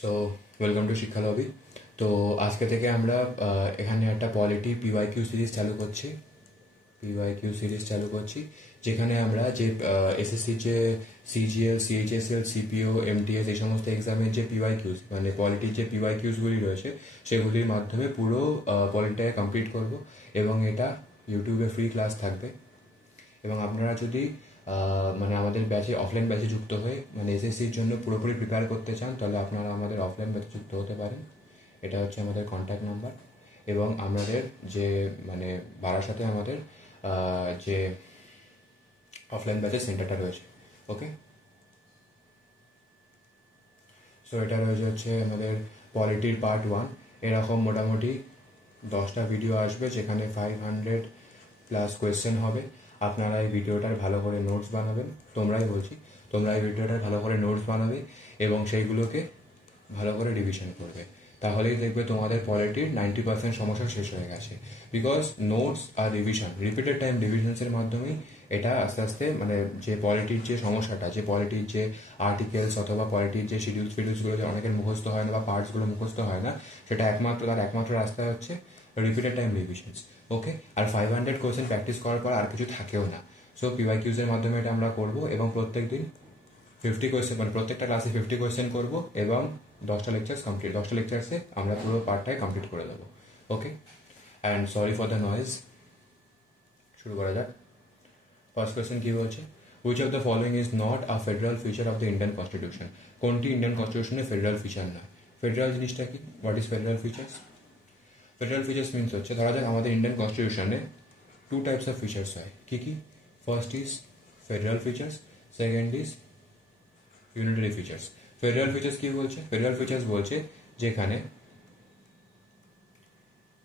So welcome to শিক্ষা lobby. তো আজকে থেকে আমরা এখানে একটা পলিটি পিওয়াইকিউ সিরিজ চালু করছি যেখানে আমরা যে এসএসসি যে সিজিএল সিএইচএসএল সিপিও এমটিএস এই সমস্ত এক্সামের যে পিওয়াইকিউস মানে পলিটির যে পিওয়াইকিউসগুলি রয়েছে সেগুলির মাধ্যমে পুরো পলিটিটাকে কমপ্লিট করব এবং এটা ইউটিউবে ফ্রি ক্লাস থাকবে। এবং আপনারা যদি মানে আমাদের ব্যাচে অফলাইন ব্যাচে যুক্ত হয়ে মানে এসএসসির জন্য পুরোপুরি প্রিপেয়ার করতে চান তাহলে আপনারা আমাদের অফলাইন ব্যাচে যুক্ত হতে পারেন। এটা হচ্ছে আমাদের কন্ট্যাক্ট নাম্বার এবং আমাদের যে মানে বারাসাতে আমাদের যে অফলাইন ব্যাচের সেন্টারটা রয়েছে। ওকে, সো এটা রয়েছে হচ্ছে আমাদের পলিটির পার্ট 1। এরকম মোটামুটি 10টা ভিডিও আসবে যেখানে 500+ কোয়েশ্চেন হবে। আপনারা এই ভিডিওটার ভালো করে নোটস বানাবেন, তোমরা এই ভিডিওটার ভালো করে নোটস বানাবে এবং সেইগুলোকে ভালো করে রিভিশন করবে। তাহলেই দেখবে তোমাদের পলিটির 90% সমস্যা শেষ হয়ে গেছে। বিকজ নোটস আর রিভিশন, রিপিটেড টাইম রিভিশনসের মাধ্যমেই এটা আস্তে আস্তে মানে যে পলিটির যে সমস্যাটা, যে পলিটির যে আর্টিকেলস অথবা পলিটির যে শিডিউলসগুলো যে অনেকের মুখস্থ হয় না বা পার্টসগুলো মুখস্থ হয় না, সেটা একমাত্র রাস্তা হচ্ছে রিপিটেড টাইম রিভিশনস। ওকে, আর 500 কোয়েশ্চেন প্র্যাকটিস করার পর আর কিছু থাকেও না। সো পিওয়াইকিউজের মাধ্যমে এটা আমরা করবো এবং প্রত্যেক দিন 50 কোয়েশ্চেন মানে প্রত্যেকটা ক্লাসে 50 কোয়েশ্চেন করবো এবং 10টা লেকচার্সে আমরা পুরো পার্টটাই কমপ্লিট করে দেবো। Okay, and sorry for the noise. শুরু করা যাক। ফার্স্ট কোয়েশ্চেন কি বলছে, which of the following is not a federal feature of the Indian constitution? কোনটি ইন্ডিয়ান কনস্টিটিউশনে ফেডারেল ফিচার না? ফেডারেল জিনিসটা কি? What is federal features? Federal features means হচ্ছে, ধরা যাক আমাদের ইন্ডিয়ান কনস্টিটিউশনে 2 টাইপস অফ ফিচার্স হয়। কি? First is federal features, second is unitary features. Federal features কি বলছে? ফেডারেল ফিচার্স বলছে যেখানে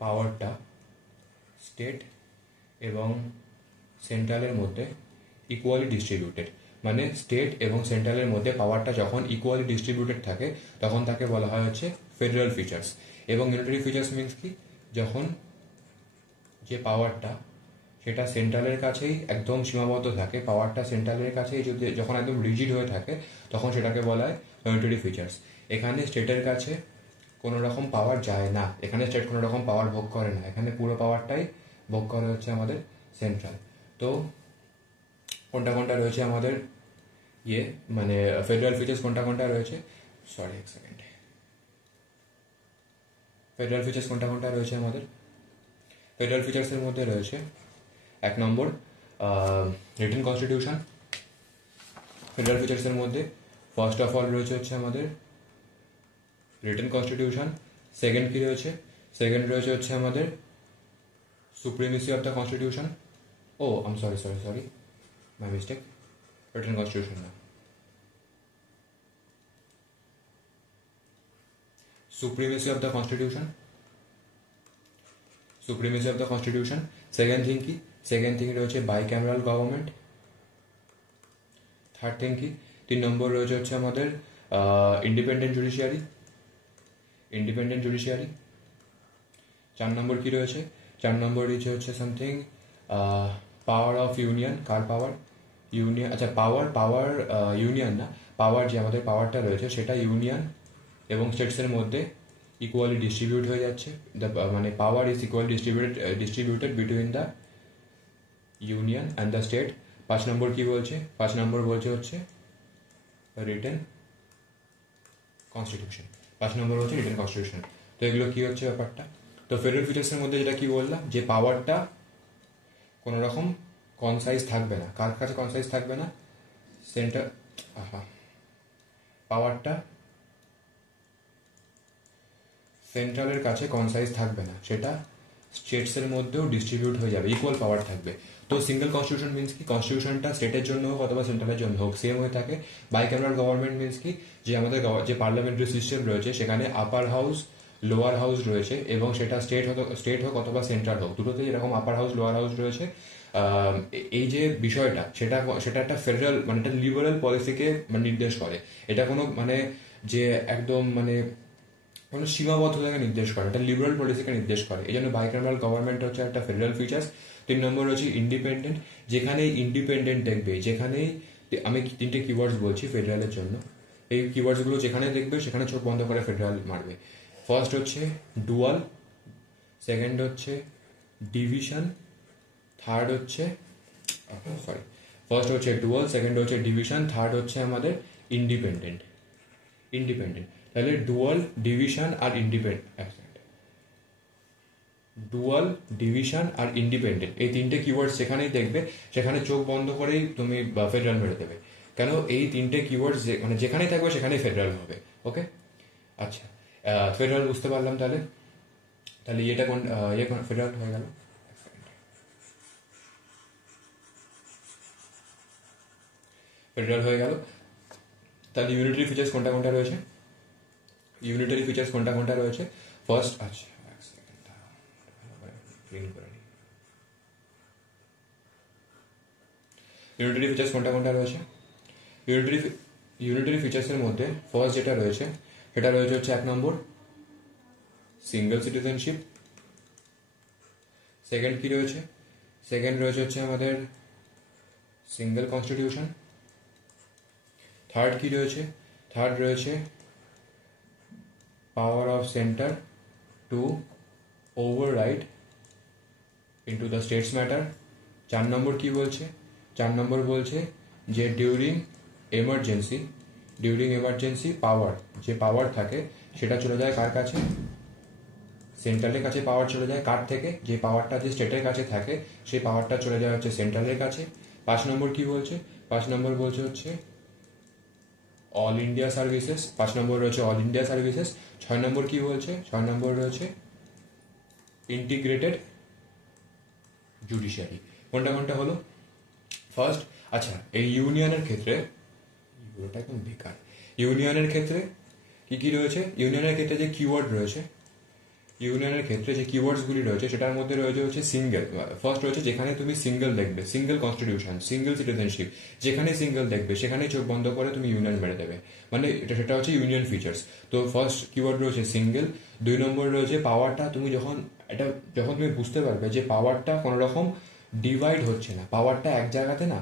পাওয়ারটা স্টেট এবং সেন্ট্রালের মধ্যে ইকুয়ালি ডিস্ট্রিবিউটেড। মানে স্টেট এবং সেন্ট্রালের মধ্যে পাওয়ারটা যখন ইকুয়ালি ডিস্ট্রিবিউটেড থাকে তখন তাকে বলা হয় হচ্ছে ফেডারেল ফিচার্স। এবং ইউনিটারি ফিচার্স মিনস কি, যখন যে পাওয়ারটা সেটা সেন্ট্রালের কাছেই একদম সীমাবদ্ধ থাকে, পাওয়ারটা সেন্ট্রালের কাছেই যদি যখন একদম রিজিড হয়ে থাকে তখন সেটাকে বলা হয় ইউনিটারি ফিচার্স। এখানে স্টেটের কাছে কোনো রকম পাওয়ার যায় না, এখানে স্টেট কোনো রকম পাওয়ার ভোগ করে না, এখানে পুরো পাওয়ারটাই ভোগ করে হচ্ছে আমাদের সেন্ট্রাল। তো কোনটা রয়েছে আমাদের মানে ফেডারেল ফিচার্স কোনটা রয়েছে? সরি এক সেকেন্ড। ফেডারেল ফিচার্স কোনটা রয়েছে আমাদের? ফেডারেল ফিচার্সের মধ্যে রয়েছে 1 নম্বর রিটেন কনস্টিটিউশন। ফেডারেল ফিচার্সের মধ্যে ফার্স্ট অফ অল রয়েছে হচ্ছে আমাদের রিটেন কনস্টিটিউশন। সেকেন্ড কি রয়েছে? সেকেন্ড রয়েছে হচ্ছে আমাদের supremacy of the constitution. Oh am sorry my mistake, written constitution না, supremacy of the constitution. Second thing কি? সেকেন্ড থিং রয়েছে বাইক্যামেরাল গভর্নমেন্ট। থার্ড থিং কি? 3 নম্বর রয়েছে হচ্ছে আমাদের ইন্ডিপেন্ডেন্ট জুডিশিয়ারি। 4 নম্বর কি রয়েছে? 4 নম্বর রয়েছে হচ্ছে something power of union. Car power? Union. আচ্ছা, পাওয়ার ইউনিয়ন না, পাওয়ার যে আমাদের পাওয়ারটা রয়েছে সেটা ইউনিয়ন এবং স্টেটসের মধ্যে ইকুয়ালি ডিস্ট্রিবিউট হয়ে যাচ্ছে। মানে power is equally distributed between the union and the state. 5 নম্বর কি বলছে? 5 নম্বর বলছে হচ্ছে রিটেন কনস্টিটিউশন। 5 নম্বর হচ্ছে রিটেন কনস্টিটিউশন। তো এগুলো কি হচ্ছে ব্যাপারটা? তো ফেডারেল ফিচার্সের মধ্যে যেটা কি বললাম, যে পাওয়ারটা কোনো রকম কনসাইজ থাকবে না। কার কাছে কনসাইজ থাকবে না? পাওয়ারটা সেন্ট্রালের কাছে কনসাইজ থাকবে না, সেটা স্টেটসের মধ্যেও ডিস্ট্রিবিউট হয়ে যাবে, ইকুয়াল পাওয়ার থাকবে। তো সিঙ্গেল কনস্টিটিউশন মিনস কি, কনস্টিটিউশনটা স্টেটের জন্য হোক অথবা সেন্ট্রালের জন্য হোক সেম হয়ে থাকে। বাইক্যামেরাল গভর্নমেন্ট মিনস কি, যে আমাদের যে পার্লামেন্টারি সিস্টেম রয়েছে সেখানে আপার হাউস লোয়ার হাউস রয়েছে এবং সেটা স্টেট হোক অথবা সেন্ট্রাল হোক, দুটোতে যেরকম আপার হাউস লোয়ার হাউস রয়েছে। এই যে বিষয়টা সেটা একটা ফেডারেল মানে একটা লিবারাল পলিসিকে নির্দেশ করে। এটা কোনো মানে যে একদম মানে কোনো সীমাবদ্ধতাকে নির্দেশ করে, এটা লিবারাল পলিসিকে নির্দেশ করে। এই জন্য বাইক্যামেরাল গভর্নমেন্ট হচ্ছে একটা ফেডারেল ফিচার্স। 3 নম্বর হচ্ছে ইন্ডিপেন্ডেন্ট। যেখানেই ইন্ডিপেন্ডেন্ট দেখবে, যেখানেই আমি 3টে কিওয়ার্ডস বলছি ফেডারেলের জন্য, এই কিওয়ার্ডসগুলো যেখানে দেখবে সেখানে চোখ বন্ধ করে ফেডারেল মারবে। ফার্স্ট হচ্ছে ডুয়াল, সেকেন্ড হচ্ছে ডিভিশন, থার্ড হচ্ছে ফার্স্ট হচ্ছে ডুয়াল, সেকেন্ড হচ্ছে ডিভিশন, থার্ড হচ্ছে আমাদের ইন্ডিপেন্ডেন্ট। তাহলে ডুয়াল, ডিভিশন আর ইন্ডিপেন্ডেন্ট এই তিনটে কিওয়ার্ড যেখানেই দেখবে সেখানে চোখ বন্ধ করেই তুমি ফেডারেল মেরে দেবে, কেন এই তিনটে কিওয়ার্ড মানে যেখানেই থাকবে সেখানেই ফেডারেল হবে। ওকে, আচ্ছা, ফেডারেল বুঝতে পারলাম। তাহলে এটা কোন ফেডারেল হয়ে গেল। তাহলে ইউনিটারি ফিচার্স কোনটা কোনটা রয়েছে? ফার্স্ট, আচ্ছা এক সেকেন্ড ক্লিন করে নিই। ইউনিটারি ফিচার্স কোনটা রয়েছে? ইউনিটারি ফিচার্সের মধ্যে ফার্স্ট যেটা রয়েছে সেটা রয়েছে হচ্ছে 1 নম্বর সিঙ্গেল সিটিজেনশিপ। সেকেন্ড কি রয়েছে? সেকেন্ড রয়েছে হচ্ছে আমাদের সিঙ্গেল কনস্টিটিউশন। থার্ড কি রয়েছে? থার্ড রয়েছে power of centre to override into the states matter. 4 number কি বলছে? 4 নম্বর বলছে যে ডিউরিং এমার্জেন্সি পাওয়ার, যে পাওয়ার থাকে সেটা চলে যায় কার কাছে? সেন্ট্রালের কাছে পাওয়ার চলে যায়। কার থেকে? যে পাওয়ারটা যে স্টেটের কাছে থাকে সেই পাওয়ারটা চলে যায় হচ্ছে সেন্ট্রালের কাছে। 5 নম্বর কি বলছে? 5 নম্বর বলছে হচ্ছে অল ইন্ডিয়া সার্ভিসেস। 5 নম্বর রয়েছে অল ইন্ডিয়া সার্ভিসেস। 6 নম্বর কি বলছে? 6 নম্বর রয়েছে ইন্টিগ্রেটেড জুডিশিয়ারি। কোনটা হলো? ফার্স্ট, আচ্ছা, এই ইউনিয়নের ক্ষেত্রে একদম বেকার। ইউনিয়নের ক্ষেত্রে কি রয়েছে? ইউনিয়নের ক্ষেত্রে যে কিওয়ার্ড রয়েছে, কিওয়ার্ডসগুলি রয়েছে সেটার মধ্যে রয়েছে হচ্ছে সিঙ্গেল। ফার্স্ট রয়েছে যেখানে তুমি সিঙ্গেল দেখবে, সিঙ্গেল কনস্টিটিউশন, সিঙ্গেল সিটিজেনশিপ, যেখানে সিঙ্গেল দেখবে সেখানেই চোখ বন্ধ করে তুমি ইউনিয়ন মেরে দেবে, মানে সেটা হচ্ছে ইউনিয়ন ফিচার্স। তো ফার্স্ট কিওয়ার্ড রয়েছে সিঙ্গেল। 2 নম্বর রয়েছে পাওয়ারটা, তুমি যখন তুমি বুঝতে পারবে যে পাওয়ারটা কোনো রকম ডিভাইড হচ্ছে না, পাওয়ারটা এক জায়গাতে না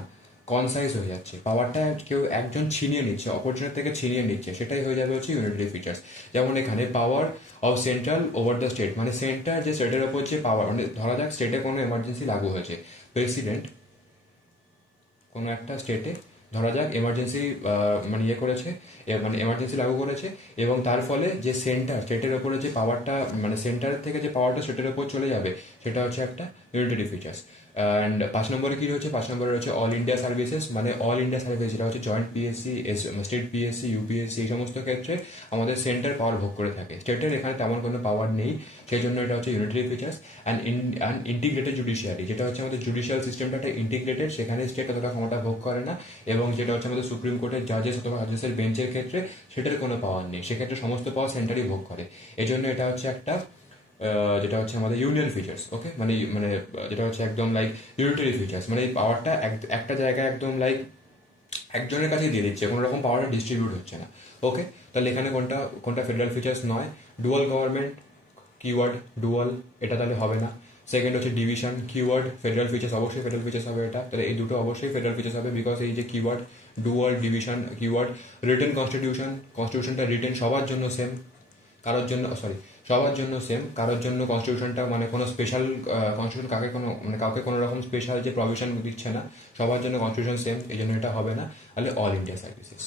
কনসাইজ হয়ে যাচ্ছে, পাওয়ারটা কেউ একজন ছিনিয়ে নিচ্ছে, অপরজনের থেকে ছিনিয়ে নিচ্ছে, সেটাই হয়ে যাবে হচ্ছে ইউনিটারি ফিচার্স। যেমন এখানে power of central over the state, মানে সেন্টার যে স্টেটের ওপর যে পাওয়ার, মানে ধরা যাক স্টেটে কোনো এমার্জেন্সি লাগু হয়েছে, প্রেসিডেন্ট কোনো একটা স্টেটে ধরা যাক এমার্জেন্সি মানে এমার্জেন্সি লাগু করেছে, এবং তার ফলে যে সেন্টার স্টেটের ওপরে যে পাওয়ারটা, মানে সেন্টারের থেকে যে পাওয়ারটা স্টেটের ওপর চলে যাবে সেটা হচ্ছে একটা ইউনিটারি ফিচার্স। অ্যান্ড 5 নম্বরে কি রয়েছে? 5 নম্বরে রয়েছে অল ইন্ডিয়া সার্ভিসেস, মানে অল ইন্ডিয়া সার্ভিস যেটা হচ্ছে joint PSC, state PSC, UPSC, এই সমস্ত ক্ষেত্রে আমাদের সেন্টার পাওয়ার ভোগ করে থাকে, স্টেটের এখানে তেমন কোনো পাওয়ার নেই, সেই জন্য এটা হচ্ছে unitary features. And integrated judiciary, যেটা হচ্ছে আমাদের জুডিশিয়াল সিস্টেমটা একটা ইন্টিগ্রেটেড, সেখানে স্টেট অতটা ক্ষমতা ভোগ করে না, এবং যেটা হচ্ছে আমাদের সুপ্রিম কোর্টের জাজেস অথবা জাজেসের বেঞ্চের ক্ষেত্রে সেটার কোনো পাওয়ার নেই, সেক্ষেত্রে সমস্ত পাওয়ার সেন্টারই ভোগ করে। এই জন্য এটা হচ্ছে একটা যেটা হচ্ছে আমাদের ইউনিয়ন ফিচার্স। ওকে, মানে যেটা হচ্ছে একদম লাইক ইউনিটারি ফিচার্স, মানে এই পাওয়ারটা একটা জায়গায় একদম লাইক একজনের কাছে দিয়ে দিচ্ছে, কোনো রকম পাওয়ারটা ডিস্ট্রিবিউট হচ্ছে না। ওকে, তাহলে এখানে কোনটা ফেডারেল ফিচার্স নয়? ডুয়াল গভর্নমেন্ট কিওয়ার্ড, ডুয়াল, এটা তাহলে হবে না। সেকেন্ড হচ্ছে ডিভিশন কিওয়ার্ড, ফেডারেল ফিচার্স, অবশ্যই ফেডারেল ফিচার্স হবে এটা, তাহলে এই দুটো অবশ্যই ফেডারেল ফিচার্স হবে, বিকজ এই যে keyword dual, division, keyword. Written কনস্টিটিউশনটা রিটেন সবার জন্য সেম, সবার জন্য সেম, কারোর জন্য কনস্টিটিউশনটা মানে কোনো স্পেশাল কনস্টিটিউশন কাউকে কোনো রকম স্পেশাল যে প্রভিশন দিচ্ছে না, সবার জন্য কনস্টিটিউশন সেম, এই জন্য এটা হবে না। তাহলে all India services,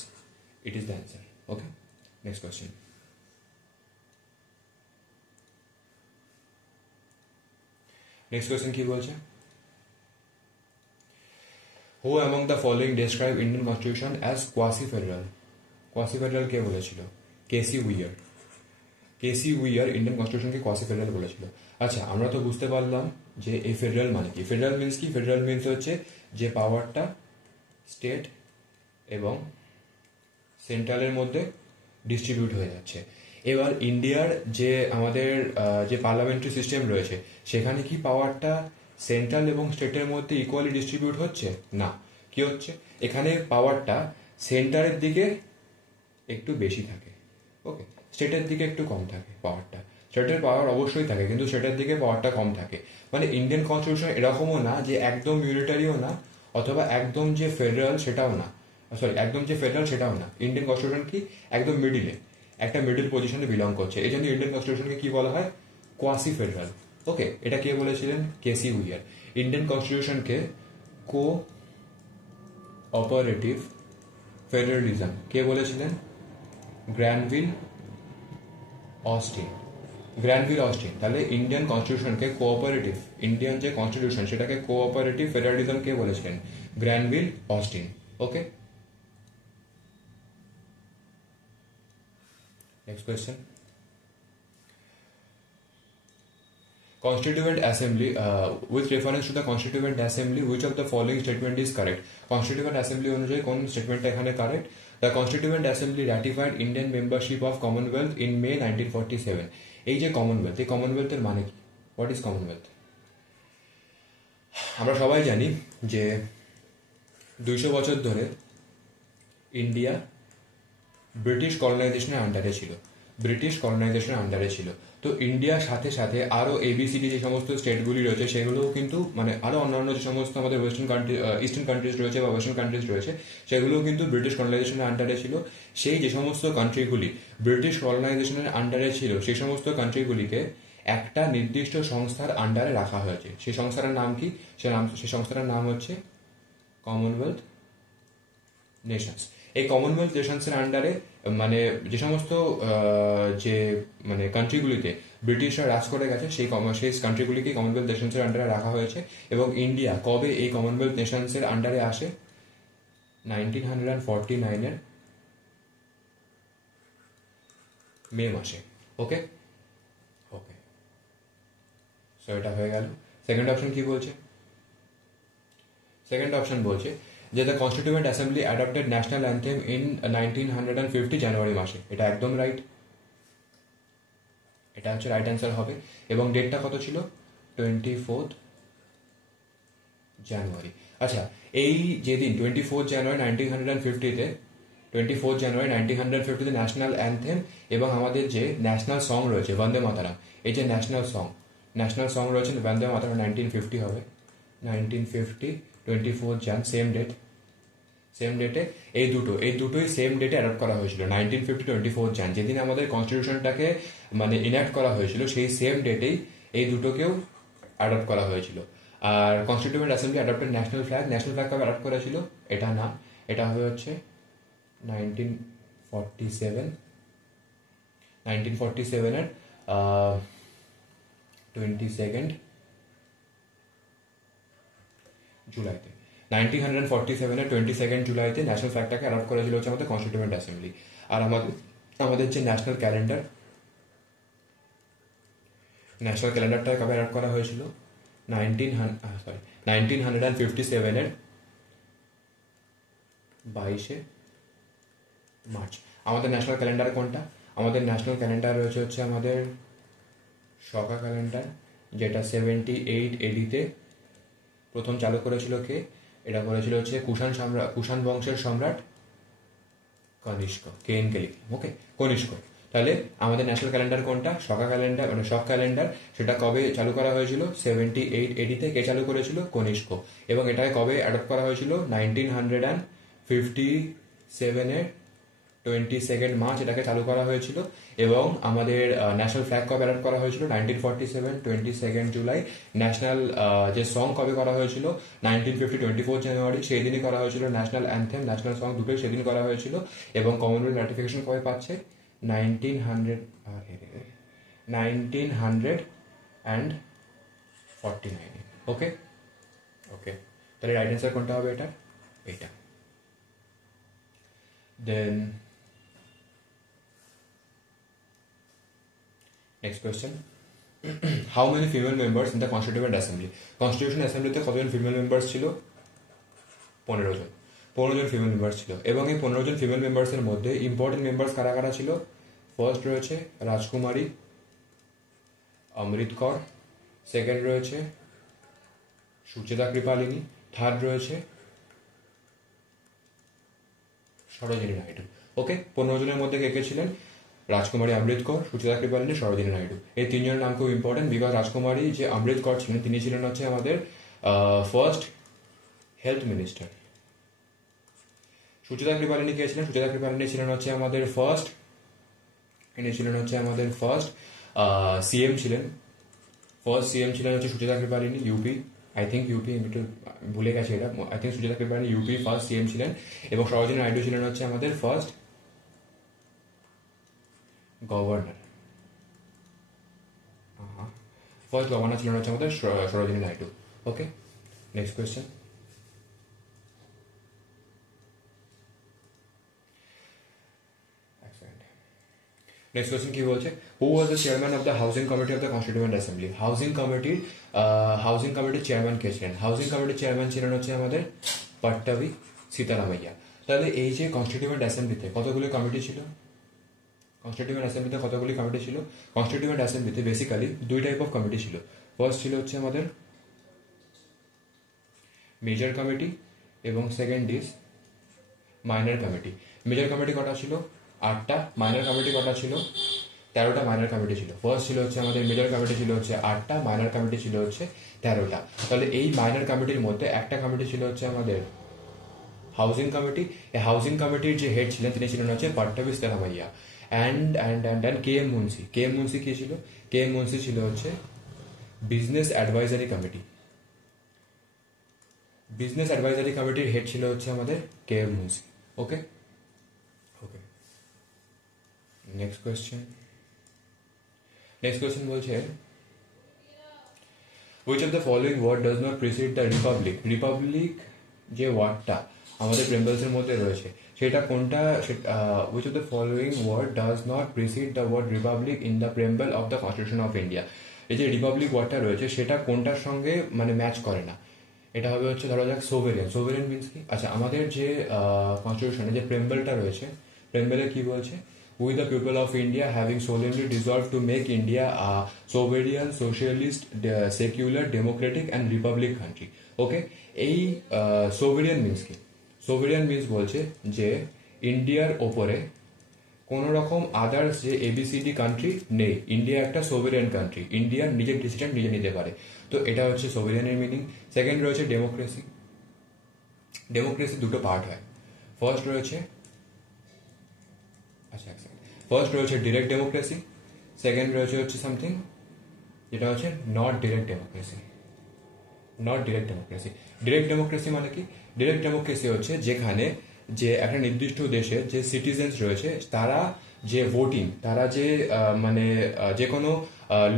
it is the answer. Okay, next question. Next question কি বলছে? Who among the following describe Indian constitution as quasi federal? Quasi federal কে বলেছিল? কেসি উইয়ার ইন্ডিয়ান কনস্টিটিউশনকে কোয়াসি ফেডারেল বলেছিল। আচ্ছা, আমরা তো বুঝতে পারলাম যে এই ফেডারেল মানে কি। ফেডারেল মিনস কি? ফেডারেল মিনস হচ্ছে যে পাওয়ারটা স্টেট এবং সেন্ট্রালের মধ্যে ডিস্ট্রিবিউট হয়ে যাচ্ছে। এবার ইন্ডিয়ার যে আমাদের যে পার্লামেন্টারি সিস্টেম রয়েছে সেখানে কি পাওয়ারটা সেন্ট্রাল এবং স্টেটের মধ্যে ইকুয়ালি ডিস্ট্রিবিউট হচ্ছে? না। কি হচ্ছে? এখানে পাওয়ারটা সেন্টারের দিকে একটু বেশি থাকে, ওকে, স্টেটের দিকে একটু কম থাকে পাওয়ারটা। স্টেটের পাওয়ার অবশ্যই থাকে, কিন্তু স্টেটের দিকে পাওয়ারটা কম থাকে। মানে ইন্ডিয়ান কনস্টিটিউশন এরকমও না যে একদম ইউনিটারিও না, অথবা একদম যে ফেডারেল সেটাও না, সরি একদম যে ফেডারেল সেটাও না। ইন্ডিয়ান কনস্টিটিউশন কি একদম মিডিলে, একটা মিডিল পজিশনে বিলং করছে, এই জন্য ইন্ডিয়ান কনস্টিটিউশনকে কি বলা হয়, কোয়াসি ফেডারেল। ওকে, এটা কে বলেছিলেন, কেসি উইয়ার। ইন্ডিয়ান কনস্টিটিউশনকে কো অপারেটিভ ফেডারেলিজম কে বলেছিলেন, গ্র্যানভিল অস্টিন। Granville Austin. তাহলে ইন্ডিয়ান কনস্টিটিউশনকে কোঅপারেটিভ, ইন্ডিয়ান যে কনস্টিটিউশন সেটাকে কোঅপারেটিভ ফেডারেলিজম কে বলেছিলেন, Granville Austin. Okay, next question. Constituent Assembly, with reference to the Constituent Assembly, which of the following statement is correct? Constituent Assembly অনুযায়ী কোন স্টেটমেন্টটা এখানে correct? The Constituent Assembly ratified Indian membership of Commonwealth in May 1947. এই যে Commonwealth, এই কমনওয়েলথের মানে কি? What is Commonwealth? আমরা সবাই জানি যে 200 বছর ধরে ইন্ডিয়া ব্রিটিশ কলোনাইজেশনের আন্ডারে ছিল, ব্রিটিশ কলোনাইজেশনের আন্ডারে ছিল। তো ইন্ডিয়ার সাথে সাথে আরও এবিসিডি যে সমস্ত স্টেটগুলি রয়েছে সেগুলোও কিন্তু, মানে আরও অন্যান্য যে সমস্ত আমাদের ওয়েস্টার্ন কান্ট্রি, ইস্টার্ন কান্ট্রিজ রয়েছে বা ওয়েস্টার্ন কান্ট্রিজ রয়েছে, সেগুলোও কিন্তু ব্রিটিশ কলোনাইজেশনের আন্ডারে ছিল। সেই যে সমস্ত কান্ট্রিগুলি ব্রিটিশ কলোনাইজেশনের আন্ডারে ছিল, সেই সমস্ত কান্ট্রিগুলিকে একটা নির্দিষ্ট সংস্থার আন্ডারে রাখা হয়েছে। সেই সংস্থাটার নাম কি? সেই সংস্থাটার নাম হচ্ছে কমনওয়েলথ নেশনস। এই কমনওয়েলথ নেশনসের আন্ডারে মানে যে সমস্ত যে মানে কান্ট্রিগুলিতে ব্রিটিশরা রাজ করে গেছে সেই কান্ট্রিগুলিকে কমনওয়েলথ নেশনসের আন্ডারে রাখা হয়েছে। এবং ইন্ডিয়া কবে এই কমনওয়েলথ নেশনসের আন্ডারে আসে? 1949-এর মে মাসে। ওকে ওকে, সো এটা হয়ে গেল। সেকেন্ড অপশন কি বলছে? সেকেন্ড অপশন বলছে যে the constituent assembly adopted national anthem in 1950 জানুয়ারি মাসে। এটা একদম রাইট, এটা হচ্ছে রাইট অ্যান্সার হবে। এবং ডেটটা কত ছিল? 24 জানুয়ারি। আচ্ছা, এই যেদিন 24 জানুয়ারি 1950-তে, 24 জানুয়ারি 1950-তে ন্যাশনাল অ্যান্থেম এবং আমাদের যে ন্যাশনাল সং রয়েছে বন্দে মাতারাম, এই যে ন্যাশনাল সং রয়েছে বন্দে মাতারাম 1950 হবে, 1950 24 জান, সেম ডেটে এই দুটোই সেম ডেটে অ্যাডপ্ট করা হয়েছিল। 1950 24 জান, যেদিন আমাদের কনস্টিটিউশনটাকে মানে ইনঅ্যাক্ট করা হয়েছিল, সেই সেম ডেটেই এই দুটোকেও অ্যাডপ্ট করা হয়েছিল। আর constituent assembly adopted national flag কবে অ্যাডপ্ট করেছিল? এটা না, এটা হবে হচ্ছে 1947-এর 22 জুলাইতে। 1947-এর 22 জুলাইতে ন্যাশনাল ফ্ল্যাগটাকে অ্যাডপ্ট করেছিল হচ্ছে আমাদের কনস্টিটিউয়েন্ট অ্যাসেম্বলি। আর আমাদের যে ন্যাশনাল ক্যালেন্ডারটা কবে অ্যাডপ্ট করা হয়েছিল? 1957-এর 22 মার্চ। আমাদের ন্যাশনাল ক্যালেন্ডার কোনটা? আমাদের ন্যাশনাল ক্যালেন্ডার রয়েছে হচ্ছে আমাদের শকা ক্যালেন্ডার, যেটা 78 এডিতে প্রথম চালু করেছিল কে? এটা করেছিল হচ্ছে কুষাণ বংশের সম্রাট কনিষ্ক, ওকে, কনিষ্ক। তাহলে আমাদের ন্যাশনাল ক্যালেন্ডার কোনটা? শকা ক্যালেন্ডার, মানে শক ক্যালেন্ডার। সেটা কবে চালু করা হয়েছিল? 78 এডিতে। কে চালু করেছিল? কনিষ্ক। এবং এটাকে কবে অ্যাডপ্ট করা হয়েছিল? 1957-এর 22 মার্চ এটাকে চালু করা হয়েছিল। এবং আমাদের ন্যাশনাল ফ্ল্যাগ কবে অ্যাডপ্ট করা হয়েছিল? 1947 22 জুলাই। ন্যাশনাল যে সং কবে করা হয়েছিল? 1950 24 জানুয়ারি, সেই দিনই করা হয়েছিল। ন্যাশনাল অ্যান্থেম, ন্যাশনাল সং দুটোই সেদিন করা হয়েছিল। এবং কমনওয়েলথ রাটিফিকেশন কবে পাচ্ছে? 1949। ওকে ওকে, তাহলে রাইট অ্যান্সার কোনটা হবে? এটা। Then next question, how many female members in the constituent assembly? Constitution অ্যাসেম্বলিতে কতজন ফিমেল মেম্বার্স ছিল? 15 জন। 15 জন ফিমেল মেম্বার্স ছিল। এবং এই 15 জন ফিমেল মেম্বার্সের মধ্যে ইম্পর্টেন্ট মেম্বার্স কারা কারা ছিল? ফার্স্ট রয়েছে রাজকুমারী অমৃত কর, সেকেন্ড রয়েছে সুচেতা কৃপালিনী, থার্ড রয়েছে সরোজিনী নাইডু। ওকে, 15 জনের মধ্যে কে কে ছিলেন? রাজকুমারী অমৃত কর, সুচেতা কৃপালিনী, সরোজিনী নাইডু। এই তিনজনের নাম খুব ইম্পর্টেন্ট, বিকজ রাজকুমারী যে অমৃত কর ছিলেন তিনি ছিলেন হচ্ছে আমাদের first health minister. Sucheta Kripalani কে ছিলেন? সুচেতা কৃপালিনী ছিলেন হচ্ছে আমাদের ফার্স্ট, ইনি ছিলেন হচ্ছে আমাদের ফার্স্ট সিএম ছিলেন। ফার্স্ট সিএম ছিলেন হচ্ছে Sucheta Kripalani, UP, I think UP, আমি একটু ভুলে গেছি এটা, I think Sucheta Kripalani UP first CM ছিলেন। এবং সরোজিনী নাইডু ছিলেন হচ্ছে আমাদের ফার্স্ট গভর্নর। ফার্স্ট গভর্নর ছিলেন হচ্ছে আমাদের Sarojini Naidu. Okay, next question. Next question কি বলছে? Who was the chairman of the housing committee of the constituent assembly? Housing কমিটির চেয়ারম্যান কে ছিলেন? হাউসিং কমিটির চেয়ারম্যান ছিলেন হচ্ছে আমাদের পট্টাভি সীতারামাইয়া। তাহলে এই যে কনস্টিটিউয়েন্ট অ্যাসেম্বলিতে কতগুলি কমিটি ছিল? কনস্টিটিউয়েন্ট অ্যাসেম্বলিতে কতগুলি কমিটি ছিল? কনস্টিটিউয়েন্ট অ্যাসেম্বলিতে বেসিক্যালি দুই টাইপ অফ কমিটি ছিল। ফার্স্ট ছিল হচ্ছে আমাদের মেজর কমিটি এবং second is minor committee. Major committee কটা ছিল? 8টা। মাইনর কমিটি কটা ছিল? 13টা মাইনর কমিটি ছিল। ফার্স্ট ছিল হচ্ছে আমাদের মেজর কমিটি ছিল হচ্ছে 8টা, মাইনর কমিটি ছিল হচ্ছে 13টা। তাহলে এই মাইনর কমিটির মধ্যে একটা কমিটি ছিল হচ্ছে আমাদের হাউসিং কমিটি। এই হাউসিং কমিটির যে হেড ছিলেন তিনি ছিলেন হচ্ছে Pattabhi Sitaramayya. And K M Munshi. K M Munshi কি ছিল? কে এম মুন্সি ছিল হচ্ছে business advisory committee. Business advisory কমিটির হেড ছিল হচ্ছে আমাদের K M Munshi. Okay okay, next question. Next question বলছে which of the following word does not precede the republic? Republic যে ওয়ার্ডটা আমাদের প্রেম্বলসের মধ্যে রয়েছে সেটা কোনটা? which of the following word does not precede the word republic in the preamble of the constitution of India? এই যে রিপাবলিক ওয়ার্ডটা রয়েছে সেটা কোনটার সঙ্গে মানে ম্যাচ করে না? এটা হবে হচ্ছে ধরো যাক সোভেরিয়ান। সোভেরিয়ান মিনস কি? আচ্ছা, আমাদের যে কনস্টিটিউশনে যে প্রেম্বলটা রয়েছে, প্রেম্বলে কি বলছে? We the people of India having solemnly dissolve to make India a sovereign, socialist, secular, democratic and republic country. Okay, এই সোভেরিয়ান মিনস কি? সোভেরিয়ান মিনস বলছে যে ইন্ডিয়ার ওপরে কোনো রকম আদার্স যে এবিসিডি কান্ট্রি নেই, ইন্ডিয়া একটা সোভেরিয়ান কান্ট্রি, ইন্ডিয়ার নিজের ডিসিশন নিজে নিতে পারে। তো এটা হচ্ছে সোভেরিয়ানের মিনিং। সেকেন্ড রয়েছে ডেমোক্রেসি। ডেমোক্রেসি দুটো পার্ট হয়। ফার্স্ট রয়েছে ডিরেক্ট ডেমোক্রেসি, সেকেন্ড রয়েছে হচ্ছে সামথিং যেটা হচ্ছে not direct democracy. Not direct democracy. Direct democracy মানে কি? ডিরেক্ট ডেমোক্রেসি হচ্ছে যেখানে যে একটা নির্দিষ্ট দেশের যে সিটিজেন্স রয়েছে তারা যে ভোটিং, তারা যে মানে যে কোনো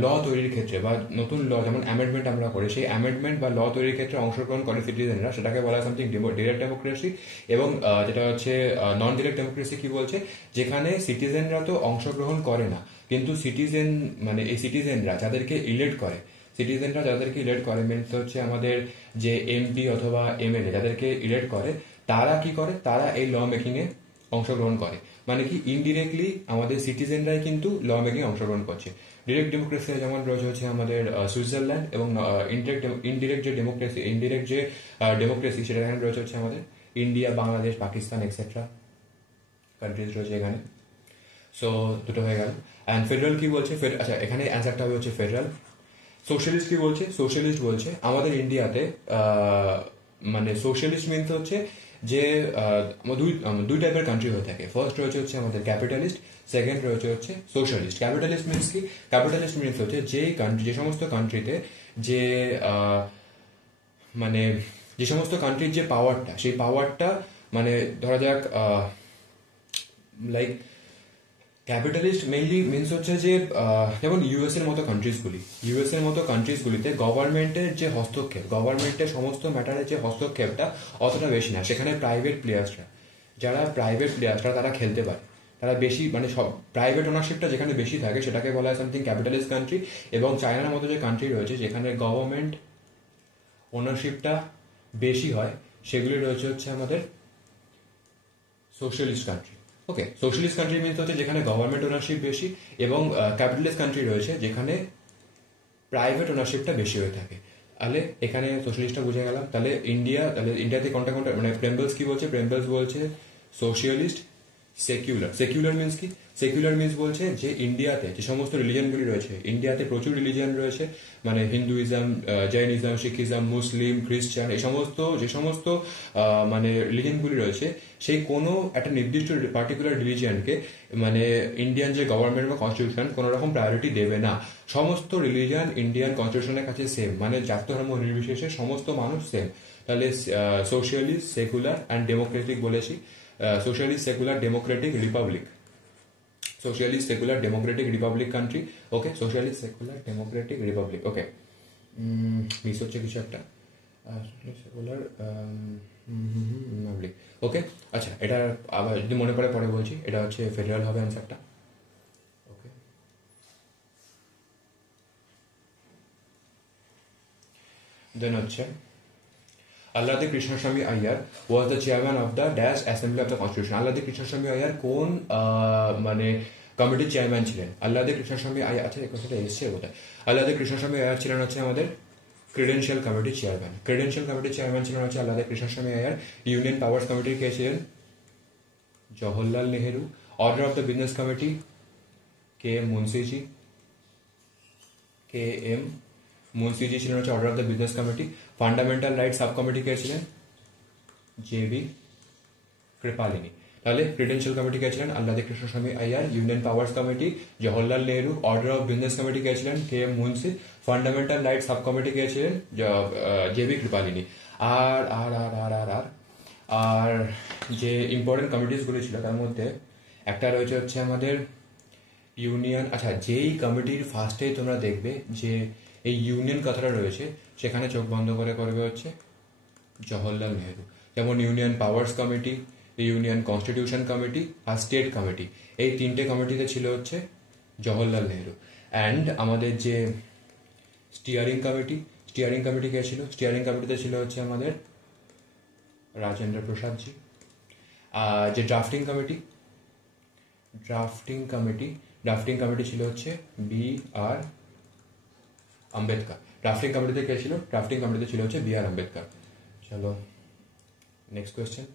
ল তৈরির ক্ষেত্রে বা নতুন ল যেমন অ্যামেন্ডমেন্ট আমরা করি, সেই অ্যামেন্ডমেন্ট বা ল তৈরির ক্ষেত্রে অংশগ্রহণ করে সিটিজেনরা, সেটাকে বলা হয় সামথিং ডিরেক্ট ডেমোক্রেসি। এবং যেটা হচ্ছে নন ডিরেক্ট ডেমোক্রেসি কি বলছে? যেখানে সিটিজেনরা তো অংশগ্রহণ করে না, কিন্তু সিটিজেন মানে এই সিটিজেনরা যাদেরকে ইলেক্ট করে, সিটিজেনরা যাদেরকে ইলেক্ট করে মিনস হচ্ছে আমাদের যে এমপি অথবা এমএলএ যাদেরকে ইলেক্ট করে, তারা কি করে? তারা এই ল মেকিং এ অংশগ্রহণ করে। মানে কি ইনডিরেক্টলি আমাদের সিটিজেনরাই কিন্তু ল মেকিং অংশগ্রহণ করছে। ডিরেক্ট ডেমোক্রেসি যেমন রয়েছে হচ্ছে আমাদের সুইজারল্যান্ড, এবং ইনডিরেক্ট যে ডেমোক্রেসি সেটা এখানে রয়েছে হচ্ছে আমাদের India, Bangladesh, Pakistan etcetera countries রয়েছে এখানে। সো দুটো হয়ে গেল। অ্যান্ড ফেডারেল কি বলছে? আচ্ছা, এখানে অ্যান্সারটা হবে হচ্ছে ফেডারেল। সোশ্যালিস্ট কি বলছে? সোশ্যালিস্ট বলছে আমাদের ইন্ডিয়াতে মানে সোশ্যালিস্ট মিনস হচ্ছে যে দুই টাইপের কান্ট্রি হয়ে থাকে। ফার্স্ট রয়েছে হচ্ছে আমাদের ক্যাপিটালিস্ট, সেকেন্ড রয়েছে হচ্ছে সোশ্যালিস্ট। ক্যাপিটালিস্ট মিনস কি? ক্যাপিটালিস্ট মিনস হচ্ছে যে সমস্ত কান্ট্রিতে যে মানে যে সমস্ত কান্ট্রির যে পাওয়ারটা, সেই পাওয়ারটা মানে ধরা যাক লাইক ক্যাপিটালিস্ট মেইনলি মিনস হচ্ছে যে যেমন ইউএস এর মতো কান্ট্রিজগুলিতে গভর্নমেন্টের যে হস্তক্ষেপ, গভর্নমেন্টের সমস্ত ম্যাটারের যে হস্তক্ষেপটা অতটা বেশি না। সেখানে প্রাইভেট প্লেয়ার্সরা তারা খেলতে পারে, তারা বেশি মানে সব প্রাইভেট ওনারশিপটা যেখানে বেশি থাকে সেটাকে বলা হয় সামথিং ক্যাপিটালিস্ট কান্ট্রি। এবং চায়নার মতো যে কান্ট্রি রয়েছে যেখানে গভর্নমেন্ট ওনারশিপটা বেশি হয়, সেগুলি রয়েছে হচ্ছে আমাদের সোশ্যালিস্ট কান্ট্রি। ওকে, সোশ্যালিস্ট কান্ট্রি মিনস হচ্ছে যেখানে গভর্নমেন্ট ওনারশিপ বেশি, এবং ক্যাপিটালিস্ট কান্ট্রি রয়েছে যেখানে প্রাইভেট ওনারশিপটা বেশি হয়ে থাকে। তাহলে এখানে সোশ্যালিস্টটা বুঝে গেলাম। তাহলে ইন্ডিয়াতে কোনটা মানে প্রেম্বলস কি বলছে? প্রেম্বলস বলছে সোশিয়ালিস্ট, সেকুলার। সেকুলার মিনস কি? সেকুলার মিনস বলছে যে ইন্ডিয়াতে যে সমস্ত রিলিজিয়নগুলি রয়েছে, ইন্ডিয়াতে প্রচুর রিলিজিয়ন রয়েছে, মানে হিন্দুইজম, জৈনিজম, শিখিজম, মুসলিম, খ্রিস্টান, এই সমস্ত যে সমস্ত মানে রিলিজিয়নগুলি রয়েছে, সেই কোনো একটা নির্দিষ্ট পার্টিকুলার রিলিজিয়নকে মানে ইন্ডিয়ান যে গভর্নমেন্ট বা কনস্টিটিউশন কোনো রকম প্রায়োরিটি দেবে না। সমস্ত রিলিজিয়ন ইন্ডিয়ান কনস্টিটিউশনের কাছে সেম, মানে জাত ধর্ম নির্বিশেষে সমস্ত মানুষ সেম। তাহলে সোশ্যালিস্ট, সেকুলার অ্যান্ড ডেমোক্রেটিক বলেছি, socialist, secular, Democratic, Republic, socialist secular democratic republic country, okay, socialist secular democratic republic, okay, miss হচ্ছে কিছু একটা, সেকুলার রিপাবলিক, ওকে। আচ্ছা, এটা আবার যদি মনে পড়ে পরে বলছি, এটা হচ্ছে ফেডারেল হবে অ্যান্সারটা, ওকে। দেন হচ্ছে আল্লাদি কৃষ্ণস্বামী আইয়ার ওয়াজ the chairman of the dash assembly of the constitution. আল্লাদি কৃষ্ণস্বামী আইয়ার কোন মানে কমিটির চেয়ারম্যান ছিলেন? আল্লাদি কৃষ্ণস্বামী আইয়ার, আচ্ছা এই কথাটা এসছে বোধহয়। আল্লাদি কৃষ্ণস্বামী আইয়ার ছিলেন হচ্ছে আমাদের ক্রিডেন্সিয়াল কমিটির চেয়ারম্যান। ক্রিডেন্সিয়াল কমিটির চেয়ারম্যান ছিলেন হচ্ছে আল্লাদি কৃষ্ণস্বামী আইয়ার। ইউনিয়ন পাওয়ার্স কমিটির কে ছিলেন? Jawaharlal Nehru. Order of the business committee K M Munshiji, K M Munshiji ছিলেন হচ্ছে order of the business committee. Fundamental right sub committee কে ছিলেন? জে.বি. কৃপালিনী। তাহলে ক্রিডেন্সিয়াল কমিটি কে ছিলেন? Alladi Krishnaswami Iyer. Union powers committee Jawaharlal Nehru. Order of business committee কে ছিলেন? K M Munshi. Fundamental right sub committee কে ছিলেন? জে.বি. কৃপালিনী। আর আর আর আর আর আর আর যে ইম্পর্টেন্ট কমিটিসগুলো ছিল তার মধ্যে একটা রয়েছে হচ্ছে আমাদের ইউনিয়ন। আচ্ছা, যেই কমিটির ফার্স্টে তোমরা দেখবে যে এই ইউনিয়ন কথাটা রয়েছে, সেখানে চোখ বন্ধ করে করবে হচ্ছে জওহরলাল নেহরু। যেমন union powers committee, union constitution committee আর স্টেট কমিটি, এই তিনটে কমিটিতে ছিল হচ্ছে জওহরলাল নেহরু। অ্যান্ড আমাদের যে স্টিয়ারিং কমিটি কে ছিল? স্টিয়ারিং কমিটিতে ছিল হচ্ছে আমাদের রাজেন্দ্র প্রসাদজি। যে ড্রাফটিং কমিটি ছিল হচ্ছে বি.আর. আম্বেদকর। ড্রাফটিং কমিটিতে কে ছিল? ড্রাফটিং কমিটিতে ছিল হচ্ছে বি.আর. আম্বেদকর। চলো next question.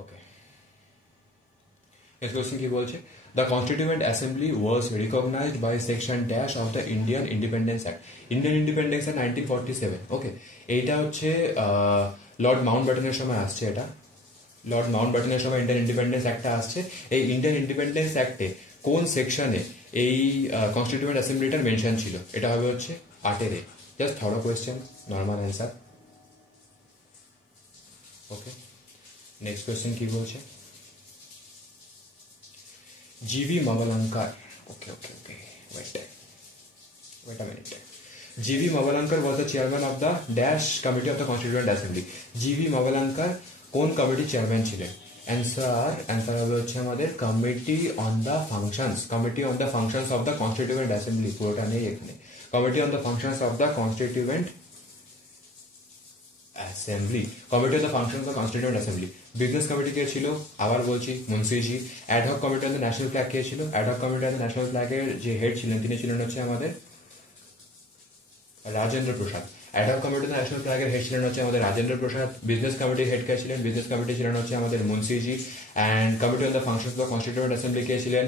Okay, next question কি বলছে? The constituent assembly was recognised by section dash of the Indian Independence Act. Indian Independence Act 1947, okay. এইটা হচ্ছে লর্ড মাউন্টব্যাটেনের সময় আসছে। এটা লর্ড মাউন্টব্যাটেনের সময় ইন্ডিয়ান ইন্ডিপেন্ডেন্স অ্যাক্টটা আসছে। এই ইন্ডিয়ান ইন্ডিপেন্ডেন্স অ্যাক্টে কোন সেকশনে এই কনস্টিটিউয়েন্ট অ্যাসেম্বলিটার মেনশন ছিল? এটা হবে হচ্ছে 8 just thorough question, normal answer, okay. Next question কি বলছে? G.V. Mavalankar. Okay. Wait a minute. G.V. Mavalankar was the chairman of the dash committee of the Constituent Assembly. G.V. Mavalankar কোন কমিটির chairman ছিলেন? Answer হবে হচ্ছে আমাদের committee on the functions of the constituent assembly. পুরোটা নেই এখানে। Committee on the functions of the constituent assembly. Committee of the functions of constituent assembly. Business committee কে ছিল? আবার বলছি, Munshiji. Ad hoc committee on the national flag কে ছিল? Ad hoc committee on the national ফ্ল্যাগের যে হেড ছিলেন তিনি ছিলেন হচ্ছে আমাদের Rajendra Prasad. Ad hoc committee on the national ফ্ল্যাগের হেড ছিলেন হচ্ছে আমাদের রাজেন্দ্র প্রসাদ। বিজনেস কমিটির হেড কে ছিলেন? বিজনেস কমিটি ছিলেন হচ্ছে আমাদের Munshiji. And committee on the functions of the constituent assembly কে ছিলেন?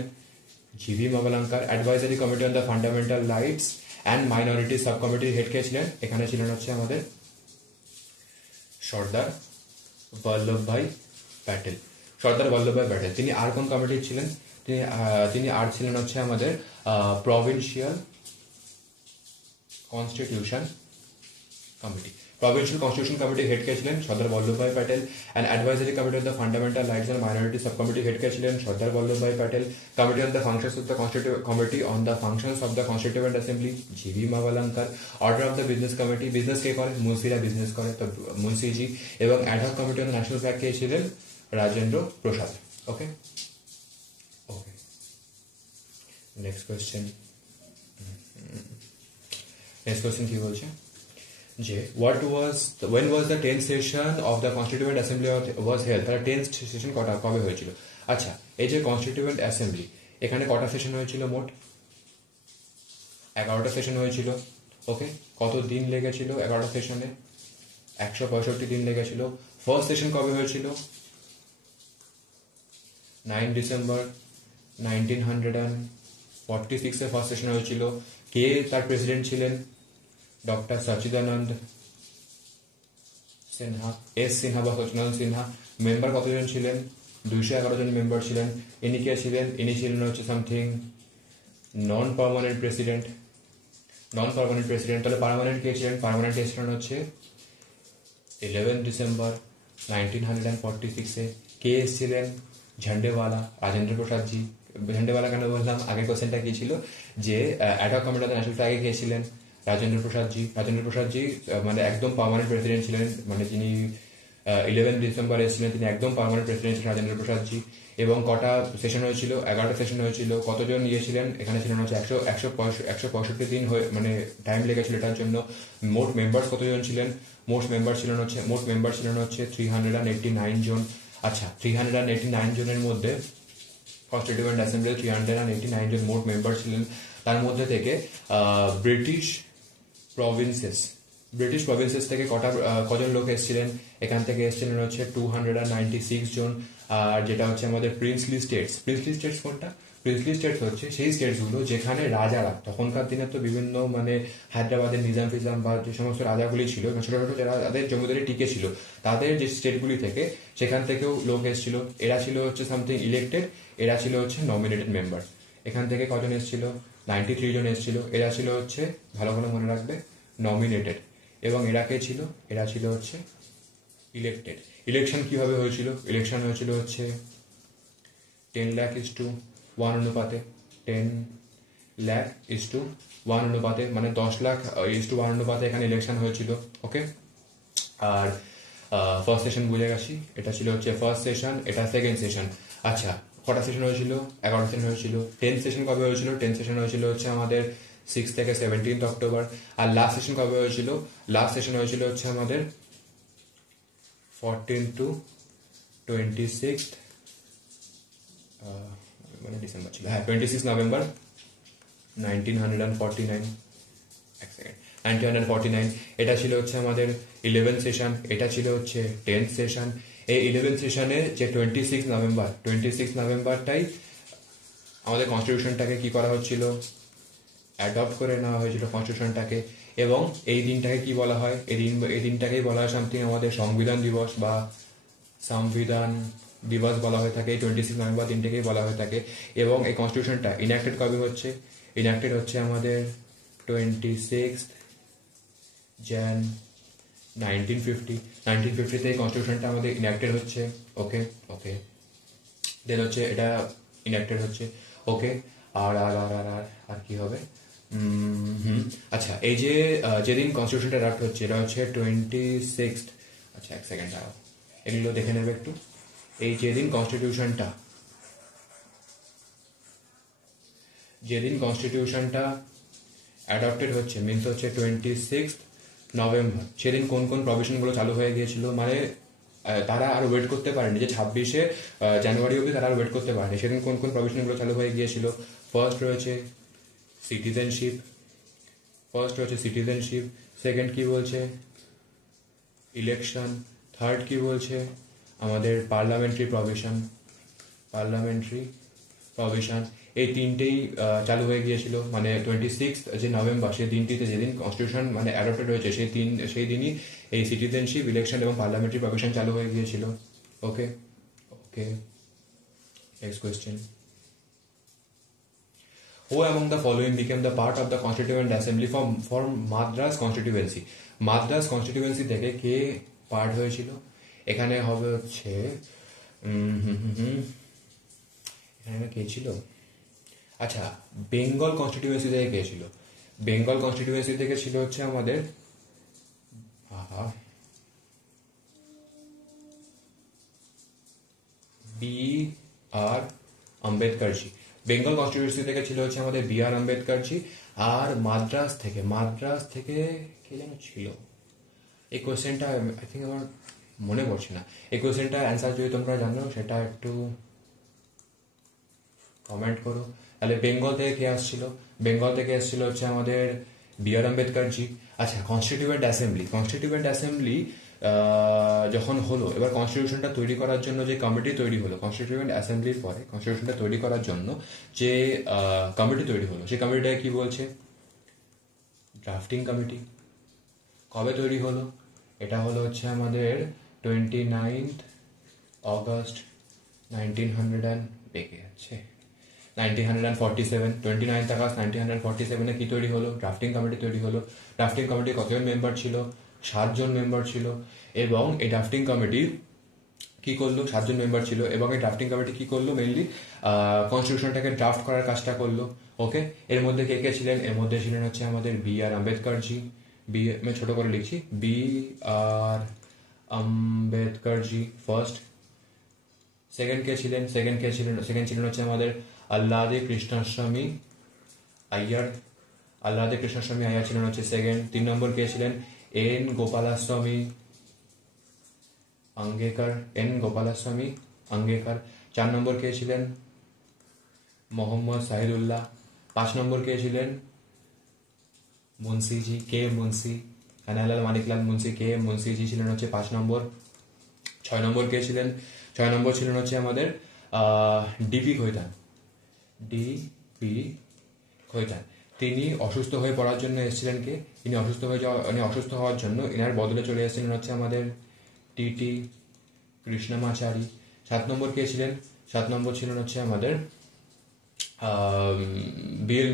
G V. Mavalankar. Advisory committee on the fundamental rights and minority sub কমিটির হেড কে ছিলেন? এখানে ছিলেন হচ্ছে আমাদের সর্দার বল্লভভাই প্যাটেল। তিনি আর কোন কমিটির ছিলেন? তিনি আর ছিলেন হচ্ছে আমাদের provincial constitution committee. Provincial constitution কমিটির হেড কে ছিলেন? Sardar Vallabhbhai Patel. And advisory committee of the fundamental rights and minority sub কমিটির হেড কে ছিলেন? Sardar Vallabhbhai Patel. Committee on the functions of the constituent assembly G V. Mavalankar. Order of the business committee, business কে করে? মুন্সিরা business করে, তো মুন্সিজি। এবং ad hoc committee on the national flag কে ছিলেন? Rajendra Prasad, okay. Next question কি বলছে? যে when was the 10th session of the Constituent Assembly was held? তাহলে 10th সেশন কবে হয়েছিল? আচ্ছা, এই যে কনস্টিটিউয়েন্ট অ্যাসেম্বলি, এখানে কটা সেশন হয়েছিল মোট? 11টা সেশন হয়েছিল, ওকে। কত দিন লেগেছিল 11টা সেশনে? 165 দিন লেগেছিল। ফার্স্ট সেশন কবে হয়েছিল? 9 ডিসেম্বর 1946 ফার্স্ট সেশন হয়েছিল। কে তার প্রেসিডেন্ট ছিলেন? ডক্টর সচিদানন্দ সিনহা, সিনহা বা সচিদানন্দ সিনহা। মেম্বার কতজন ছিলেন? 211 জন মেম্বার ছিলেন। ইনি কে ছিলেন? ইনি ছিলেন হচ্ছে সামথিং নন পার্মানেন্ট প্রেসিডেন্ট। তাহলে পার্মানেন্ট কে ছিলেন? পার্মানেন্ট ছিলেন হচ্ছে 11 ডিসেম্বর 1946 কে এসেছিলেন? ঝান্ডেওয়ালা, রাজেন্দ্র প্রসাদ জি। ঝান্ডেওয়ালা কেন বললাম? আগের কোশ্চেনটা কি ছিল যে ad hoc committee of the national ফ্ল্যাগে কে ছিলেন? রাজেন্দ্র প্রসাদ জি মানে একদম পার্মানেন্ট প্রেসিডেন্ট ছিলেন, মানে যিনি 11 ডিসেম্বর এসেছিলেন তিনি একদম পার্মানেন্ট প্রেসিডেন্ট ছিলেন রাজেন্দ্র প্রসাদ জি। এবং কটা সেশন হয়েছিল? 11টা সেশন হয়েছিল। কতজন ছিলেন? এখানে ছিলেন হচ্ছে 165 দিন মানে টাইম লেগেছিল এটার জন্য। মোট মেম্বার্স কতজন ছিলেন? মোট মেম্বার ছিলেন হচ্ছে 389 জন। আচ্ছা, 389 জনের মধ্যে কনস্টিটিউয়েন্ট অ্যাসেম্বলি 389 জন মোট মেম্বার ছিলেন। তার মধ্যে থেকে ব্রিটিশ প্রভিন্সেস থেকে কজন লোক এসেছিলেন? এখান থেকে এসেছিলেন হচ্ছে 296 জন। আর যেটা হচ্ছে আমাদের প্রিন্সলি স্টেটস কোনটা? প্রিন্সলি স্টেটস হচ্ছে সেই স্টেটসগুলো যেখানে রাজারা, তখনকার দিনে তো বিভিন্ন মানে হায়দ্রাবাদের নিজাম ফিজাম বা যে সমস্ত রাজাগুলি ছিল, ছোট ছোট যারা তাদের জমিদারি টিকে ছিল, তাদের যে স্টেটগুলি থেকে সেখান থেকেও লোক এসেছিল। এরা ছিল হচ্ছে সামথিং ইলেক্টেড, এরা ছিল হচ্ছে নমিনেটেড মেম্বার। এখান থেকে কজন এসেছিল? 93 জন এসেছিল। এরা ছিল হচ্ছে, ভালো করে মনে রাখবে, নমিনেটেড। এবং এরা কে ছিল? এরা ছিল হচ্ছে ইলেক্টেড। ইলেকশন কিভাবে হয়েছিল? ইলেকশন হয়েছিল হচ্ছে 10 লাখ ইস টু 1 অনুপাতে, 10 লাখ ইস টু 1 অনুপাতে, মানে 10 লাখ ইস টু 1 অনুপাতে এখানে ইলেকশন হয়েছিল। ওকে, আর ফার্স্ট সেশন বুঝে গেছি, এটা ছিল হচ্ছে ফার্স্ট সেশন, এটা সেকেন্ড সেশন। আচ্ছা, কটা সেশন হয়েছিল? 11টা সেশন হয়েছিল। 10th সেশন কবে হয়েছিল? 10th সেশন হয়েছিল হচ্ছে আমাদের 6 থেকে 17 অক্টোবর। আর লাস্ট সেশন কবে হয়েছিল? লাস্ট সেশন হয়েছিল হচ্ছে আমাদের 14 to 26 মানে ডিসেম্বর ছিল, হ্যাঁ 26 নভেম্বর 1949। এক সেকেন্ড, 1949। এটা ছিল হচ্ছে আমাদের 11th সেশন, এটা ছিল হচ্ছে 10th সেশন। এই 11th সেশনে যে 26 নভেম্বরটাই আমাদের কনস্টিটিউশনটাকে কি করা হচ্ছিল? অ্যাডপ্ট করে নেওয়া হয়েছিল কনস্টিটিউশনটাকে। এবং এই দিনটাকে কি বলা হয়? এই দিনটাকেই বলা হয় সামথিং আমাদের সংবিধান দিবস বা সংবিধান দিবস বলা হয়ে থাকে। 26 নভেম্বর দিনটাকেই বলা হয়ে থাকে। এবং এই কনস্টিটিউশনটা ইনঅ্যাক্টেড কবে হচ্ছে? ইনঅ্যাক্টেড হচ্ছে আমাদের 26 jan 1950 এই কনস্টিটিউশনটা আমাদের ইনঅ্যাক্টেড হচ্ছে। ওকে, দেন হচ্ছে এটা ইনঅ্যাক্টেড হচ্ছে। ওকে, আর আর আর আর আর আর কি হবে? আচ্ছা, এই যে যেদিন কনস্টিটিউশনটা অ্যাডাপ্ট হচ্ছে এটা হচ্ছে 26। আচ্ছা, এক সেকেন্ড দাঁড়াও, এগুলো দেখে নেবে একটু। এই যেদিন কনস্টিটিউশনটা অ্যাডপ্টেড হচ্ছে মিনস হচ্ছে 26 নভেম্বর, সেদিন কোন কোন প্রভিশনগুলো চালু হয়ে গিয়েছিল? মানে তারা আর ওয়েট করতে পারেনি যে 26শে জানুয়ারি অবধি তারা আর ওয়েট করতে পারেনি। সেদিন কোন কোন প্রভিশনগুলো চালু হয়ে গিয়েছিল? ফার্স্ট রয়েছে সিটিজেনশিপ, সেকেন্ড কি বলছে? ইলেকশন, থার্ড কি বলছে? আমাদের পার্লামেন্টারি প্রভিশন। এই তিনটেই চালু হয়ে গিয়েছিল। মানে 26 যে নভেম্বর সেই দিনটিতে, যেদিন কনস্টিটিউশন মানে অ্যাডপ্টেড হয়েছে সেই দিনই এই সিটিজেনশিপ, ইলেকশন এবং পার্লামেন্টারি প্রভিশন চালু হয়ে গিয়েছিল। Okay, next question. Who among the following became the part of the Constituent Assembly for Madras constituency? Madras constituency থেকে কে পার্ট হয়েছিল? এখানে হবে হচ্ছে এখানে কে ছিল? আচ্ছা, বেঙ্গল কনস্টিটিউয়েন্সি থেকে কে ছিল? বেঙ্গল কনস্টিটিউয়েন্সি থেকে ছিল হচ্ছে আমাদের B.R. আম্বেদকরজি। বেঙ্গল কনস্টিটিউয়েন্সি থেকে ছিল হচ্ছে আমাদের B.R. আম্বেদকরজি। আর মাদ্রাস থেকে কে যেন ছিল? এই কোয়েশ্চেনটা আই থিঙ্ক আমার মনে পড়ছে না। এই কোয়েশ্চেনটা অ্যান্সার যদি তোমরা জানো সেটা একটু কমেন্ট করো। তাহলে বেঙ্গল থেকে কে আসছিল? বেঙ্গল থেকে এসেছিল হচ্ছে আমাদের B.R. আম্বেদকরজি। আচ্ছা, কনস্টিটিউয়েন্ট অ্যাসেম্বলি যখন হলো, এবার কনস্টিটিউশনটা তৈরি করার জন্য যে কমিটি তৈরি হলো, কনস্টিটিউয়েন্ট অ্যাসেম্বলির পরে কনস্টিটিউশনটা তৈরি করার জন্য যে কমিটি তৈরি হলো, সেই কমিটিটাকে কি বলছে? Drafting committee. কবে তৈরি হলো? এটা হলো হচ্ছে আমাদের 29th অগস্ট 1900 বেঁকে যাচ্ছে 1947, 29th আগস্ট 1947 কি তৈরি হলো? ড্রাফটিং কমিটি তৈরি হলো। ড্রাফটিং কমিটি কতজন মেম্বার ছিল? 7জন মেম্বার ছিল। এবং এই ড্রাফটিং কমিটি কি করলো? 7জন মেম্বার ছিল, এবং এই ড্রাফটিং কমিটি কি করলো? মেইনলি কনস্টিটিউশনটাকে ড্রাফট করার কাজটা করলো। ওকে, এর মধ্যে কে কে ছিলেন? এর মধ্যে ছিলেন হচ্ছে আমাদের B.R. আম্বেদকরজি। আমি ছোট করে লিখছি, B.R. আম্বেদকরজি ফার্স্ট। সেকেন্ড ছিলেন হচ্ছে আমাদের আল্লাদে কৃষ্ণস্বামী আইয়ার। আল্লাদে কৃষ্ণস্বামী আইয়ার ছিলেন হচ্ছে সেকেন্ড। 3 নম্বর কে ছিলেন? N. গোপালাস্বামী আঙ্গেকার। 4 নম্বর কে ছিলেন? মোহাম্মদ সাহিদুল্লাহ। 5 নম্বর কে ছিলেন? মুন্সিজি, কে মুন্সি, কানাইলাল মানিকলাল মুন্সি, কে মুন্সিজি ছিলেন হচ্ছে 5 নম্বর। 6 নম্বর কে ছিলেন? 6 নম্বর ছিলেন হচ্ছে আমাদের ডিপি খৈতান। তিনি অসুস্থ হয়ে পড়ার জন্য এসেছিলেন কে? অসুস্থ হওয়ার জন্য এনার বদলে চলে এসেছিলেন হচ্ছে আমাদের টিটি কৃষ্ণমাচারী। 7 নম্বর কে ছিলেন? 7 নম্বর ছিলেন হচ্ছে আমাদের BL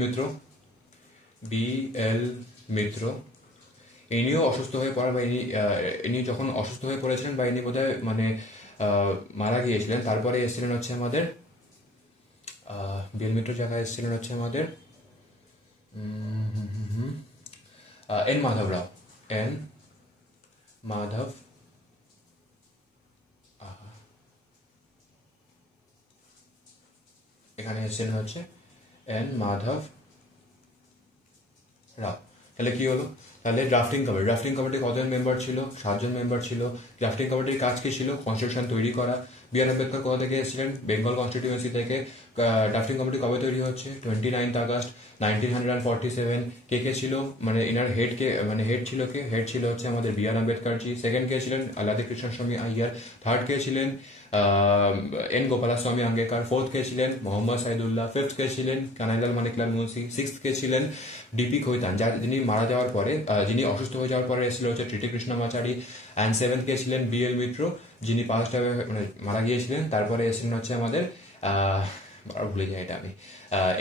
মিত্র। ইনিও অসুস্থ হয়ে পড়া, বা ইনি যখন অসুস্থ হয়ে পড়েছিলেন, বা ইনি বোধহয় মানে মারা গিয়েছিলেন, তারপরে এসেছিলেন হচ্ছে আমাদের BL মিত্র জায়গায় এসেছিলেন হচ্ছে আমাদের N. মাধব রাও। এখানে এসেছিলেন হচ্ছে N. মাধব রাও। তাহলে কি হলো? তাহলে ড্রাফটিং কমিটি কতজন মেম্বার ছিল? 7জন মেম্বার ছিল। ড্রাফটিং কমিটির কাজ কি ছিল? কনস্টিটিউশন তৈরি করা। B.R. আম্বেদকর কোথা থেকে এসেছিলেন? বেঙ্গল কনস্টিটিউয়েন্সি থেকে। ড্রাফটিং কমিটি কবে তৈরি হচ্ছে? 29th August 1947। কে কে ছিল? মানে এনার হেড ছিল কে? হেড ছিল হচ্ছে আমাদের B.R. আম্বেদকরজি। সেকেন্ড কে ছিলেন? আল্লাদে কৃষ্ণস্বামী আইয়ার। থার্ড কে ছিলেন? N. গোপালাস্বামী আঙ্গেকার। ফোর্থ কে ছিলেন? মোহাম্মদ সাইদুল্লাহ। ফিফথ কে ছিলেন? কানাইলাল মানিকলাল মুন্সি। সিক্সথ কে ছিলেন? ডিপি খৈতান, যিনি মারা যাওয়ার পরে, যিনি অসুস্থ হয়ে যাওয়ার পরে এসেছিল হচ্ছে টিটি কৃষ্ণমাচারী। অ্যান্ড সেভেন্থ কে ছিলেন? BL মিত্র, যিনি পাস্ট মানে মারা গিয়েছিলেন। তারপরে এসেছিলেন হচ্ছে আমাদের ভুলে যাই এটা আমি,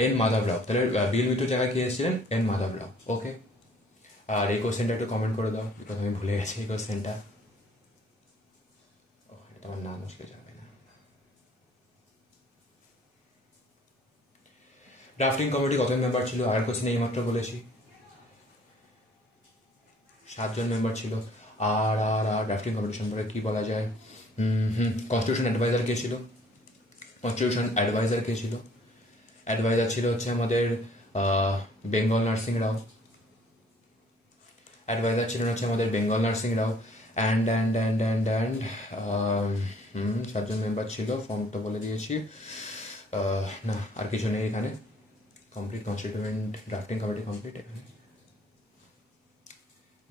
N. মাধব রাও। তাহলে BL মিত্র জায়গায় কি এসেছিলেন? N. মাধব রাও। ওকে, আর এই কোশ্চেনটা একটু কমেন্ট করে দাও, বিকজ আমি ভুলে গেছি এই কোশ্চেনটা। এটা আমার না মুশকিল যাবে না। ড্রাফটিং কমিটি কত মেম্বার ছিল? আর কোশ্চেন এইমাত্র বলেছি 7জন মেম্বার ছিল। আর আর আর ড্রাফটিং কমিটি সম্পর্কে কি বলা যায়? কনস্টিটিউশন অ্যাডভাইজার কে ছিল? অ্যাডভাইজার ছিল হচ্ছে আমাদের বেঙ্গল নার্সিং রাও। অ্যান্ড 7জন মেম্বার ছিল। ফর্ম তো বলে দিয়েছি। না, আর কিছু নেই এখানে। Complete constituent drafting committee complete. এখানে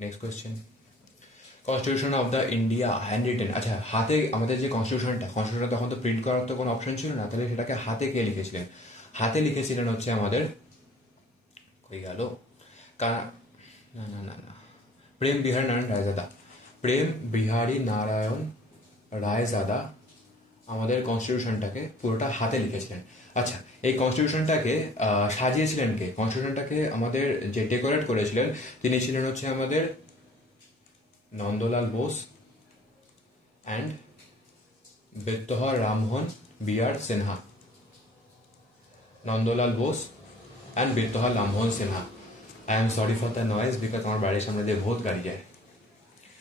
next question, constitution of the India hand written. আচ্ছা, হাতে আমাদের যে কনস্টিটিউশনটা তখন তো প্রিন্ট করার তো কোনো অপশন ছিল না, তাহলে সেটাকে হাতে কে লিখেছিলেন? হাতে লিখেছিলেন হচ্ছে আমাদের কই গেল না প্রেম বিহারী নারায়ণ রায়জাদা আমাদের কনস্টিটিউশনটাকে পুরোটা হাতে লিখেছিলেন। আচ্ছা, এই কনস্টিটিউশনটাকে সাজিয়েছিলেন কে? কনস্টিটিউশনটাকে আমাদের যে ডেকোরেট করেছিলেন তিনি ছিলেন হচ্ছে আমাদের Nandalal Bose and Beohar Rammanohar B.R. Sinha. Nandalal Bose and Beohar Rammanohar Sinha. I am sorry for the noise, because আমার বাড়ির সামনে দিয়ে বহুত গাড়ি যায়।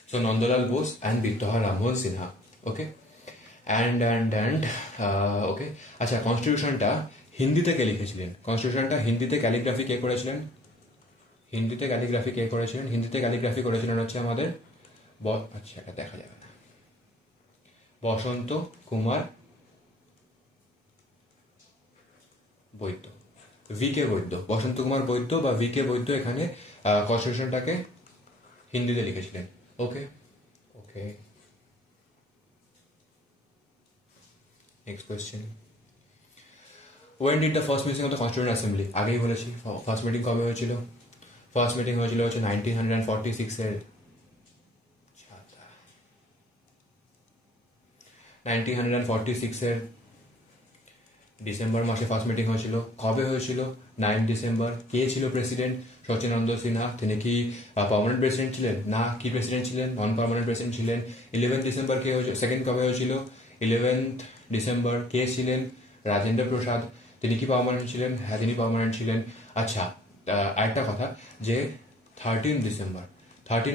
So Nandalal Bose and Beohar Rammanohar Sinha. Okay, and okay. আচ্ছা, কনস্টিটিউশনটা হিন্দিতে কে লিখেছিলেন? হিন্দিতে ক্যালিগ্রাফি কে করেছিলেন? হিন্দিতে ক্যালিগ্রাফি করেছিলেন হচ্ছে আমাদের আচ্ছা, এটা দেখা যাবে না, বসন্ত কুমার বৈদ্য, বসন্ত কুমার বৈদ্য বা VK বৈদ্য এখানে কনস্টিটিউশনটাকে হিন্দিতে লিখেছিলেন। Okay, okay, next question. When did the first meeting of the Constituent Assembly? আগেই বলেছি ফার্স্ট মিটিং কবে হয়েছিল। ফার্স্ট মিটিং হয়েছিল হচ্ছে 1946 এর 1946 এর ডিসেম্বর মাসে ফার্স্ট মিটিং হয়েছিল। কবে হয়েছিল? 9 ডিসেম্বর। কে ছিল প্রেসিডেন্ট? সচিনানন্দ সিনহা। তিনি কি পার্মানেন্ট প্রেসিডেন্ট ছিলেন? না। কি প্রেসিডেন্ট ছিলেন? নন পার্মানেন্ট প্রেসিডেন্ট ছিলেন। 11 ডিসেম্বর কে হয়েছিল? সেকেন্ড কবে হয়েছিল? 11 ডিসেম্বর। কে ছিলেন? রাজেন্দ্র প্রসাদ। তিনি কি পার্মানেন্ট ছিলেন? হ্যাঁ, তিনি পার্মানেন্ট ছিলেন। আচ্ছা, আরেকটা কথা যে 13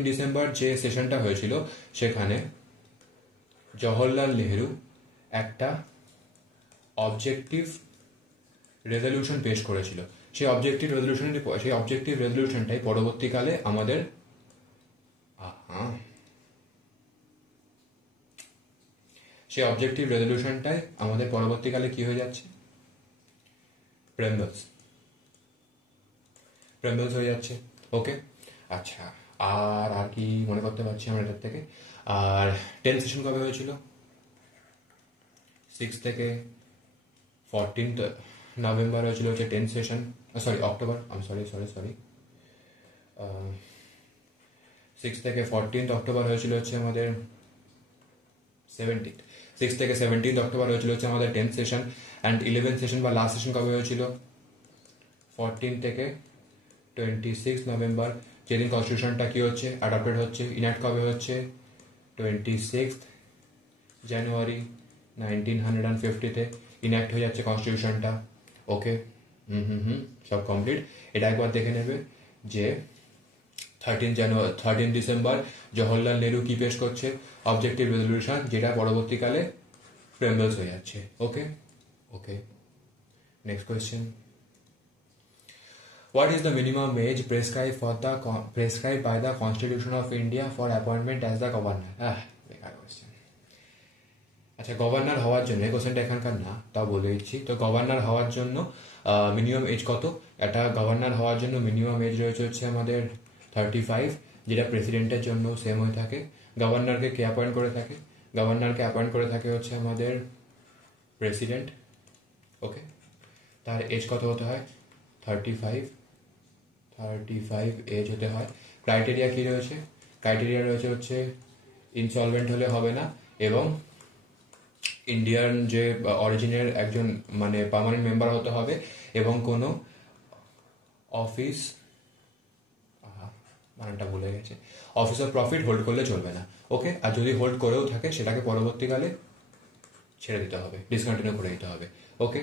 ডিসেম্বর যে সেশনটা হয়েছিল সেখানে জওহরলাল নেহেরু একটা অবজেক্টিভ রেজলিউশন পেশ করেছিল। সেই অবজেক্টিভ রেজলিউশনটাই পরবর্তীকালে আমাদের কি হয়ে যাচ্ছে? প্রেম্বলস হয়ে যাচ্ছে। ওকে, আচ্ছা, আর কি মনে করতে পারছি আমরা এটার থেকে? আর 10th সেশন কবে হয়েছিল? 6 থেকে 14 নভেম্বর হয়েছিল হচ্ছে 10th session, sorry October, sorry 6 থেকে 14 অক্টোবর হয়েছিল হচ্ছে আমাদের 6 থেকে 17 অক্টোবর হয়েছিল হচ্ছে আমাদের 10th session. And 11th session বা লাস্ট সেশন কবে হয়েছিল? 14 থেকে 26 নভেম্বর, যেদিন কনস্টিটিউশনটা কি হচ্ছে? অ্যাডপ্টেড হচ্ছে। ইনাক্ট কবে হচ্ছে? 26 জানুয়ারি 1950-তে ইনাক্ট হয়ে যাচ্ছে কনস্টিটিউশনটা। ওকে, সব কমপ্লিট। এটা একবার দেখে নেবে যে 13 ডিসেম্বর জওহরলাল নেহরু কি পেশ করছে? অবজেক্টিভ রেজলিউশন, যেটা পরবর্তীকালে প্রেম্বলস হয়ে যাচ্ছে। Okay, next question. What is the minimum age prescribed by the Constitution of India for appointment as the governor? বেকার কোয়েশ্চেন। আচ্ছা, গভর্নর হওয়ার জন্য, এই কোয়েশ্চেনটা এখানকার না, তাও বলে দিচ্ছি। তো গভর্নর হওয়ার জন্য মিনিমাম এজ কত? এটা গভর্নর হওয়ার জন্য মিনিমাম এজ রয়েছে হচ্ছে আমাদের 35, যেটা প্রেসিডেন্টের জন্য সেম হয়ে থাকে। গভর্নরকে কে অ্যাপয়েন্ট করে থাকে? গভর্নরকে অ্যাপয়েন্ট করে থাকে হচ্ছে আমাদের প্রেসিডেন্ট। ওকে, তার এজ কত হতে হয়? 35 এজ হতে হয়। ক্রাইটেরিয়া কি রয়েছে? ক্রাইটেরিয়া রয়েছে হচ্ছে ইনসলভেন্ট হলে হবে না, এবং ইন্ডিয়ান যে অরিজিনের একজন মানে পার্মানেন্ট মেম্বার হতে হবে, এবং কোনো অফিস ভুলে গেছে, অফিস অফ প্রফিট হোল্ড করলে চলবে না। ওকে, আর যদি হোল্ড করেও থাকে সেটাকে পরবর্তীকালে ছেড়ে দিতে হবে, ডিসকন্টিনিউ করে দিতে হবে। Okay,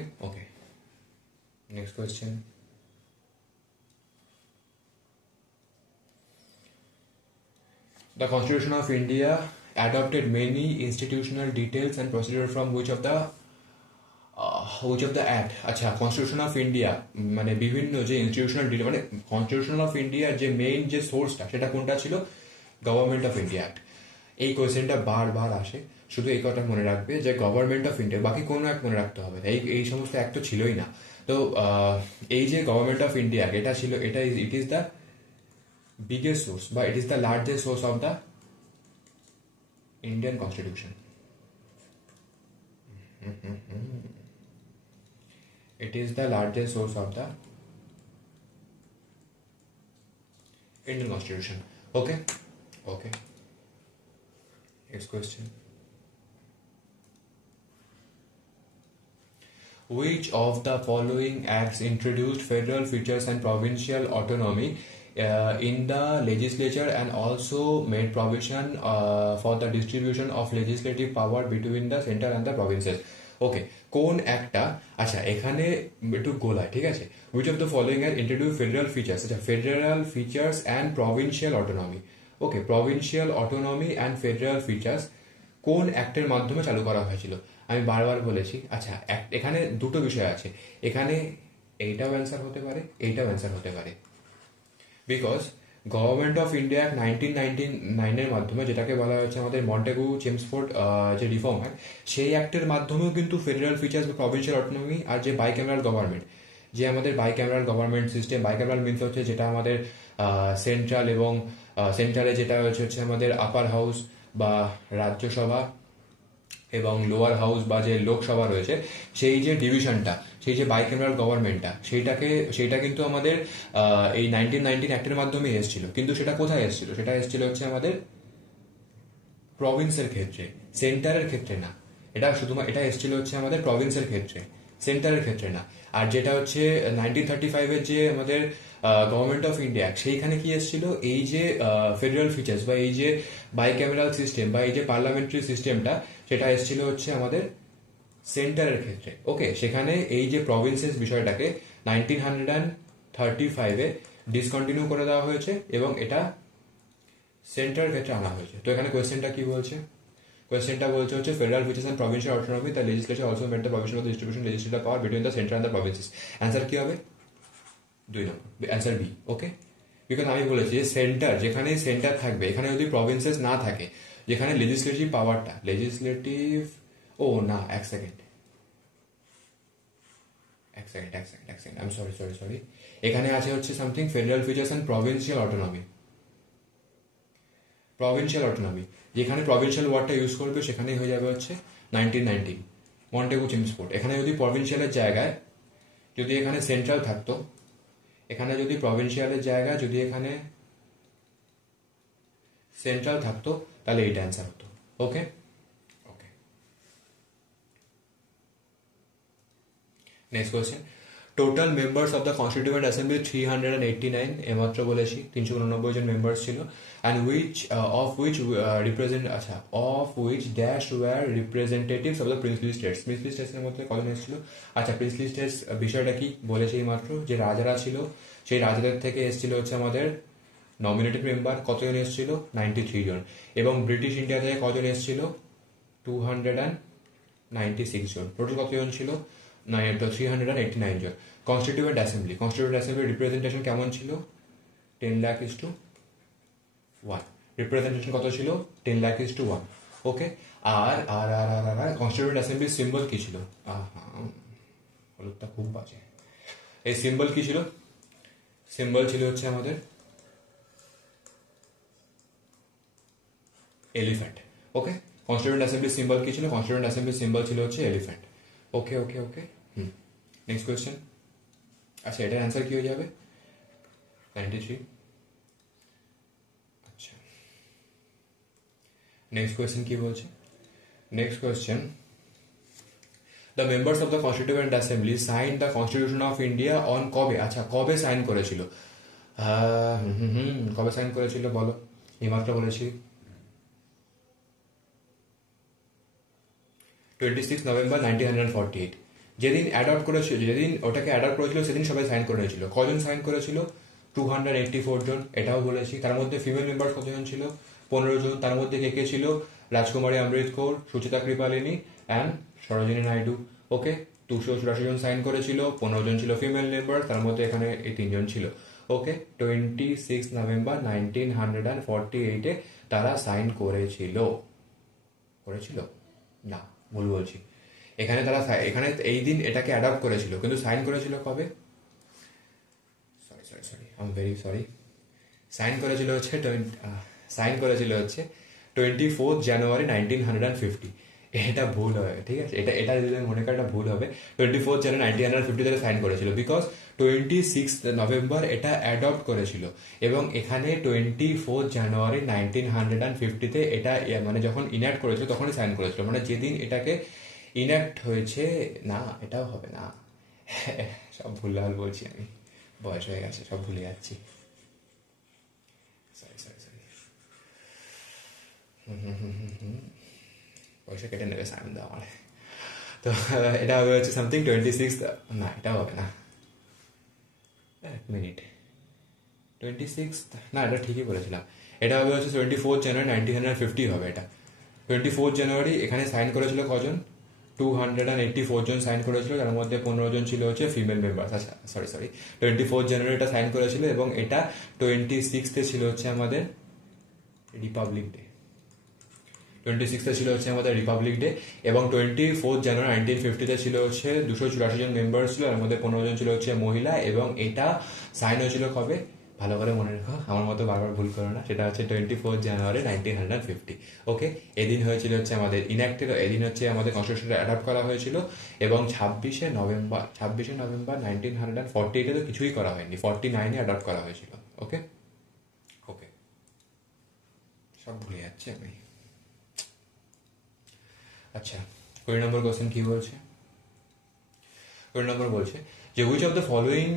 next question. The Constitution of India adopted many institutional details and procedure from which of the act? আচ্ছা, কনস্টিটিউশন অফ ইন্ডিয়া মানে বিভিন্ন যে ইনস্টিটিউশনাল ডিটেল, মানে কনস্টিটিউশন অফ ইন্ডিয়ার যে মেইন যে সোর্সটা, সেটা কোনটা ছিল? Government of India act. এই কোয়েশ্চেনটা বারবার আসে, শুধু এই কথা মনে রাখবে যে গভর্নমেন্ট অফ ইন্ডিয়া, বাকি কোনো অ্যাক্ট মনে রাখতে হবে। এই সমস্ত অ্যাক্ট তো ছিলই না। তো এই যে গভর্নমেন্ট অফ ইন্ডিয়া এটা ছিল, ইট is the biggest source, but it is the largest source of the Indian Constitution. It is the largest source of the Indian Constitution. Okay. Next question. Which of the following acts introduced federal features and provincial autonomy in the legislature and also made provision for the distribution of legislative power between the center and the provinces? Okay, কোন একটা, আচ্ছা এখানে একটু গোলায়, ঠিক আছে। Which of the following are introduce federal features? আচ্ছা, federal features and provincial autonomy. Okay, provincial autonomy and federal features কোন অ্যাক্টের মাধ্যমে চালু করা হয়েছিল? আমি বারবার বলেছি। আচ্ছা, এখানে দুটো বিষয় আছে, এখানে এইটাও অ্যান্সার হতে পারে, এইটাও অ্যান্সার হতে পারে। বিকজ গভর্নমেন্ট অফ ইন্ডিয়া 1999-এর মাধ্যমে, যেটাকে বলা হচ্ছে আমাদের মন্টেগু চেমসফোর্ড যে রিফর্ম অ্যাক্ট, সেই অ্যাক্টের মাধ্যমেও কিন্তু ফেডারেল ফিচার্স বা প্রভিন্সিয়াল অটোনমি আর যে বাইক্যামেরাল গভর্নমেন্ট, যে আমাদের bicameral government system, bicameral means হচ্ছে যেটা আমাদের সেন্ট্রাল এবং সেন্ট্রালে যেটা হচ্ছে আমাদের আপার হাউস বা রাজ্যসভা এবং লোয়ার হাউস বা যে লোকসভা রয়েছে, সেই যে ডিভিশনটা, সেই যে বাইক্যামেরাল গভর্নমেন্টটা, সেইটা কিন্তু আমাদের এই 1919 অ্যাক্টের মাধ্যমে এসেছিল। কিন্তু সেটা কোথায় এসেছিল? সেটা এসেছিল হচ্ছে আমাদের প্রভিন্সের ক্ষেত্রে, সেন্টারের ক্ষেত্রে না। এটা এসেছিল হচ্ছে আমাদের প্রভিন্সের ক্ষেত্রে, সেন্টারের ক্ষেত্রে না। আর যেটা হচ্ছে 1935-এর যে আমাদের গভর্নমেন্ট অফ ইন্ডিয়া, সেইখানে কি এসেছিল? এই যে ফেডারেল ফিচার্স বা এই যে বাইক্যামেরাল সিস্টেম বা এই যে পার্লামেন্টারি সিস্টেমটা, সেটা এসেছিল হচ্ছে আমাদের সেন্টারের ক্ষেত্রে। ওকে, সেখানে এই যে প্রভিন্সেস বিষয়টাকে 1935-এ ডিসকন্টিনিউ করে দেওয়া হয়েছে এবং এটা সেন্টারের ক্ষেত্রে আনা হয়েছে। তো এখানে কোয়েশ্চেনটা কি বলছে? কোয়েশ্চেনটা বলছে হচ্ছে federal features and provincial autonomy, the legislature also made the provision of the distribution legislative power between the centre and the provinces. Answer কি হবে? 2 নম্বর, অ্যান্সার বি। ওকে, বিকজ আমি বলেছি যে সেন্টার, যেখানে সেন্টার থাকবে, এখানে যদি প্রভিন্সেস না থাকে, যেখানে লেজিসলেটিভ পাওয়ারটা, লেজিসলেটিভ, ও না, এক সেকেন্ড, আই এম সরি, এখানে আছে হচ্ছে something federal features and provincial autonomy. যেখানে প্রভিন্সিয়াল ওয়ার্ডটা ইউজ করবে সেখানেই হয়ে যাবে হচ্ছে 1919 মন্টেগু চিমস্ফোর্ড। এখানে যদি প্রভিন্সিয়ালের জায়গায় যদি এখানে সেন্ট্রাল থাকতো, এখানে যদি প্রভিন্সিয়ালের জায়গায় যদি এখানে সেন্ট্রাল থাকতো, তাহলে এইটা অ্যান্সার হতো। Okay, next question. Total members of the constituent assembly 389, এমাত্র বলেছি 389 জন মেম্বার্স ছিল। And of which dash were representatives of the princely states. Princely স্টেটসের মধ্যে কজন এসেছিল? আচ্ছা, প্রিন্সলি স্টেটস বিষয়টা কি বলেছে এই মাত্র, যে রাজারা ছিল, সেই রাজাদের থেকে এসেছিল হচ্ছে আমাদের নমিনেটেড মেম্বার। কতজন এসেছিল? 93 জন। এবং ব্রিটিশ ইন্ডিয়া থেকে কজন এসেছিল? 296 জন। টোটাল কতজন ছিল? 389 জন। কনস্টিটিউয়েন্ট অ্যাসেম্বলি রিপ্রেজেন্টেশন কেমন ছিল? 10,00,000:1। রিপ্রেজেন্টেশন কত ছিল? 10,00,000:1। ওকে, আর কনস্টিটিউয়েন্ট অ্যাসেম্বলির সিম্বল কি ছিল? হলুদটা খুব বাজে। এই সিম্বল কি ছিল? সিম্বল ছিল হচ্ছে আমাদের এলিফ্যান্ট। ওকে, কনস্টিটিউয়েন্ট অ্যাসেম্বলির সিম্বল কি ছিল? কনস্টিটিউয়েন্ট অ্যাসেম্বলির সিম্বল ছিল হচ্ছে এলিফ্যান্ট। ওকে, নেক্সট কোয়েশ্চেন। আচ্ছা, এটার অ্যান্সার কি হয়ে যাবে? 93। আচ্ছা, নেক্সট কোয়েশ্চেন কি বলছে? Next question, the members of the constituent assembly sign the constitution of India on কবে? আচ্ছা, কবে সাইন করেছিল? কবে সাইন করেছিল বলো? এইমাত্র বলেছি 26 নভেম্বর 1948। যেদিন অ্যাডপ্ট করেছিল, যেদিন ওটাকে অ্যাডপ্ট করেছিল, সেদিন সবাই সাইন করেছিল। কজন সাইন করেছিল? 284 জন, এটাও বলেছি। তার মধ্যে ফিমেল মেম্বার কতজন ছিল? 15 জন। তার মধ্যে কে কে ছিল? রাজকুমারী অমৃত কৌর, সুচিতা কৃপালিনী অ্যান্ড সরোজিনী নাইডু। ওকে, 284 জন সাইন করেছিল, 15 জন ছিল ফিমেল মেম্বার, তার মধ্যে এখানে এই 3 জন ছিল। ওকে, 26 নভেম্বর 1948-এ তারা সাইন করেছিল না, ভুল বলছি। এখানে এই দিন এটাকে অ্যাডপ্ট করেছিল, কিন্তু সাইন করেছিল কবে? Sorry, I am very sorry. Sign করেছিল হচ্ছে 24 জানুয়ারি 1950। এটা ভুল হবে, ঠিক আছে? এটা যদি মনে করি এটা ভুল হবে। 24 জানুয়ারি 1950 সাইন করেছিল, বিকজ 26 নভেম্বর এটা অ্যাডপ্ট করেছিল এবং এখানে 24 জানুয়ারি 1950-তে এটা মানে যখন ইনঅ্যাক্ট করেছিল তখনই সাইন করেছিল, মানে যেদিন এটাকে ইনঅ্যাক্ট হয়েছে। না, এটাও হবে না, সব ভুলভাল বলছি আমি, বয়স হয়ে গেছে, সব ভুলে যাচ্ছি। সরি, পয়সা কেটে নেবে সাইন দেওয়া আমার। তো এটা হবে হচ্ছে সামথিং 26, না এটাও হবে না, এক মিনিট, 26, না এটা ঠিকই বলেছিলাম। এটা হবে হচ্ছে 24 জানুয়ারি 1950 হবে এটা। 24 জানুয়ারি এখানে সাইন করেছিল কজন? 284 জন সাইন করেছিল, যার মধ্যে 15 জন ছিল হচ্ছে ফিমেল মেম্বার। আচ্ছা, সরি, 24 জানুয়ারি এটা সাইন করেছিল এবং এটা 26-এ ছিল হচ্ছে আমাদের রিপাবলিক ডে। 26-এ ছিল হচ্ছে আমাদের রিপাবলিক ডে এবং 24 জানুয়ারি 1950-তে ছিল হচ্ছে 284 জন মেম্বার ছিল, এর মধ্যে 15 জন ছিল হচ্ছে মহিলা এবং এটা সাইন হয়েছিল কবে? ভালো করে মনে রেখো, আমার মতো বারবার ভুল করো না। সেটা হচ্ছে 24 জানুয়ারি 1950। ওকে, এদিন হয়েছিল হচ্ছে আমাদের ইনঅ্যাক্টেড, এদিন হচ্ছে আমাদের কনস্টিটিউশনটা অ্যাডাপ্ট করা হয়েছিল। এবং 26শে নভেম্বর 1948 তো কিছুই করা হয়নি, 49-এ অ্যাডাপ্ট করা হয়েছিল। ওকে ওকে, সব ভুলে যাচ্ছে আমি। আচ্ছা, 20 নম্বর কোশ্চেন কি বলছে? 20 নম্বর বলছে যে which of the following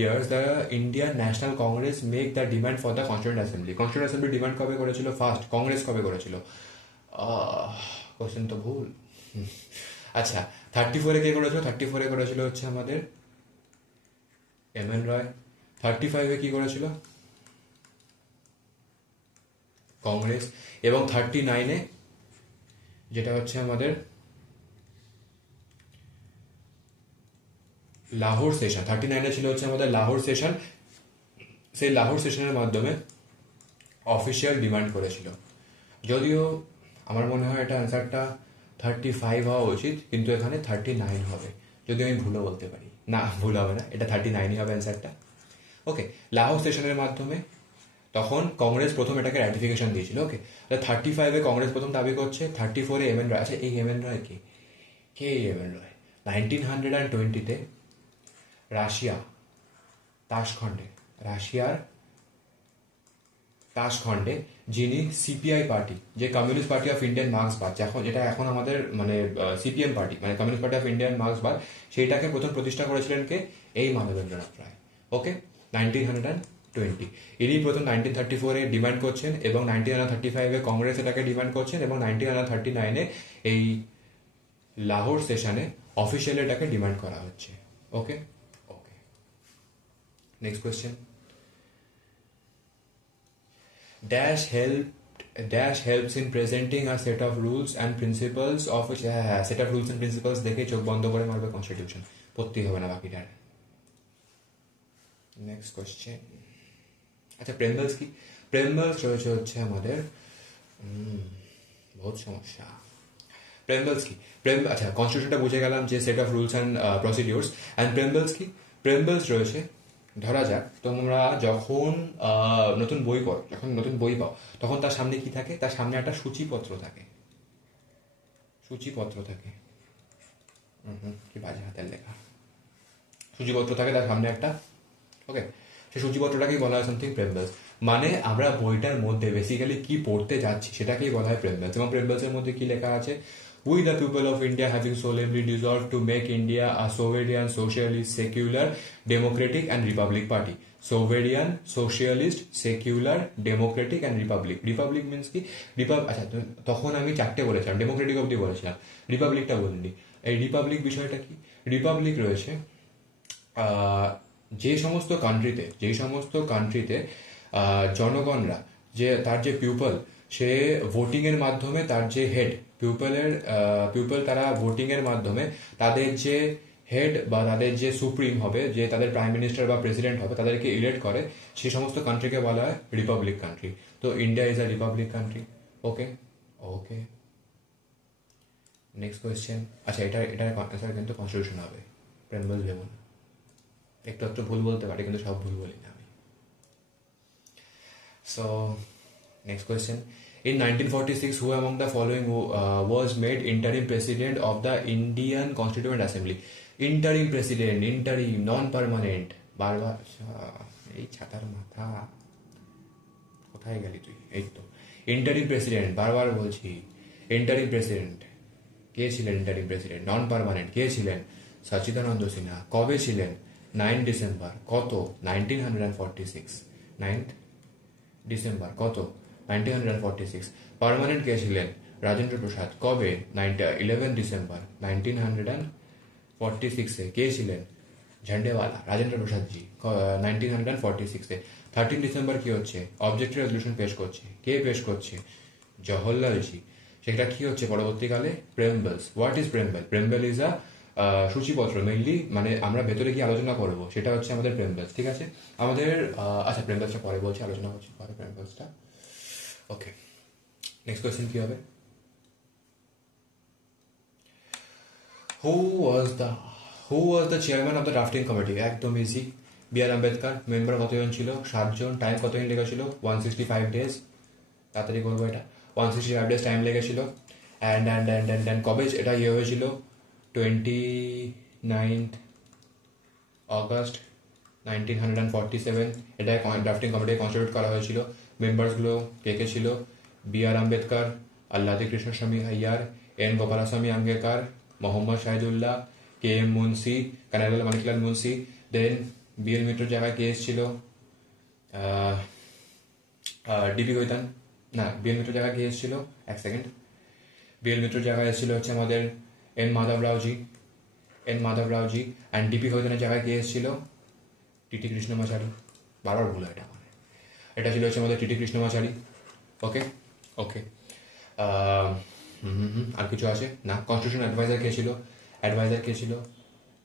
years the Indian National Congress make the demand for the Constituent Assembly? Constituent Assembly demand কবে করেছিল? ফার্স্ট কংগ্রেস কবে করেছিল? কোশ্চেন তো ভুল। আচ্ছা, 34-এ কে করেছিল? 34-এ করেছিল হচ্ছে আমাদের এম এন রয়। 35-এ কি করেছিল? কংগ্রেস। এবং 39-এ যেটা হচ্ছে আমাদের লাহোর সেশন, 39-এ ছিল হচ্ছে আমাদের লাহোর সেশন। সেই লাহোর সেশনের মাধ্যমে অফিসিয়াল ডিমান্ড করেছিল। যদিও আমার মনে হয় এটা অ্যান্সারটা 35 হওয়া উচিত, কিন্তু এখানে 39 হবে, যদি আমি ভুলও বলতে পারি। না, ভুল হবে না, এটা 39ই হবে অ্যান্সারটা। ওকে, লাহোর সেশনের মাধ্যমে তখন কংগ্রেস প্রথম এটাকে র্যাটিফিকেশন দিয়েছিল। ওকে, 35-এ কংগ্রেস প্রথম দাবি করছে, 34-এ এম এন রয়। আচ্ছা, এই এম এন রয় কে? কে এম এন রয়? 1920-তে রাশিয়ার তাশখণ্ডে যিনি সিপিআই পার্টি, যে কমিউনিস্ট পার্টি অফ ইন্ডিয়ান মার্ক্সবাদ, যেটা এখন আমাদের মানে সিপিএম পার্টি, মানে কমিউনিস্ট পার্টি অফ ইন্ডিয়ান মার্ক্সবাদ, সেইটাকে প্রথম প্রতিষ্ঠা করেছিলেন কে? এই মানবেন্দ্রনাথ রায়। ওকে, 1920। ইনি প্রথম 1934-এ ডিমান্ড করছেন, এবং 1935-এ কংগ্রেস এটাকে ডিমান্ড করছেন, এবং 1939-এ এই লাহোর সেশনে অফিসিয়ালি এটাকে ডিমান্ড করা হচ্ছে। Okay okay, next question. Dash helps in presenting a set of rules and principles of which set of rules and principles দেখে চোখ বন্ধ করে মারবে কনস্টিটিউশন, পড়তেই হবে না বাকিটার। Next question. আচ্ছা, প্রেমবেলস কি? প্রেমবেলস রয়েছে হচ্ছে আমাদের বহুত সমস্যা। প্রেমবেলস কি? আচ্ছা, কনস্টিটিউশনটা বুঝে গেলাম যে set of rules and procedures. And preambles কি? প্রেমবেলস রয়েছে, ধরা যাক তোমরা যখন নতুন বই পড়ো, যখন নতুন বই পাও, তখন তার সামনে কি থাকে? তার সামনে একটা সূচিপত্র থাকে। কি বাজে হাতের লেখা। সূচিপত্র থাকে তার সামনে একটা। ওকে, সেই সূচিপত্রটাকেই বলা হয় সামথিং প্রেমবেলস। মানে আমরা বইটার মধ্যে বেসিক্যালি কি পড়তে যাচ্ছি সেটাকেই বলা হয় প্রেমবেলস। এবং প্রেমবেলসের মধ্যে কি লেখা আছে? We the people of India having solemnly resolved to make India a sovereign, socialist, secular, democratic and republic party. Sovereign, socialist, secular, democratic and republic. Republic means কি? আচ্ছা, তখন আমি 4টে বলেছিলাম, ডেমোক্রেটিক অবধি বলেছিলাম, রিপাবলিকটা বলিনি। এই রিপাবলিক বিষয়টা কি? রিপাবলিক রয়েছে যেই সমস্ত কান্ট্রিতে জনগণরা, যে তার যে পিউপল, সে ভোটিং এর মাধ্যমে তার যে হেড, পিউপল তারা ভোটিং এর মাধ্যমে তাদের যে হেড বা তাদের যে সুপ্রিম হবে, যে তাদের প্রাইম মিনিস্টার বা প্রেসিডেন্ট হবে, তাদেরকে ইলেক্ট করে, সেই সমস্ত কান্ট্রিকে বলা হয় রিপাবলিক কান্ট্রি। তো India is a Republic country. Okay okay, next question. আচ্ছা, এটার অ্যান্সার কিন্তু কনস্টিটিউশন হবে, প্রেমবেলস ভেবো না। একটু ভুল বলতে পারি, কিন্তু সব ভুল বলি না আমি। So, next question. In 1946, who among the following was made interim president of the Indian Constituent Assembly? Interim president, non-permanent. বারবার এই ছাতার মাথা, কোথায় গেলি তুই? এই তো ইন্টারিম প্রেসিডেন্ট, বারবার বলছি ইন্টারিম প্রেসিডেন্ট। কে ছিলেন ইন্টারিম প্রেসিডেন্ট? Non permanent. কে ছিলেন? সচিদানন্দ সিনহা। কবে ছিলেন? 9 ডিসেম্বর। কত? 1946। 9 ডিসেম্বর কত? 1946। পার্মানেন্ট কে ছিলেন? রাজেন্দ্র প্রসাদ। কবে? 11 ডিসেম্বর 1946-এ। কে ছিলেন? ঝান্ডেওয়ালা, রাজেন্দ্র প্রসাদ জি, 1946-এ। 13 ডিসেম্বর কি হচ্ছে? অবজেক্টিভ রেজলিউশন পেশ করছে। কে পেশ করছে? জওহরলাল জি। সেটা কি হচ্ছে পরবর্তীকালে? Preambles. What is preamble? Preamble is a সূচিপত্র, মেইনলি মানে আমরা ভেতরে কি আলোচনা করবো সেটা হচ্ছে আমাদের প্রেমবেলস। ঠিক আছে, আমাদের আচ্ছা, প্রেমবেলসটা পরে বলছি, আলোচনা করছি পরে প্রেমবেলসটা। ওকে, নেক্সট কোয়েশ্চেন কি হবে? Who was the chairman of the drafting committee? একদম ইজি, বি.আর. আম্বেদকর মেম্বার কতজন ছিল? 7 জন। টাইম কতদিন লেগেছিল? 165 ডেজ। তাড়াতাড়ি করবো এটা। 165 ডেজ টাইম লেগেছিল। অ্যান্ড কবে এটা ইয়ে হয়েছিল? 29th অগস্ট 1947 এটা ড্রাফটিং কমিটি কনস্টিটিউট করা হয়েছিল। মেম্বার্সগুলো কে কে ছিল? B R. Ambedkar, Alladi Krishnaswami Iyer, N Gopalaswami Ayyangar, Mohammad Saadulla, K M Munshi, Kanaiyalal Maneklal Munshi. Then B L. মিত্রর জায়গায় কে এসেছিল? ডিপি কৈতান। না, বি.এল. মিত্রর জায়গায় কে এসেছিল? এক সেকেন্ড। বি.এল. মিত্রর জায়গায় এসেছিল হচ্ছে আমাদের N Madhav Raoji. And DP কৈতানের জায়গায় কে এসেছিল? টিটি কৃষ্ণমাচারী। বারবার ভুল হয় এটা মানে। এটা ছিল হচ্ছে আমাদের টিটি কৃষ্ণমাচারী। ওকে ওকে। আর কিছু আছে না? কনস্টিটিউশন অ্যাডভাইজার কে ছিল?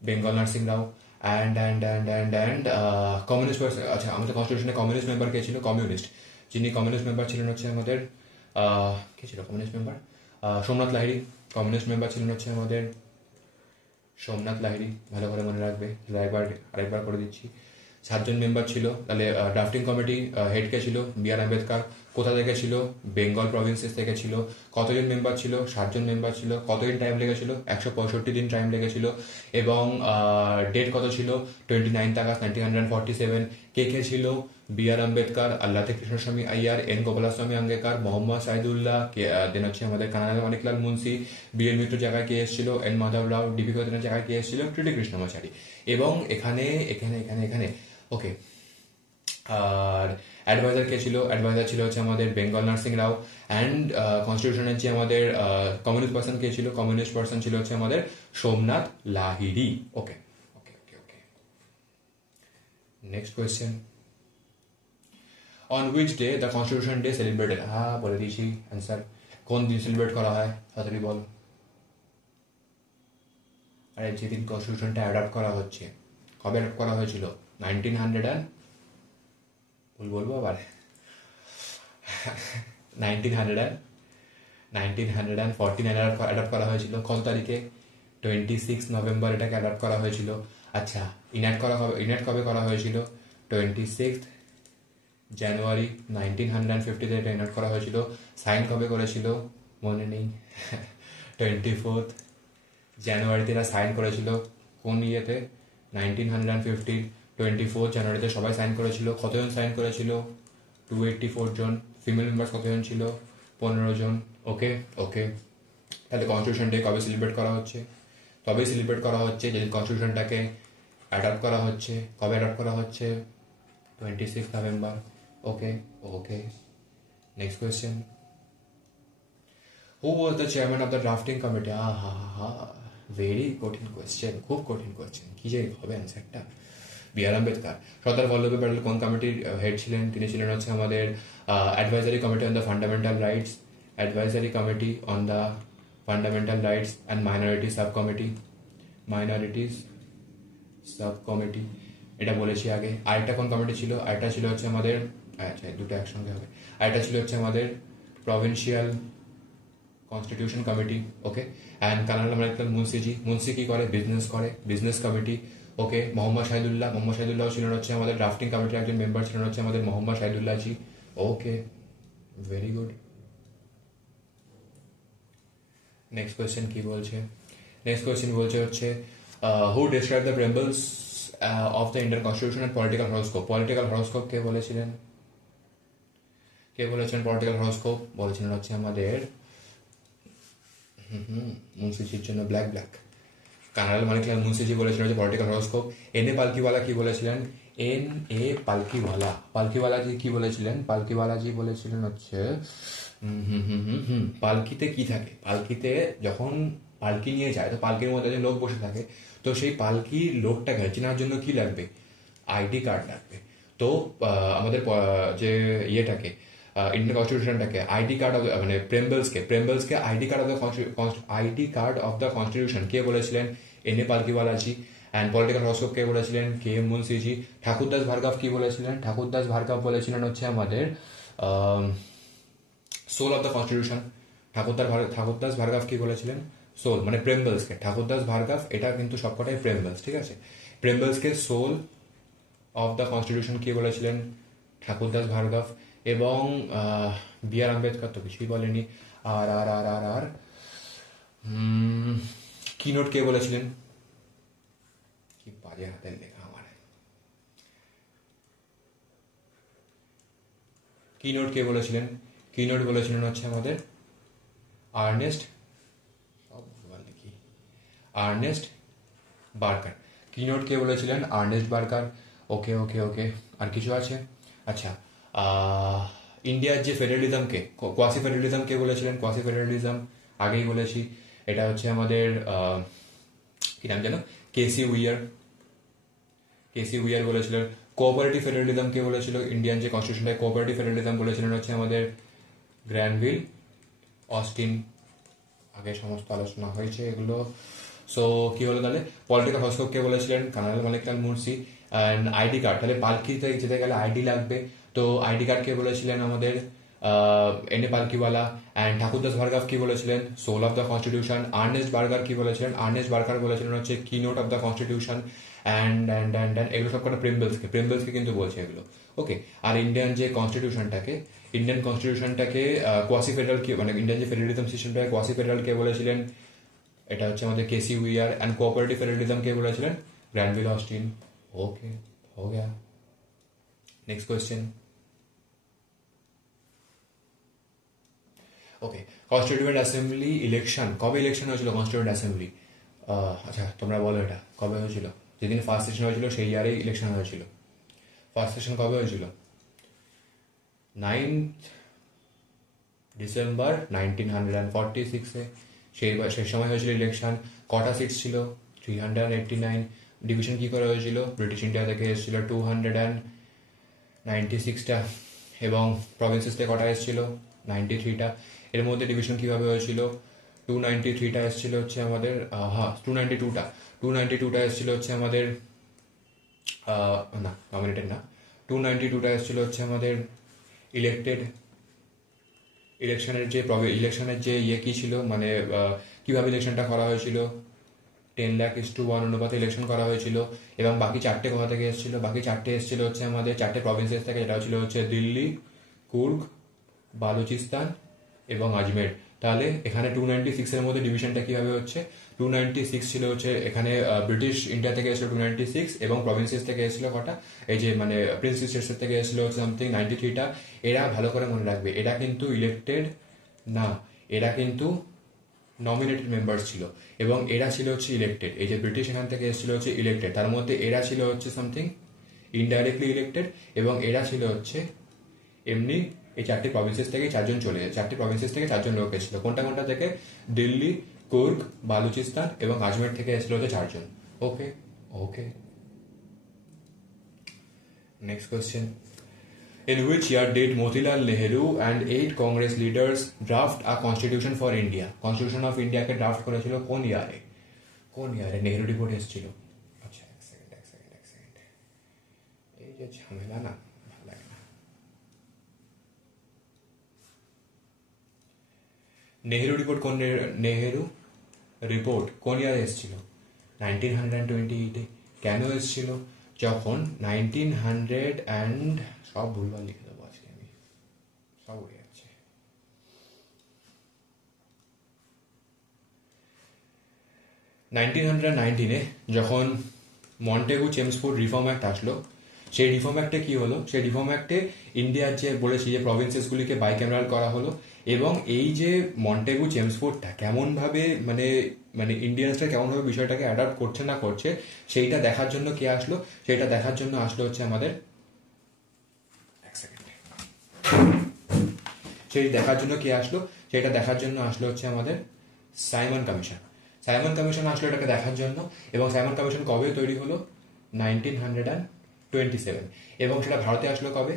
Bengal Narsing Rau. And communist person. আচ্ছা, আমাদের কনস্টিটিউশনে কমিউনিস্ট মেম্বার কে ছিল? যিনি কমিউনিস্ট মেম্বার ছিলেন হচ্ছে আমাদের কে ছিল communist member? Somnath Lahiri. Communist member ছিলেন হচ্ছে আমাদের সোমনাথ লাহিড়ী। ভালো করে মনে রাখবে, আরেকবার করে দিচ্ছি। 7 জন মেম্বার ছিল। তাহলে ড্রাফটিং কমিটি হেড কে ছিল? বি.আর. আম্বেদকর। কোথা থেকে ছিল? বেঙ্গল প্রভিন্সেস থেকে ছিল। কতজন মেম্বার ছিল? 7 জন মেম্বার ছিল। কতদিন টাইম লেগেছিল? 165 দিন টাইম লেগেছিল। এবং ডেট কত ছিল? 29 আগস্ট 1947। কে কে ছিল? বি.আর. আম্বেদকর, আল্লাদি কৃষ্ণস্বামী আইয়ার, এন গোপালাস্বামী আঙ্গেকার, মোহাম্মদ শাহিদুল্লাহ, দেন হচ্ছে আমাদের কানাইলাল মানিকলাল মুন্সি। বি.এল. মিত্র জায়গায় কে এসেছিল? এন মাধব রাও। ডিপি কৈতানের জায়গায় কে এসেছিল? টিটি কৃষ্ণমাচারী। এবং এখানে এখানে এখানে এখানে ওকে। আর অ্যাডভাইজার কে ছিল? অ্যাডভাইজার ছিল হচ্ছে আমাদের বেঙ্গল নার্সিং রাও। অ্যান্ড কনস্টিটিউশনের যে আমাদের কমিউনিস্ট পার্সন কে ছিল? কমিউনিস্ট পার্সন ছিল হচ্ছে আমাদের Somnath Lahiri. Okay okay okay okay. Next question. On which day the constitution day celebrated? হ্যাঁ, বলে দিয়েছি অ্যান্সার। কোন দিন সেলিব্রেট করা হয়? তাড়াতাড়ি বল। আরে যেদিন কনস্টিটিউশনটা অ্যাডাপ্ট করা হচ্ছে। কবে অ্যাডাপ্ট করা হয়েছিল? 1900 ভুল বলবো আবার 1949 অ্যাডাপ্ট করা হয়েছিল। কত তারিখে? 26 নভেম্বর এটাকে অ্যাডাপ্ট করা হয়েছিল। আচ্ছা, ইনাক্ট কবে করা হয়েছিল? 26 জানুয়ারি 1950 এটা ইনাক্ট করা হয়েছিল। সাইন কবে করেছিল? মনে নেই। 24 জানুয়ারিতে এরা সাইন করেছিল। কোন ইয়েতে? 1950 24 জানুয়ারিতে সবাই সাইন করেছিল। কতজন সাইন করেছিল? 284 জন। ফিমেল মেম্বার্স কতজন ছিল? 15 জন। ওকে ওকে। তাহলে কনস্টিটিউশন ডে কবে সেলিব্রেট করা হচ্ছে? তবেই সেলিব্রেট করা হচ্ছে যেদিন কনস্টিটিউশনটাকে অ্যাডাপ্ট করা হচ্ছে। কবে অ্যাডাপ্ট করা হচ্ছে? 26 November. Okay okay. Next question. Who was the chairman of the drafting committee? Very কঠিন কোয়েশ্চেন, খুব কঠিন কোয়েশ্চেন। কি যে হবে অ্যান্সারটা? বি.আর. আম্বেদকর। সর্দার বল্লভভাই প্যাটেল কোন কমিটির হেড ছিলেন? তিনি ছিলেন হচ্ছে আমাদের advisory committee on the fundamental rights. Advisory committee on the fundamental rights and minorities sub committee. এটা বলেছি আগে। আরেকটা কোন কমিটি ছিল? আরেকটা ছিল হচ্ছে আমাদের, আচ্ছা দুটো একসঙ্গে হবে। আরেকটা ছিল হচ্ছে আমাদের provincial constitution committee. Okay. And Kanaiyalal Maneklal Munshi কি করে? Business committee. Okay. Mohammad Saadulla ছিলেন হচ্ছে আমাদের ড্রাফটিং কমিটির একজন মেম্বার ছিলেন হচ্ছে আমাদের Mohammad Saadulla ji. Okay, very good. Next question কি বলছে? নেক্সট কোয়েশ্চেন বলছে হচ্ছে who describe the preambles of the Indian constitution and political horoscope? Political horoscope কে বলেছিলেন? পলিটিক্যাল হরোস্কোপ বলেছিলেন হচ্ছে আমাদের মুন্সিজির জন্য ব্ল্যাক। কানাইলাল মানিকলাল মুন্সিজি বলেছিলেন যে political horoscope. N A Palkhivala কি বলেছিলেন? পালকিওয়ালাজি কি বলেছিলেন? পালকিওয়ালাজি বলেছিলেন হচ্ছে পালকিতে কি থাকে? পালকিতে যখন পালকি নিয়ে যায় তো পালকির মধ্যে যে লোক বসে থাকে, তো সেই পালকির লোকটাকে চেনার জন্য কি লাগবে? আইডি কার্ড লাগবে। তো আমাদের যে ইয়েটাকে ইন্ডিয়ান কনস্টিটিউশনটাকে আইডি কার্ড অফ মানে প্রেম্বলসকে ID card of the constitution কে বলেছিলেন? N A Palkhivalaji. And political horoscope কে বলেছিলেন? K M মুন্সিজি। ঠাকুরদাস ভার্গব কি বলেছিলেন? ঠাকুরদাস ভার্গব বলেছিলেন হচ্ছে আমাদের soul of the constitution. Thakurdas Bhargava কি বলেছিলেন? সোল মানে প্রেম্বলসকে। ঠাকুরদাস ভার্গব এটা কিন্তু সবকটাই প্রেম্বলস, ঠিক আছে? প্রেম্বলসকে সোল অফ দ্য কনস্টিটিউশন কে বলেছিলেন? ঠাকুরদাস ভার্গব। এবং বি আর আম্বেদকর তো কিছুই বলেনি। আর আর আর আর আর কিনোট কে বলেছিলেন? কি বাজে হাতের লেখা আমার। কিনোট কে বলেছিলেন? কিনোট বলেছিলেন হচ্ছে আমাদের আর্নেস্ট, সব ভুলভাল লিখি, আর্নেস্ট বার্কার। কিনোট কে বলেছিলেন? Ernst Barker. ওকে ওকে ওকে। আর কিছু আছে? আচ্ছা, ইন্ডিয়ার যে ফেডারেলিজমকে, কোয়াসি ফেডারেলিজম কে বলেছিলেন? কোয়াসি ফেডারেলিজম আগেই বলেছি, এটা হচ্ছে আমাদের কি নাম জানো, কেসি উইয়ার। কেসি উইয়ার বলেছিলেন। কোঅপারেটিভ ফেডারেলিজম কে বলেছিল? ইন্ডিয়ান যে কনস্টিটিউশনটাকে কোঅপারেটিভ ফেডারেলিজম বলেছিলেন হচ্ছে আমাদের গ্র্যানভিল অস্টিন। আগে সমস্ত আলোচনা হয়েছে এগুলো। সো কি হলো তাহলে? পলিটিক্যাল হরস্কোপ কে বলেছিলেন? Kanaiyalal Maneklal Munshi. And ID card, তাহলে পালকিতে যেতে গেলে আইডি লাগবে, তো আইডি কার্ড কে বলেছিলেন? আমাদের এনে পালকিওয়ালা। অ্যান্ড ঠাকুরদাস ভার্গব কি বলেছিলেন? Soul of the constitution. Ernest Barker কি বলেছিলেন? আর্নেস্ট বার্গার বলেছিলেন হচ্ছে keynote of the constitution. And and and and এগুলো সব কটা প্রেমবেলসকে কিন্তু বলছে এগুলো। ওকে। আর ইন্ডিয়ান যে কনস্টিটিউশনটাকে, ইন্ডিয়ান কনস্টিটিউশনটাকে কোয়াসি ফেডারেল কি, মানে ইন্ডিয়ান যে ফেডারেলিজম সিস্টেমটাকে কোয়াসি ফেডারেল কে বলেছিলেন? এটা হচ্ছে আমাদের K C Wheare. And cooperative federalism কে বলেছিলেন? Granville Austin. ওকে, हो गया। Next question. Okay, constituent assembly election কবে ইলেকশন হয়েছিল? কনস্টিটিউয়েন্ট অ্যাসেম্বলি, আচ্ছা তোমরা বলো এটা কবে হয়েছিল? যেদিন ফার্স্ট সেশন হয়েছিল সেই ইয়ারেই ইলেকশন হয়েছিল। ফার্স্ট সেশন কবে হয়েছিল? 9th December 1946-এ। সেই সময় হয়েছিল ইলেকশন। কটা সিটস ছিল? 389। ডিভিশন কি করে হয়েছিল? ব্রিটিশ ইন্ডিয়া থেকে এসেছিল 296টা, এবং প্রভিন্সেস থেকে কটা এসেছিল? 93টা। এর মধ্যে ডিভিশন কিভাবে হয়েছিল? 293টা এসেছিল হচ্ছে আমাদের, 292টা এসেছিল হচ্ছে আমাদের, না নমিনেটেড না, 292টা এসেছিল হচ্ছে আমাদের ইলেকটেড। ইলেকশনের যে ইয়ে কি ছিল, মানে কিভাবে ইলেকশনটা করা হয়েছিল? 10,00,000:1 অনুপাতে ইলেকশন করা হয়েছিল। এবং বাকি চারটে কোথা থেকে এসেছিল? বাকি চারটে এসেছিল হচ্ছে আমাদের চারটে প্রভিন্সেস থেকে, যেটা ছিল হচ্ছে দিল্লি, কুর্গ, বালুচিস্তান এবং আজমের। তাহলে এখানে 296 এর মধ্যে ডিভিশনটা কিভাবে হচ্ছে? 296 ছিল হচ্ছে এখানে ব্রিটিশ ইন্ডিয়া থেকে এসেছিল 296, এবং প্রভিন্সেস থেকে এসেছিল কটা? এই যে মানে প্রিন্সেস স্টেটস থেকে এসেছিল হচ্ছে সামথিং 93টা। এরা ভালো করে মনে রাখবে, এরা কিন্তু ইলেক্টেড না, এরা কিন্তু নমিনেটেড মেম্বার ছিল, এবং এরা ছিল হচ্ছে ইলেক্টেড। এই যে ব্রিটিশ এখান থেকে এসেছিল হচ্ছে ইলেক্টেড, তার মধ্যে এরা ছিল হচ্ছে সামথিং ইনডাইরেক্টলি ইলেক্টেড, এবং এরা ছিল হচ্ছে এমনি এই চারটি প্রভিন্সেস থেকে চারটি প্রভিন্সেস থেকে 4জন লোক এসেছিল। কোনটা কোনটা থেকে? দিল্লি, কুর্গ, বালুচিস্তান এবং আজমের থেকে এসেছিল হচ্ছে 4জন। Okay okay. Next question. In which year did Motilal Nehru and 8 Congress leaders draft a constitution for India? Constitution of India K draft করেছিল কোন ইয়ারে? কোন ইয়ারে নেহেরু রিপোর্ট এসেছিল? আচ্ছা এক সেকেন্ড। এই যে ঝামেলা না, ভালো লাগে না। নেহেরু রিপোর্ট কোন ইয়ারে এসেছিল? 1928-এ। কেন এসেছিল? যখন 1900 অ্যান্ড সব ভুলভাল লিখে দেবো আজকে আমি, সব উড়ে যাচ্ছে। 1919-এ যখন মন্টেগু চেমসফোর্ড রিফর্ম অ্যাক্ট আসলো, সেই রিফর্ম অ্যাক্টে কি হলো? সেই রিফর্ম অ্যাক্টে ইন্ডিয়ার যে বলেছি যে প্রভিন্সেসগুলিকে বাইক্যামেরাল করা হলো, এবং এই যে মন্টেগু চেমসফোর্ডটা কেমনভাবে মানে মানে ইন্ডিয়ানসরা কেমনভাবে বিষয়টাকে অ্যাডাপ্ট করছে না করছে, সেইটা দেখার জন্য কে আসলো? সেইটা দেখার জন্য আসলো হচ্ছে আমাদের, সেটা দেখার জন্য আসলো হচ্ছে আমাদের সাইমন কমিশন। সাইমন কমিশন আসলো এটাকে দেখার জন্য, এবং সাইমন কমিশন কবে তৈরি হলো? 1927, এবং সেটা ভারতে আসলো কবে?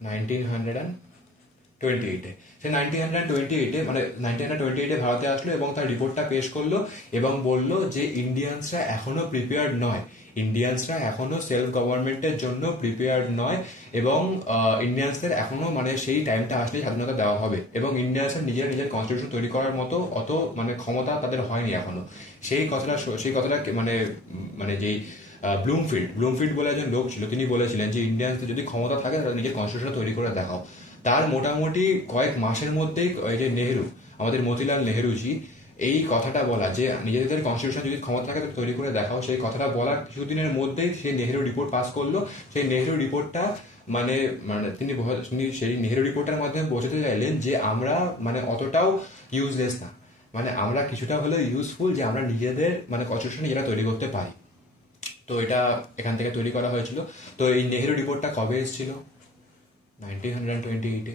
1928-এ। সে 1928-এ মানে 1928-এ ভারতে আসলো, এবং তার রিপোর্টটা পেশ করলো, এবং বলল যে ইন্ডিয়ানসরা এখনো প্রিপেয়ার্ড নয়, ইন্ডিয়ানসরা এখনো সেলফ গভর্নমেন্টের জন্য প্রিপেয়ার্ড নয়, এবং ইন্ডিয়ানসদের এখনো মানে সেই টাইমটা আসলে স্বাধীনতা দেওয়া হবে, এবং ইন্ডিয়ানসরা নিজের কনস্টিটিউশন তৈরি করার মতো অত মানে ক্ষমতা তাদের হয়নি এখনো। সেই কথাটা মানে যেই ব্লুমফিল্ড বলে একজন লোক ছিল, তিনি বলেছিলেন যে ইন্ডিয়ানদের যদি ক্ষমতা থাকে তারা নিজের কনস্টিটিউশন তৈরি করে দেখাও। তার মোটামুটি কয়েক মাসের মধ্যেই এই যে নেহেরু, আমাদের মতিলাল নেহেরুজি এই কথাটা বলা যে নিজেদের কনস্টিটিউশন যদি ক্ষমতা থাকে তৈরি করে দেখাও, সেই কথাটা বলার কিছুদিনের মধ্যেই সেই নেহেরু রিপোর্ট পাস করলো। সেই নেহেরু রিপোর্টটা মানে মানে তিনি সেই নেহেরু রিপোর্টের মাধ্যমে বোঝাতে চাইলেন যে আমরা মানে অতটাও ইউজলেস না, মানে আমরা কিছুটা হলেও ইউজফুল, যে আমরা নিজেদের মানে কনস্টিটিউশন নিজেরা তৈরি করতে পারি। তো এটা এখান থেকে তৈরি করা হয়েছিল। তো এই নেহেরু রিপোর্টটা কবে এসেছিল? 1928-এ।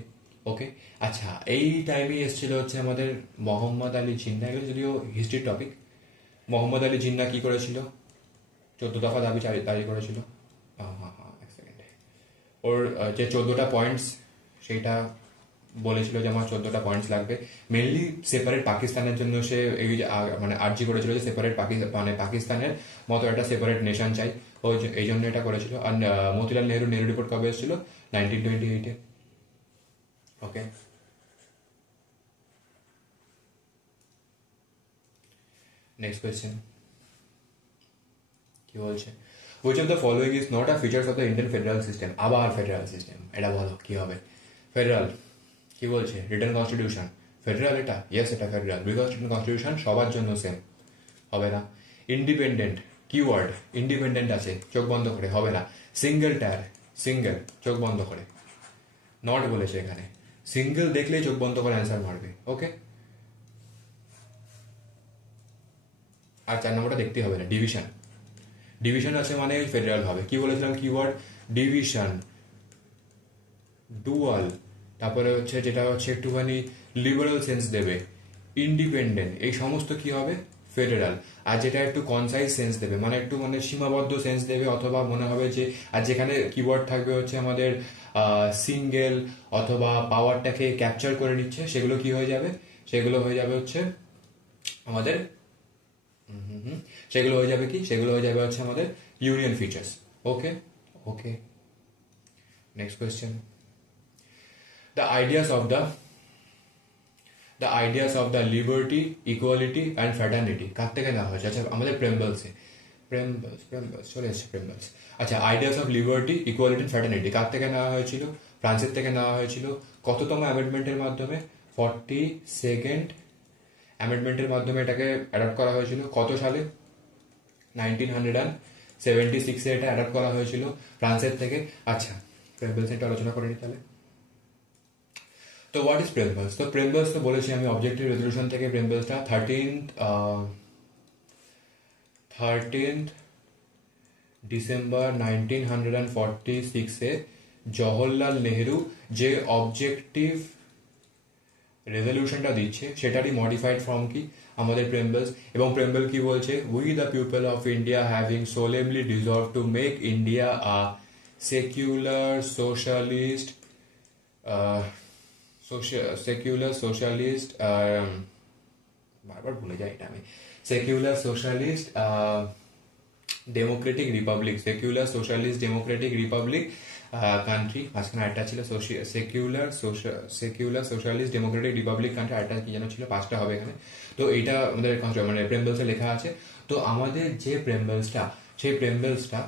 ওকে, আচ্ছা, এই টাইমে এসেছিল হচ্ছে আমাদের মোহাম্মদ আলী জিন্না। এগুলো যদিও হিস্ট্রির টপিক। মোহাম্মদ আলী জিন্না কি করেছিল? 14 দফা দাবি জারি করেছিল। এক সেকেন্ডে। ওর যে 14টা পয়েন্টস, সেইটা বলেছিল যে আমার 14টা পয়েন্টস লাগবে। মেনলি সেপারেট পাকিস্তানের জন্য সে এই মানে আর্জি করেছিল যে সেপারেট মানে পাকিস্তানের মতো একটা সেপারেট নেশন চাই, এই জন্য এটা করেছিল। আর মতিলাল নেহেরু রিপোর্ট কবে এসেছিল? 1928-এ। ওকে, নেক্সট কোয়েশ্চেন কি বলছে? Which of the following is not a features of the Indian federal system? আবার ফেডারেল সিস্টেম, এটা বলো কি হবে? ফেডারেল কি বলছে? রিটেন কনস্টিটিউশন ফেডারেল, এটা ইয়েস, এটা ফেডারেল, বিকজ রিটেন কনস্টিটিউশন সবার জন্য সেম। হবে না। ইন্ডিপেন্ডেন্ট কিওয়ার্ড, ইন্ডিপেন্ডেন্ট আছে, চোখ বন্ধ করে, হবে না। সিঙ্গেল টায়ার, সিঙ্গেল, চোখ বন্ধ করে, নট বলেছে এখানে। সিঙ্গেল দেখলেই চোখ বন্ধ করে অ্যান্সার মারবে। ওকে, আর 4 নম্বরটা দেখতে হবে না। ডিভিশন, ডিভিশন আছে মানে ফেডারেল হবে। কি বলেছিলাম কিওয়ার্ড? ডিভিশন, ডুয়াল, তারপরে হচ্ছে যেটা হচ্ছে একটুখানি লিবারাল সেন্স দেবে, ইন্ডিপেন্ডেন্ট, এই সমস্ত কি হবে? ফেডারাল। আর যেটা একটু কনসাইজ সেন্স দেবে, মানে একটু মানে সীমাবদ্ধ সেন্স দেবে, অথবা মনে হবে যে, আর যেখানে কিওয়ার্ড থাকবে হচ্ছে আমাদের সিঙ্গেল অথবা পাওয়ারটাকে ক্যাপচার করে নিচ্ছে, সেগুলো কি হয়ে যাবে? সেগুলো হয়ে যাবে হচ্ছে আমাদের সেগুলো হয়ে যাবে কি? সেগুলো হয়ে যাবে হচ্ছে আমাদের union features. Okay okay, next question. The ideas of the liberty, equality and fraternity কার থেকে নেওয়া হয়েছে? আচ্ছা, আমাদের প্রেমবেলসে, প্রেমবেলস চলে এসেছে, প্রেমবেলস। আচ্ছা, ideas of liberty, equality and fraternity কার থেকে নেওয়া হয়েছিল? ফ্রান্সের থেকে নেওয়া হয়েছিল। কততম অ্যামেন্ডমেন্টের মাধ্যমে? 42nd অ্যামেন্ডমেন্টের মাধ্যমে এটাকে অ্যাডপ্ট করা হয়েছিল। কত সালে? 1976-এ এটা অ্যাডপ্ট করা হয়েছিল ফ্রান্সের থেকে। আচ্ছা, প্রেমবেলস এটা আলোচনা করে নি তাহলে। তো হোয়াট ইজ প্রেমবেলস? তো প্রেমবেলস তো বলেছি আমি অবজেক্টিভ রেজলিউশন থেকে প্রেমবেলসটা 13th ডিসেম্বর 1946-এ জওহরলাল নেহেরু যে অবজেক্টিভ রেজলিউশনটা দিচ্ছে সেটারই মডিফাইড ফর্ম কি? আমাদের প্রেমবেলস। এবং প্রেমবেল কি বলছে? We the people of India having solemnly dissolve to make India a secular socialist বারবার ভুলে যাই এটা আমি, secular socialist Democratic Republic, secular socialist Democratic Republic country, মাঝখানে একটা ছিল secular socialist Democratic Republic country, আরেকটা কি যেন ছিল, 5টা হবে এখানে। তো এইটা আমাদের মানে প্রেমবেলসে লেখা আছে। তো আমাদের যে প্রেমবেলসটা, সেই প্রেমবেলসটা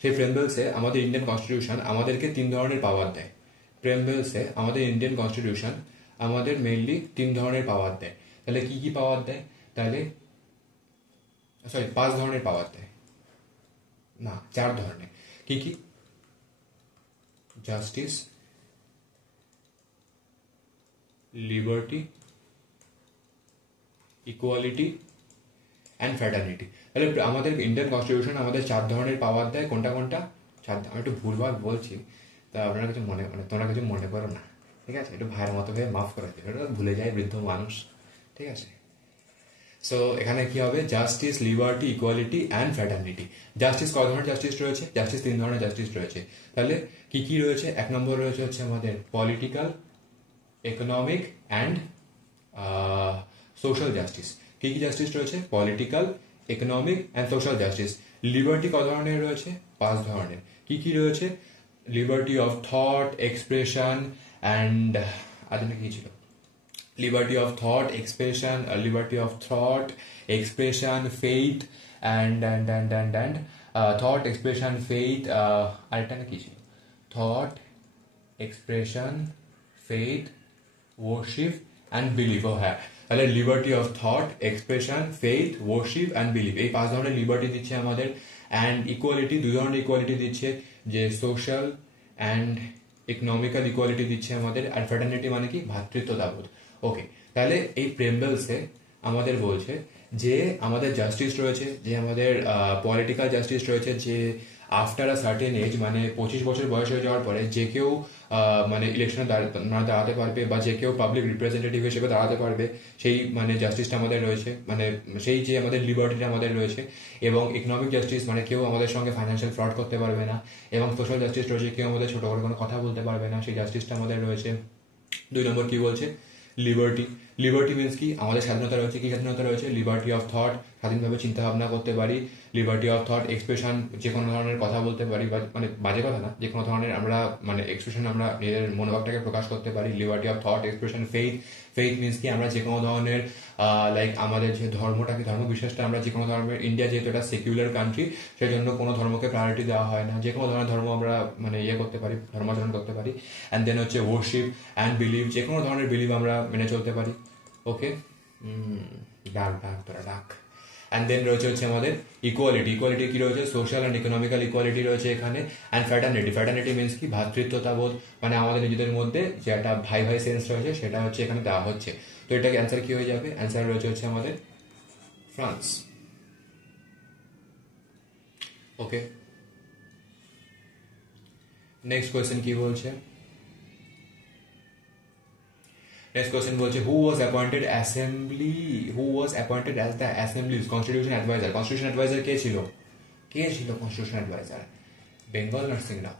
সেই প্রেমবেলসে আমাদের ইন্ডিয়ান কনস্টিটিউশন আমাদেরকে 3 ধরনের পাওয়ার দেয়। প্রেমবেলসে আমাদের ইন্ডিয়ান কনস্টিটিউশন আমাদের মেইনলি 3 ধরনের পাওয়ার দেয়। তাহলে কি কি পাওয়ার দেয়? তাহলে 5 ধরনের পাওয়ার দেয়, না 4 ধরনের। কি কি? Justice, liberty, equality and fraternity. তাহলে আমাদের ইন্ডিয়ান কনস্টিটিউশন আমাদের 4 ধরনের পাওয়ার দেয়। কোনটা কোনটা? 4। আমি একটু ভুলভাল বলছি, তা আপনারা কিছু তোমরা কিছু মনে করো না, ঠিক আছে? একটু ভাইয়ের মতো হয়ে মাফ করে দেবে, এটা ভুলে যায় বৃদ্ধ মানুষ, ঠিক আছে? সো এখানে কি হবে? Justice, liberty, equality and fraternity. Justice কয় ধরনের জাস্টিস রয়েছে? জাস্টিস 3 ধরনের জাস্টিস রয়েছে। তাহলে কি কি রয়েছে? 1 নম্বর রয়েছে হচ্ছে আমাদের political, economic and social justice. কি কি জাস্টিস রয়েছে? Political, economic and social justice. Liberty কত ধরনের রয়েছে? 5 ধরনের। কি কি রয়েছে? Liberty of thought, expression and কি ছিল, liberty of thought expression, faith and thought expression faith আরেকটা না কি ছিল, thought expression faith worship and belief। ও হ্যাঁ, তাহলে liberty of thought expression faith worship and believe, এই 5 ধরনের লিবার্টি দিচ্ছে আমাদের। অ্যান্ড ইকুয়ালিটি, 2 ধরনের ইকুয়ালিটি দিচ্ছে, যে সোশ্যাল অ্যান্ড ইকোনমিক্যাল ইকুয়ালিটি দিচ্ছে আমাদের। আর ফ্র্যাটার্নিটি মানে কি, ভ্রাতৃত্বতাবোধ। ওকে, তাহলে এই প্রেম্বলসে আমাদের বলছে যে আমাদের জাস্টিস রয়েছে, যে আমাদের পলিটিক্যাল জাস্টিস রয়েছে, যে আফটার আ সার্টেন এজ মানে 25 বছর বয়স হয়ে যাওয়ার পরে যে কেউ মানে ইলেকশনে দাঁড়াতে পারবে, বা যে কেউ পাবলিক রিপ্রেজেন্টেটিভ হিসেবে দাঁড়াতে পারবে, সেই মানে জাস্টিসটা আমাদের রয়েছে, মানে সেই যে আমাদের লিবার্টিটা আমাদের রয়েছে। এবং ইকোনমিক জাস্টিস মানে কেউ আমাদের সঙ্গে ফাইন্যান্সিয়াল ফ্রড করতে পারবে না। এবং সোশ্যাল জাস্টিস রয়েছে, কেউ আমাদের ছোট করে কোনো কথা বলতে পারবে না, সেই জাস্টিসটা আমাদের রয়েছে। 2 নম্বর কি বলছে, লিবার্টি। লিবার্টি মিনস কি, আমাদের স্বাধীনতা রয়েছে। কি স্বাধীনতা রয়েছে, লিবার্টি অফ থট, স্বাধীনভাবে চিন্তা ভাবনা করতে পারি। লিবার্টি অফ থট এক্সপ্রেশন, যে কোনো ধরনের কথা বলতে পারি, বা মানে বাজে কথা না, যে কোনো ধরনের আমরা মানে এক্সপ্রেশন আমরা নিজের মনোভাবটাকে প্রকাশ করতে পারি। Liberty of thought expression faith. Faith means কি, আমরা যে কোনো ধরনের লাইক আমাদের যে ধর্মটাকে, ধর্ম বিশ্বাসটা, আমরা যে কোনো ধর্মের, ইন্ডিয়া যেহেতু একটা সেকুলার কান্ট্রি, সেই জন্য কোনো ধর্মকে প্রায়োরিটি দেওয়া হয় না, যে কোনো ধরনের ধর্ম আমরা মানে ইয়ে করতে পারি, ধর্মাচরণ করতে পারি। অ্যান্ড দেন হচ্ছে ওয়ার্শিপ অ্যান্ড বিলিভ, যে কোনো ধরনের বিলিভ আমরা মেনে চলতে পারি। ওকে, ডাক তোরা ডাক। অ্যান্ড দেন রয়েছে হচ্ছে আমাদের ইকুয়ালিটি। ইকুয়ালিটি কি রয়েছে, সোশ্যাল অ্যান্ড ইকোনমিক্যাল ইকুয়ালিটি রয়েছে এখানে। And fraternity. ফ্র্যাটার্নিটি মিনস কি, ভ্রাতৃত্বতাবোধ, মানে আমাদের নিজেদের মধ্যে যে একটা ভাই ভাই সেন্স রয়েছে, সেটা হচ্ছে এখানে দেওয়া হচ্ছে। তো এটাকে অ্যান্সার কি হয়ে যাবে, অ্যান্সার রয়েছে হচ্ছে আমাদের ফ্রান্স। ওকে, নেক্সট কোয়েশ্চেন কি বলছে, নেক্সট কোয়েশ্চেন বলছে who was appointed as the assemblies constitution adviser. Constitution adviser কে ছিল, constitution adviser, Benegal Narsing Rau.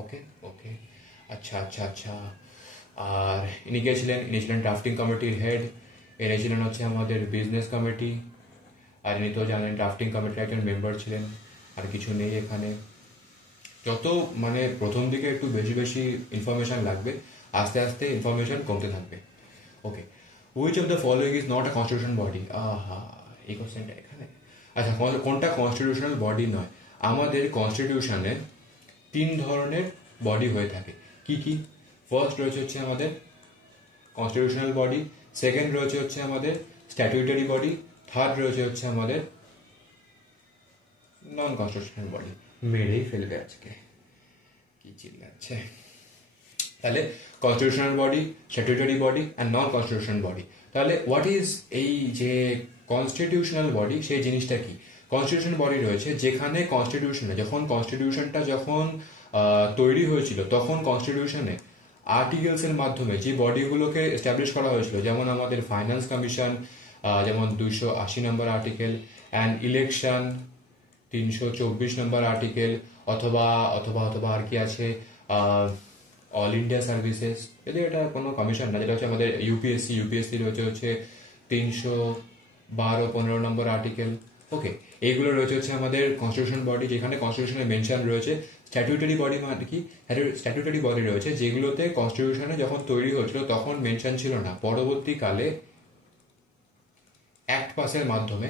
Okay okay, আচ্ছা আচ্ছা আচ্ছা। আর ইনি কে ছিলেন, ইনি ছিলেন ড্রাফটিং কমিটির হেড। ইনি ছিলেন হচ্ছে আমাদের বিজনেস কমিটি। আর ইনি তো জানেন ড্রাফটিং কমিটির একজন মেম্বার ছিলেন। আর কিছু নেই এখানে। যত মানে প্রথম দিকে একটু বেশি বেশি ইনফরমেশন লাগবে, আস্তে আস্তে ইনফরমেশন কমতে থাকবে। Okay, which of the following is not a constitution body. এই কোশ্চেনটা এখানে। আচ্ছা, কোনটা কনস্টিটিউশনাল বডি নয়? আমাদের কনস্টিটিউশনে 3 ধরনের বডি হয়ে থাকে। কি কি? ফার্স্ট রয়েছে হচ্ছে আমাদের কনস্টিটিউশনাল বডি, সেকেন্ড রয়েছে হচ্ছে আমাদের স্ট্যাটিউটারি বডি, থার্ড রয়েছে হচ্ছে আমাদের নন কনস্টিটিউশনাল বডি। মেরেই ফেলবে আজকে, কি চিল্লাচ্ছে। তাহলে constitutional body, statutory body and non constitutional body. তাহলে হোয়াট ইজ এই যে কনস্টিটিউশনাল বডি, সেই জিনিসটা কি? কনস্টিটিউশনাল বডি রয়েছে যেখানে কনস্টিটিউশনে, যখন কনস্টিটিউশনটা যখন তৈরি হয়েছিল, তখন কনস্টিটিউশনে আর্টিকেলস এর মাধ্যমে যে বডিগুলোকে এস্টাবলিশ করা হয়েছিল, যেমন আমাদের ফাইন্যান্স কমিশন, যেমন 280 number article, and election 324 number article, অথবা অথবা অথবা আর কি আছে, অল ইন্ডিয়া সার্ভিসেস, যদি এটা কোনো কমিশন না, যেটা হচ্ছে আমাদের ইউপিএসসি রয়েছে হচ্ছে 312-15 নম্বর আর্টিকেল। ওকে, এইগুলো রয়েছে হচ্ছে আমাদের কনস্টিটিউশন বডি, যেখানে কনস্টিটিউশনে মেনশন রয়েছে। স্ট্যাটিউটারি বডি মানে কি? স্ট্যাটিউটারি বডি রয়েছে যেগুলোতে কনস্টিটিউশনে যখন তৈরি হয়েছিল তখন মেনশন ছিল না, পরবর্তীকালে অ্যাক্ট পাসের মাধ্যমে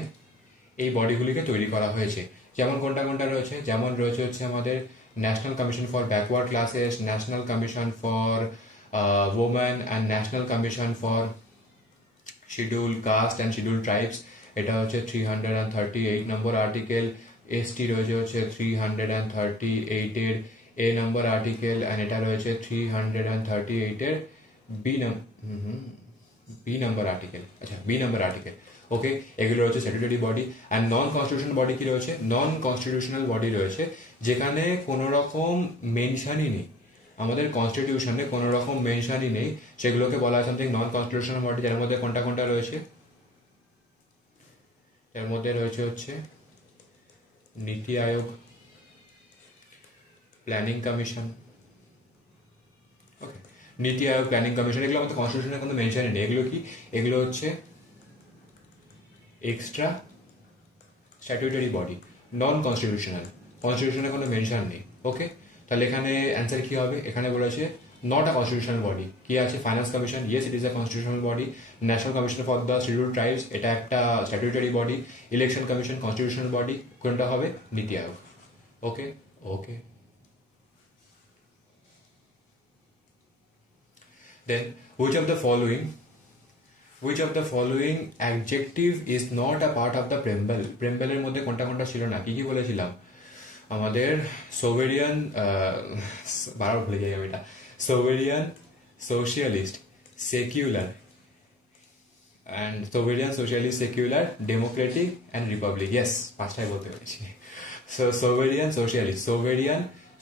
এই বডিগুলিকে তৈরি করা হয়েছে। যেমন কোনটা কোনটা রয়েছে, যেমন রয়েছে হচ্ছে আমাদের national commission for backward classes, national commission for women and national commission for scheduled caste and scheduled tribes, এটা হচ্ছে 338 নম্বর আর্টিকেল। এসটি রয়েছে হচ্ছে 338 এর এ নম্বর আর্টিকেল, অ্যান্ড এটা রয়েছে 338 এর বি নম্বর আর্টিকেল। আচ্ছা, বি নম্বর আর্টিকেল। ওকে, এগুলো রয়েছে statutory body. And non constitutional body কি রয়েছে? নন কনস্টিটিউশনাল বডি রয়েছে যেখানে কোনো রকম মেনশনই নেই, আমাদের কনস্টিটিউশনে কোনো রকম মেনশনই নেই, সেগুলোকে বলা হয় সামথিং নন কনস্টিটিউশনাল বডি। যার মধ্যে কোনটা কোনটা রয়েছে? এর মধ্যে রয়েছে হচ্ছে নীতি আয়োগ, প্ল্যানিং কমিশন। ওকে, নীতি আয়োগ, প্ল্যানিং কমিশন, এগুলো আমাদের কনস্টিটিউশনে কোনো মেনশনই নেই। এগুলো কি? এগুলো হচ্ছে এক্সট্রা স্ট্যাটিউটারি বডি, নন কনস্টিটিউশনাল, কনস্টিটিউশনে কোনো মেনশন নেই। ওকে, তাহলে এখানে অ্যান্সার কি হবে? এখানে বলেছে not a constitutional body. কি আছে? Finance commission, yes it is a constitutional body. National commission for the schedule tribes, এটা একটা statutory body. Election commission constitutional body. কোনটা হবে? নীতি আয়োগ. ওকে ওকে. Then which of the following adjective is not a part of the preamble? প্রেম্বেলের মধ্যে কোনটা কোনটা ছিল না? কি কি বলেছিলাম? আমাদের সোভেরিয়ান, বারবার ভুলে যাই আমি এটা, sovereign, socialist, secular and sovereign, socialist, secular, democratic and republic. Yes, পাঁচটাই বলতে পেরেছি. So sovereign,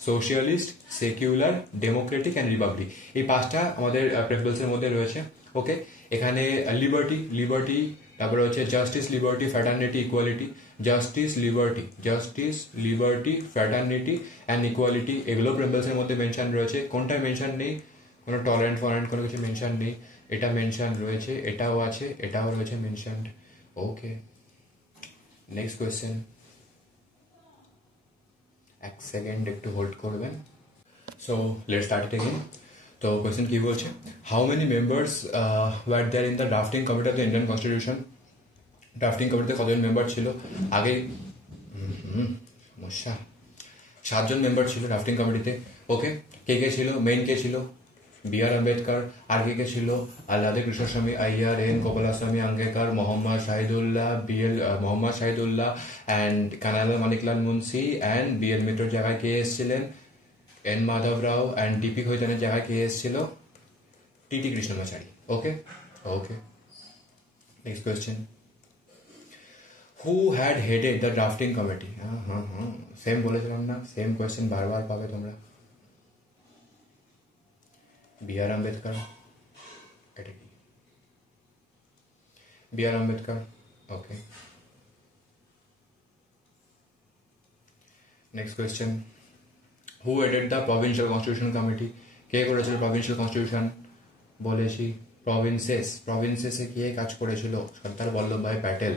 socialist, secular, democratic and republic, এই পাঁচটা আমাদের প্রেফারেন্সের মধ্যে রয়েছে. ওকে, এখানে লিবার্টি, তারপরে হচ্ছে justice, liberty, fraternity, equality, justice, liberty, fraternity and equality, এগুলো প্রেফারেন্সের মধ্যে মেনশন রয়েছে. কোনটায় মেনশন নেই? কোনো টলারেন্ট কোনো কিছু মেনশন নেই. এটা মেনশন রয়েছে, এটাও আছে, এটাও রয়েছে মেনশন. Okay, next question. এক সেকেন্ড একটু হোল্ড করবেন. So let's start it again. তো কোয়েশ্চেন কি বলছে? How many members were there in the drafting committee of the Indian constitution? Drafting কমিটিতে কতজন মেম্বার ছিল? আগে সমস্যা, 7 জন মেম্বার ছিল ড্রাফটিং কমিটিতে. ওকে, কে ছিল? মেইন কে ছিল? বি.আর. আম্বেদকর. আর কে ছিল? Alladi Krishnaswami Iyer, N Gopalaswami Ayyangar, Mohammad Saadulla and Kanaiyalal Maneklal Munshi and B L. মিত্রর জায়গায় কে এসেছিলেন? N Madhava Rao and D P খৈতানের জায়গায় কে এসেছিল? T Krishnamachari. Okay okay. Next question. Who had headed the drafting committee? Same বলেছিলাম না, সেম কোয়েশ্চেন বারবার পাবে তোমরা. বি.আর. আম্বেদকর. এটা কি? B R. Ambedkar. Okay. Next question. Who headed the provincial constitution committee? কে করেছিল প্রভিন্সিয়াল কনস্টিটিউশন? বলেছি প্রভিন্সেসে কে কাজ করেছিল? সর্দার বল্লভভাই প্যাটেল.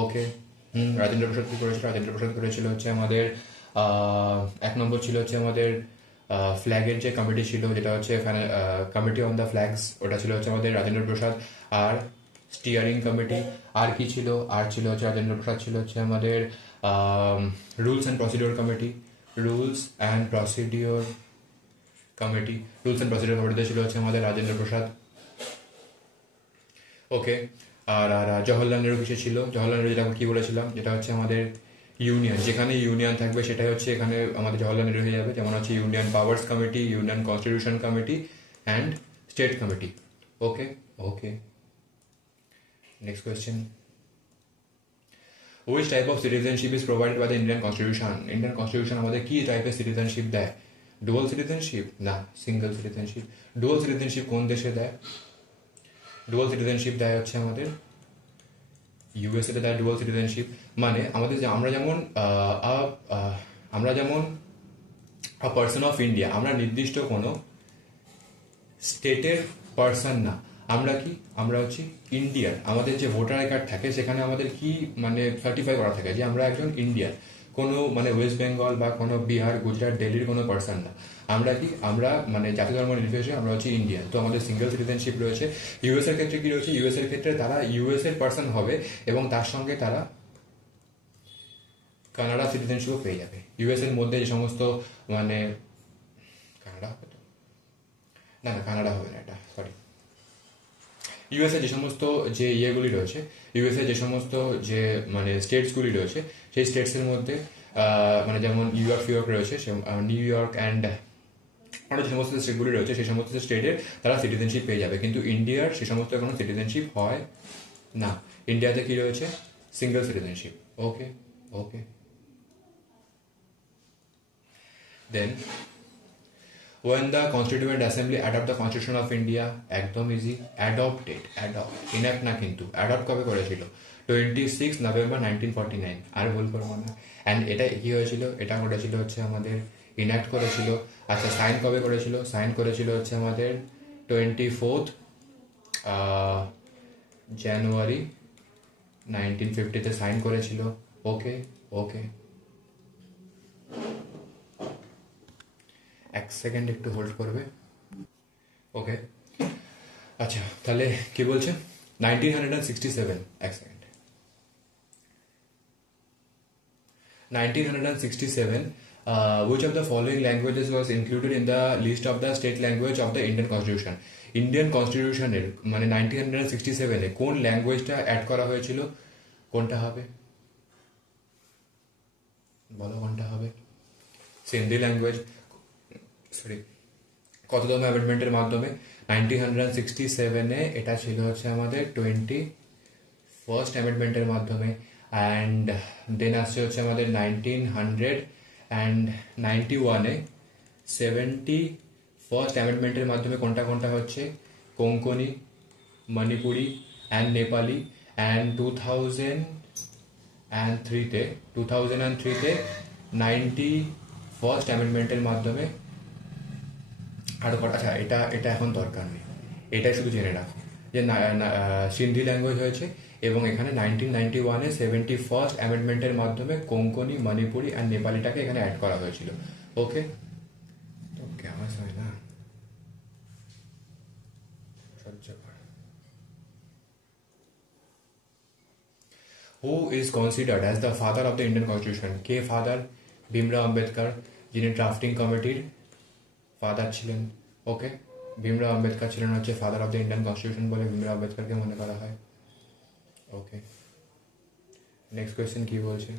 ওকে. রাজেন্দ্র প্রসাদ কি করেছিল? রাজেন্দ্র প্রসাদ করেছিল হচ্ছে আমাদের 1 নম্বর ছিল হচ্ছে আমাদের ফ্ল্যাগের যে কমিটি ছিল, যেটা হচ্ছে কমিটি অন দ্য ফ্ল্যাগস, ওটা ছিল হচ্ছে আমাদের রাজেন্দ্র প্রসাদ. আর স্টিয়ারিং কমিটি আর কি ছিল? আর ছিল হচ্ছে রাজেন্দ্র প্রসাদ, ছিল হচ্ছে আমাদের রুলস অ্যান্ড প্রসিডিওর কমিটিতে ছিল হচ্ছে আমাদের রাজেন্দ্র প্রসাদ. ওকে. আর জওহরলাল নেহরু কিসে ছিল? জওহরলাল নেহরু, যেটা কি বলেছিলাম, যেটা হচ্ছে আমাদের ইউনিয়ন, যেখানে ইউনিয়ন থাকবে সেটাই হচ্ছে এখানে আমাদের জওহরলাল নেহরু হয়ে যাবে. যেমন হচ্ছে union powers committee, union constitution committee and state committee. Okay okay. Next question. Which type of citizenship is provided by the Indian constitution? Indian constitution আমাদের কি টাইপের সিটিজেনশিপ দেয়? Dual citizenship? না, সিঙ্গেল সিটিজেনশিপ. ডুয়াল সিটিজেনশিপ কোন দেশে দেয়? Dual citizenship দেয় হচ্ছে আমাদের ইউএসএ তে দেয় ডুয়াল সিটিজেনশিপ. মানে আমাদের আমরা যেমন পার্সন অফ ইন্ডিয়া, আমরা নির্দিষ্ট কোনো স্টেটের পার্সন না. আমরা হচ্ছে ইন্ডিয়ান. আমাদের যে ভোটার কার্ড থাকে সেখানে আমাদের কি মানে সার্টিফাই করা থাকে যে আমরা একজন ইন্ডিয়ান. কোনো মানে ওয়েস্ট বেঙ্গল বা কোনো বিহার, গুজরাট, দিল্লির কোনো পার্সন না. আমরা মানে জাতি ধর্ম নির্বিশেষে আমরা হচ্ছে ইন্ডিয়ান. তো আমাদের সিঙ্গেল সিটিজেনশিপ রয়েছে. ইউএস এর ক্ষেত্রে কি রয়েছে? ইউএস এর ক্ষেত্রে তারা ইউএস এর পার্সন হবে এবং তার সঙ্গে তারা কানাডা সিটিজেনশিপও পেয়ে যাবে. ইউএস এর মধ্যে যে সমস্ত মানে কানাডা হবে তো না, কানাডা হবে না, এটা সরি. ইউএসএ যে সমস্ত যে ইয়েগুলি রয়েছে, ইউএসএ যে সমস্ত যে মানে স্টেটসগুলি রয়েছে, সেই স্টেটসের মধ্যে মানে যেমন নিউ ইয়র্ক রয়েছে, নিউ ইয়র্ক অ্যান্ড আরও যে সমস্ত স্টেটগুলি রয়েছে সেই সমস্ত স্টেটের তারা সিটিজেনশিপ পেয়ে যাবে. কিন্তু ইন্ডিয়ার সে সমস্ত কোনো সিটিজেনশিপ হয় না. ইন্ডিয়াতে কি রয়েছে? Single citizenship. Okay okay. Then when the Constituent Assembly adopt the Constitution of India, একদম ইজি. অ্যাডপ্ট ইনাক্ট না, কিন্তু অ্যাডপ্ট কবে করেছিল? 26 নভেম্বর 1949. আর ভুল করবো না. অ্যান্ড এটা কি হয়েছিল? এটা করেছিল হচ্ছে আমাদের ইনাক্ট করেছিল. আচ্ছা, সাইন কবে করেছিল? সাইন করেছিল হচ্ছে আমাদের 24 জানুয়ারি 1950-তে সাইন করেছিল. ওকে ওকে. এক সেকেন্ড একটু হোল্ড করবে. ওকে, আচ্ছা তাহলে কি বলছে 1967, এক second, 1967, which of the following languages was included in the list of the state language of the Indian Constitution? Indian কনস্টিটিউশনের মানে 1967 কোন ল্যাঙ্গুয়েজটা অ্যাড করা হয়েছিল? কোনটা হবে বলো, কোনটা হবে? সিন্ধি ল্যাঙ্গুয়েজ, সরি, কততম অ্যামেন্ডমেন্টের মাধ্যমে? 1967 এটা ছিল হচ্ছে আমাদের 21st অ্যামেন্ডমেন্টের মাধ্যমে। অ্যান্ড দেন আসছে হচ্ছে আমাদের 1991 71st অ্যামেন্ডমেন্টের মাধ্যমে কোনটা কোনটা হচ্ছে? কোঙ্কনি, মণিপুরি অ্যান্ড নেপালি। অ্যান্ড 2003তে 91st অ্যামেন্ডমেন্টের মাধ্যমে আরো কটা, আচ্ছা এটা এটা এখন দরকার নেই, এটা শুধু জেনে রাখো যে সিন্ধি ল্যাঙ্গুয়েজ হয়েছে এবং এখানে 1991 71st অ্যামেন্ডমেন্টের মাধ্যমে কোঙ্কনি, মণিপুরি অ্যান্ড নেপালিটাকে এখানে অ্যাড করা হয়েছিল। ওকে, তো কেমন হয় না সহ্য কর। Who is considered as the father of the Indian Constitution? K father? Bhimrao Ambedkar, যিনি ড্রাফটিং কমিটির ফাদার ছিলেন। ওকে, ভীমরাও আম্বেদকর ছিলেন হচ্ছে father of the Indian constitution বলে ভীমরাও আম্বেদকরকে মনে করা হয়। ওকে, নেক্সট কোয়েশ্চেন কি বলছে?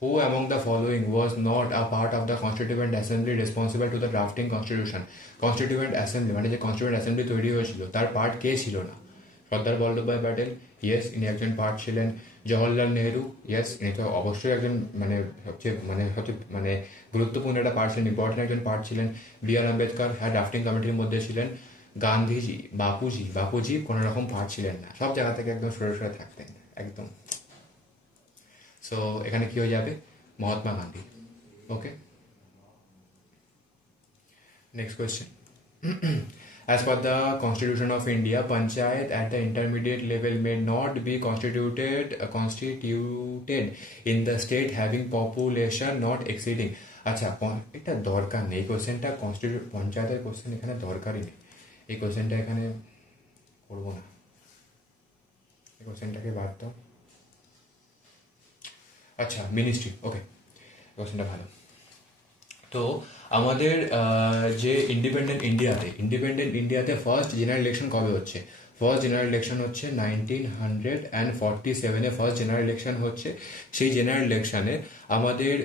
Who among the following was not a part of the Constituent Assembly responsible to the drafting Constitution? Constituent Assembly মানে যে Constituent Assembly তৈরি হয়েছিল তার পার্ট কে ছিল না? সর্দার বল্লভভাই প্যাটেল, ইয়েস ইনি একজন পার্ট ছিলেন। জওহরলাল নেহেরু, ইয়েস ইনি তো অবশ্যই একজন মানে সবচেয়ে মানে গুরুত্বপূর্ণ একটা পার্ট ছিলেন, ইম্পর্টেন্ট একজন পার্ট ছিলেন। বি আর আম্বেদকর হ্যাঁ ড্রাফটিং কমিটির মধ্যে ছিলেন। গান্ধীজি, বাপুজি কোনো রকম পার্ট ছিলেন না, সব জায়গা থেকে একদম সরে সরে থাকতেন একদম। সো এখানে কি হয়ে যাবে? Mahatma Gandhi. Okay, next question. As per the Constitution of India, Panchayat at the intermediate level may not be constituted in the state having population not exceeding. আচ্ছা, এটা দরকার নেই কোয়েশ্চেনটা, পঞ্চায়েতের কোয়েশ্চেন এখানে দরকারই নেই, এই কোয়েশ্চেনটা এখানে করবো না, এই কোয়েশ্চেনটাকে বাদ দাও। আচ্ছা, মিনিস্ট্রি, ওকে, কোয়েশ্চেনটা ভালো। তো আমাদের যে ইন্ডিপেন্ডেন্ট ইন্ডিয়াতে ফার্স্ট জেনারেল ইলেকশন কবে হচ্ছে? ফার্স্ট জেনারেল ইলেকশন হচ্ছে 1947 ফার্স্ট জেনারেল ইলেকশন হচ্ছে। সেই জেনারেল ইলেকশনে আমাদের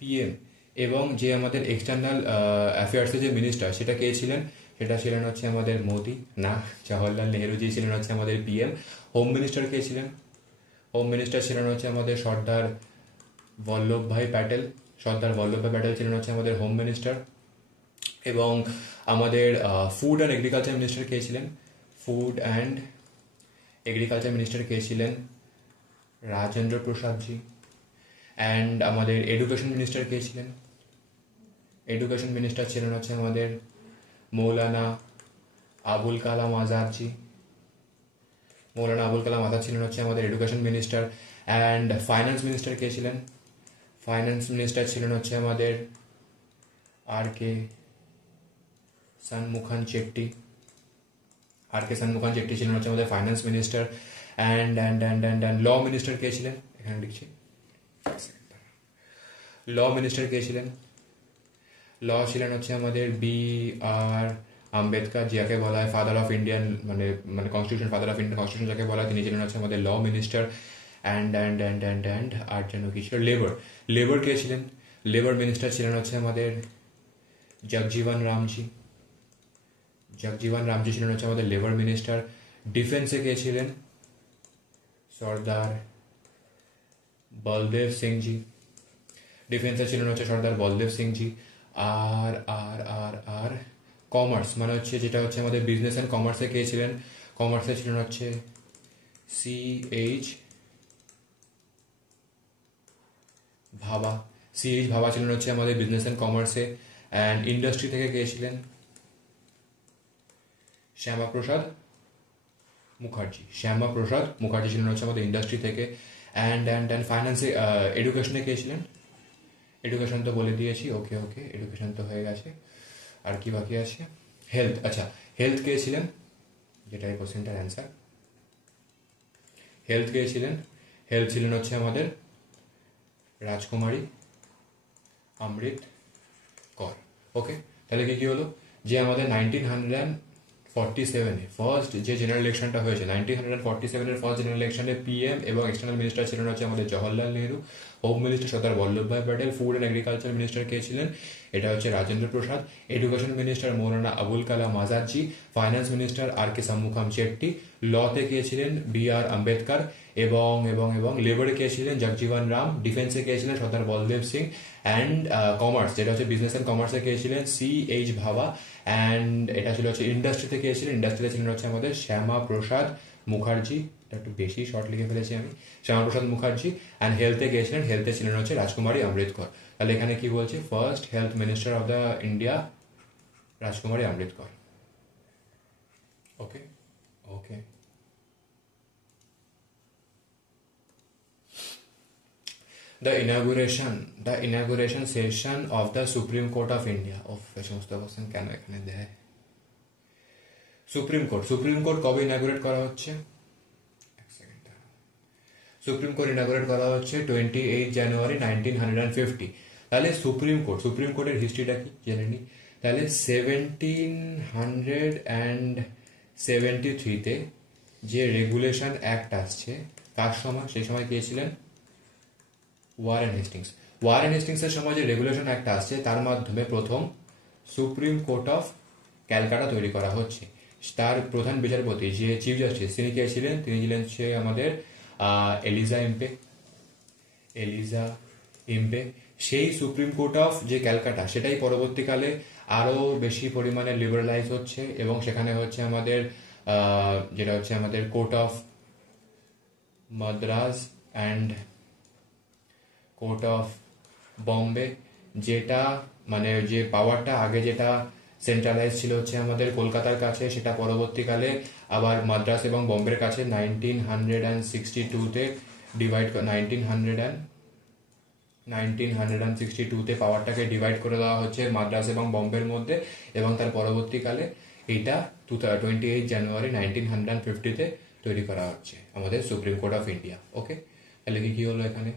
পিএম এবং যে আমাদের এক্সটার্নাল অ্যাফেয়ার্সের যে মিনিস্টার সেটা কে ছিলেন? সেটা ছিলেন হচ্ছে আমাদের মোদি না, জওহরলাল নেহেরু জি ছিলেন হচ্ছে আমাদের পিএম। হোম মিনিস্টার কে ছিলেন? হোম মিনিস্টার ছিলেন হচ্ছে আমাদের সর্দার বল্লভভাই প্যাটেল ছিলেন হচ্ছে আমাদের হোম মিনিস্টার। এবং আমাদের ফুড অ্যান্ড এগ্রিকালচার মিনিস্টার কে ছিলেন? রাজেন্দ্র প্রসাদ জি। অ্যান্ড আমাদের এডুকেশন মিনিস্টার কে ছিলেন? এডুকেশন মিনিস্টার ছিলেন হচ্ছে আমাদের মৌলানা আবুল কালাম আজাদ জি। ছিলেন হচ্ছে আমাদের education minister. And finance minister কে ছিলেন? ফাইন্যান্স মিনিস্টার ছিলেন হচ্ছে আমাদের আর কে সানমুখান চেট্টি ছিলেন হচ্ছে আমাদের finance minister. And law minister কে ছিলেন? এখানে লিখছি, ল মিনিস্টার কে ছিলেন? ল ছিলেন হচ্ছে আমাদের বি আর আম্বেদকর, যাকে বলা হয় ফাদার অফ ইন্ডিয়ান মানে constitution, father of Indian constitution যাকে বলা হয়, তিনি ছিলেন হচ্ছে আমাদের ল মিনিস্টার। অ্যান্ড আর যেন কি ছিল? লেবার কে ছিলেন? লেবার মিনিস্টার ছিলেন হচ্ছে আমাদের জগজীবন রামজি ছিলেন হচ্ছে আমাদের লেবার মিনিস্টার। ডিফেন্সে কে ছিলেন? সর্দার বলদেব সিং জি। ডিফেন্সে ছিলেন হচ্ছে সর্দার বলদেব সিং জি। আর কমার্স মানে হচ্ছে যেটা হচ্ছে আমাদের বিজনেস অ্যান্ড কমার্সে কে ছিলেন? কমার্সে ছিলেন হচ্ছে সিএইচ ভাবা ছিলেন হচ্ছে আমাদের বিজনেস অ্যান্ড কমার্সে। অ্যান্ড ইন্ডাস্ট্রি থেকে কে ছিলেন? শ্যামাপ্রসাদ মুখার্জি ছিলেন হচ্ছে আমাদের ইন্ডাস্ট্রি থেকে। অ্যান্ড ফাইন্যান্সে এডুকেশনে কে ছিলেন? এডুকেশন তো বলে দিয়েছি, ওকে এডুকেশন তো হয়ে গেছে। আর কি বাকি আছে? হেলথ। আচ্ছা, হেলথ কে ছিলেন, যেটা এই কোশ্চেনটার অ্যান্সার। হেলথ কে ছিলেন? হেলথ ছিলেন হচ্ছে আমাদের রাজকুমারী অমৃত কর। ওকে, তাহলে কি হলো, যে আমাদের 1947-এ ফার্স্ট যে জেনারেল ইলেকশনটা হয়েছে, 1947-এর ফার্স্ট জেনারেল ইলেকশনে পিএম এবং এক্সটার্নাল মিনিস্টার ছিলেন হচ্ছে আমাদের Jawaharlal Nehru, home minister Sardar Vallabhbhai Patel, food and agriculture minister কে ছিলেন, এটা হচ্ছে Rajendra Prasad, education minister Maulana Abul Kalam Azadji, finance minister R K Shanmukham Chetty, লতে কে ছিলেন বি আর আম্বেদকর, এবং এবং এবং লেবারে কে ছিলেন জগজীবন রাম, ডিফেন্সে কে ছিলেন সর্দার বলদেব সিং, অ্যান্ড কমার্স যেটা হচ্ছে বিজনেস অ্যান্ড কমার্সে কে ছিলেন সি এইচ ভাবা, অ্যান্ড এটা ছিল হচ্ছে ইন্ডাস্ট্রিতে কে ছিলেন, ইন্ডাস্ট্রিতে ছিলেন হচ্ছে আমাদের শ্যামা প্রসাদ মুখার্জি, এটা একটু বেশি শর্ট লিখে ফেলেছি আমি, শ্যামা প্রসাদ মুখার্জি, অ্যান্ড হেলথে গিয়েছিলেন, হেলথে ছিলেন হচ্ছে রাজকুমারী অমৃতকর। তাহলে এখানে কি বলছে, first health minister of the India রাজকুমারী অমৃতকর। ওকে ওকে The inauguration session of the Supreme Court of India. এই সমস্ত কোশ্চেন কেন এখানে দেয়? সুপ্রিম কোর্ট কবে ইনাগুরেট করা হচ্ছে? সুপ্রিম কোর্ট ইনাগুরেট করা হচ্ছে 28 জানুয়ারি 1950। তাহলে সুপ্রিম কোর্টের হিস্ট্রিটা কি জেনে নি। তাহলে 1773-তে যে রেগুলেশন অ্যাক্ট আসছে, কার সময়? সেই সময় কে ছিলেন? ওয়ারেন হেস্টিংসের সময় যে রেগুলেশন অ্যাক্ট আসছে, তার মাধ্যমে প্রথম সুপ্রিম কোর্ট অফ ক্যালকাটা তৈরি করা হচ্ছে। তার প্রধান বিচারপতি যে চিফ জাস্টিস, তিনি কে ছিলেন? তিনি ছিলেন সে আমাদের এলিজা ইম্পে। সেই সুপ্রিম কোর্ট অফ যে ক্যালকাটা, সেটাই পরবর্তীকালে আরো বেশি পরিমাণে লিবারালাইজ হচ্ছে, এবং সেখানে হচ্ছে আমাদের যেটা হচ্ছে আমাদের court of Madras and court of Bombay, যেটা মানে যে পাওয়ারটা আগে যেটা সেন্ট্রালাইজ ছিল হচ্ছে আমাদের কলকাতার কাছে, সেটা পরবর্তীকালে আবার মাদ্রাস এবং বম্বের কাছে 1962-তে ডিভাইড 1962-তে পাওয়ারটাকে ডিভাইড করে দেওয়া হচ্ছে মাদ্রাস এবং বম্বের মধ্যে, এবং তার পরবর্তীকালে এটা 28 জানুয়ারি 1950-তে তৈরি করা হচ্ছে আমাদের সুপ্রিম কোর্ট অফ ইন্ডিয়া। ওকে, তাহলে কি হলো এখানে?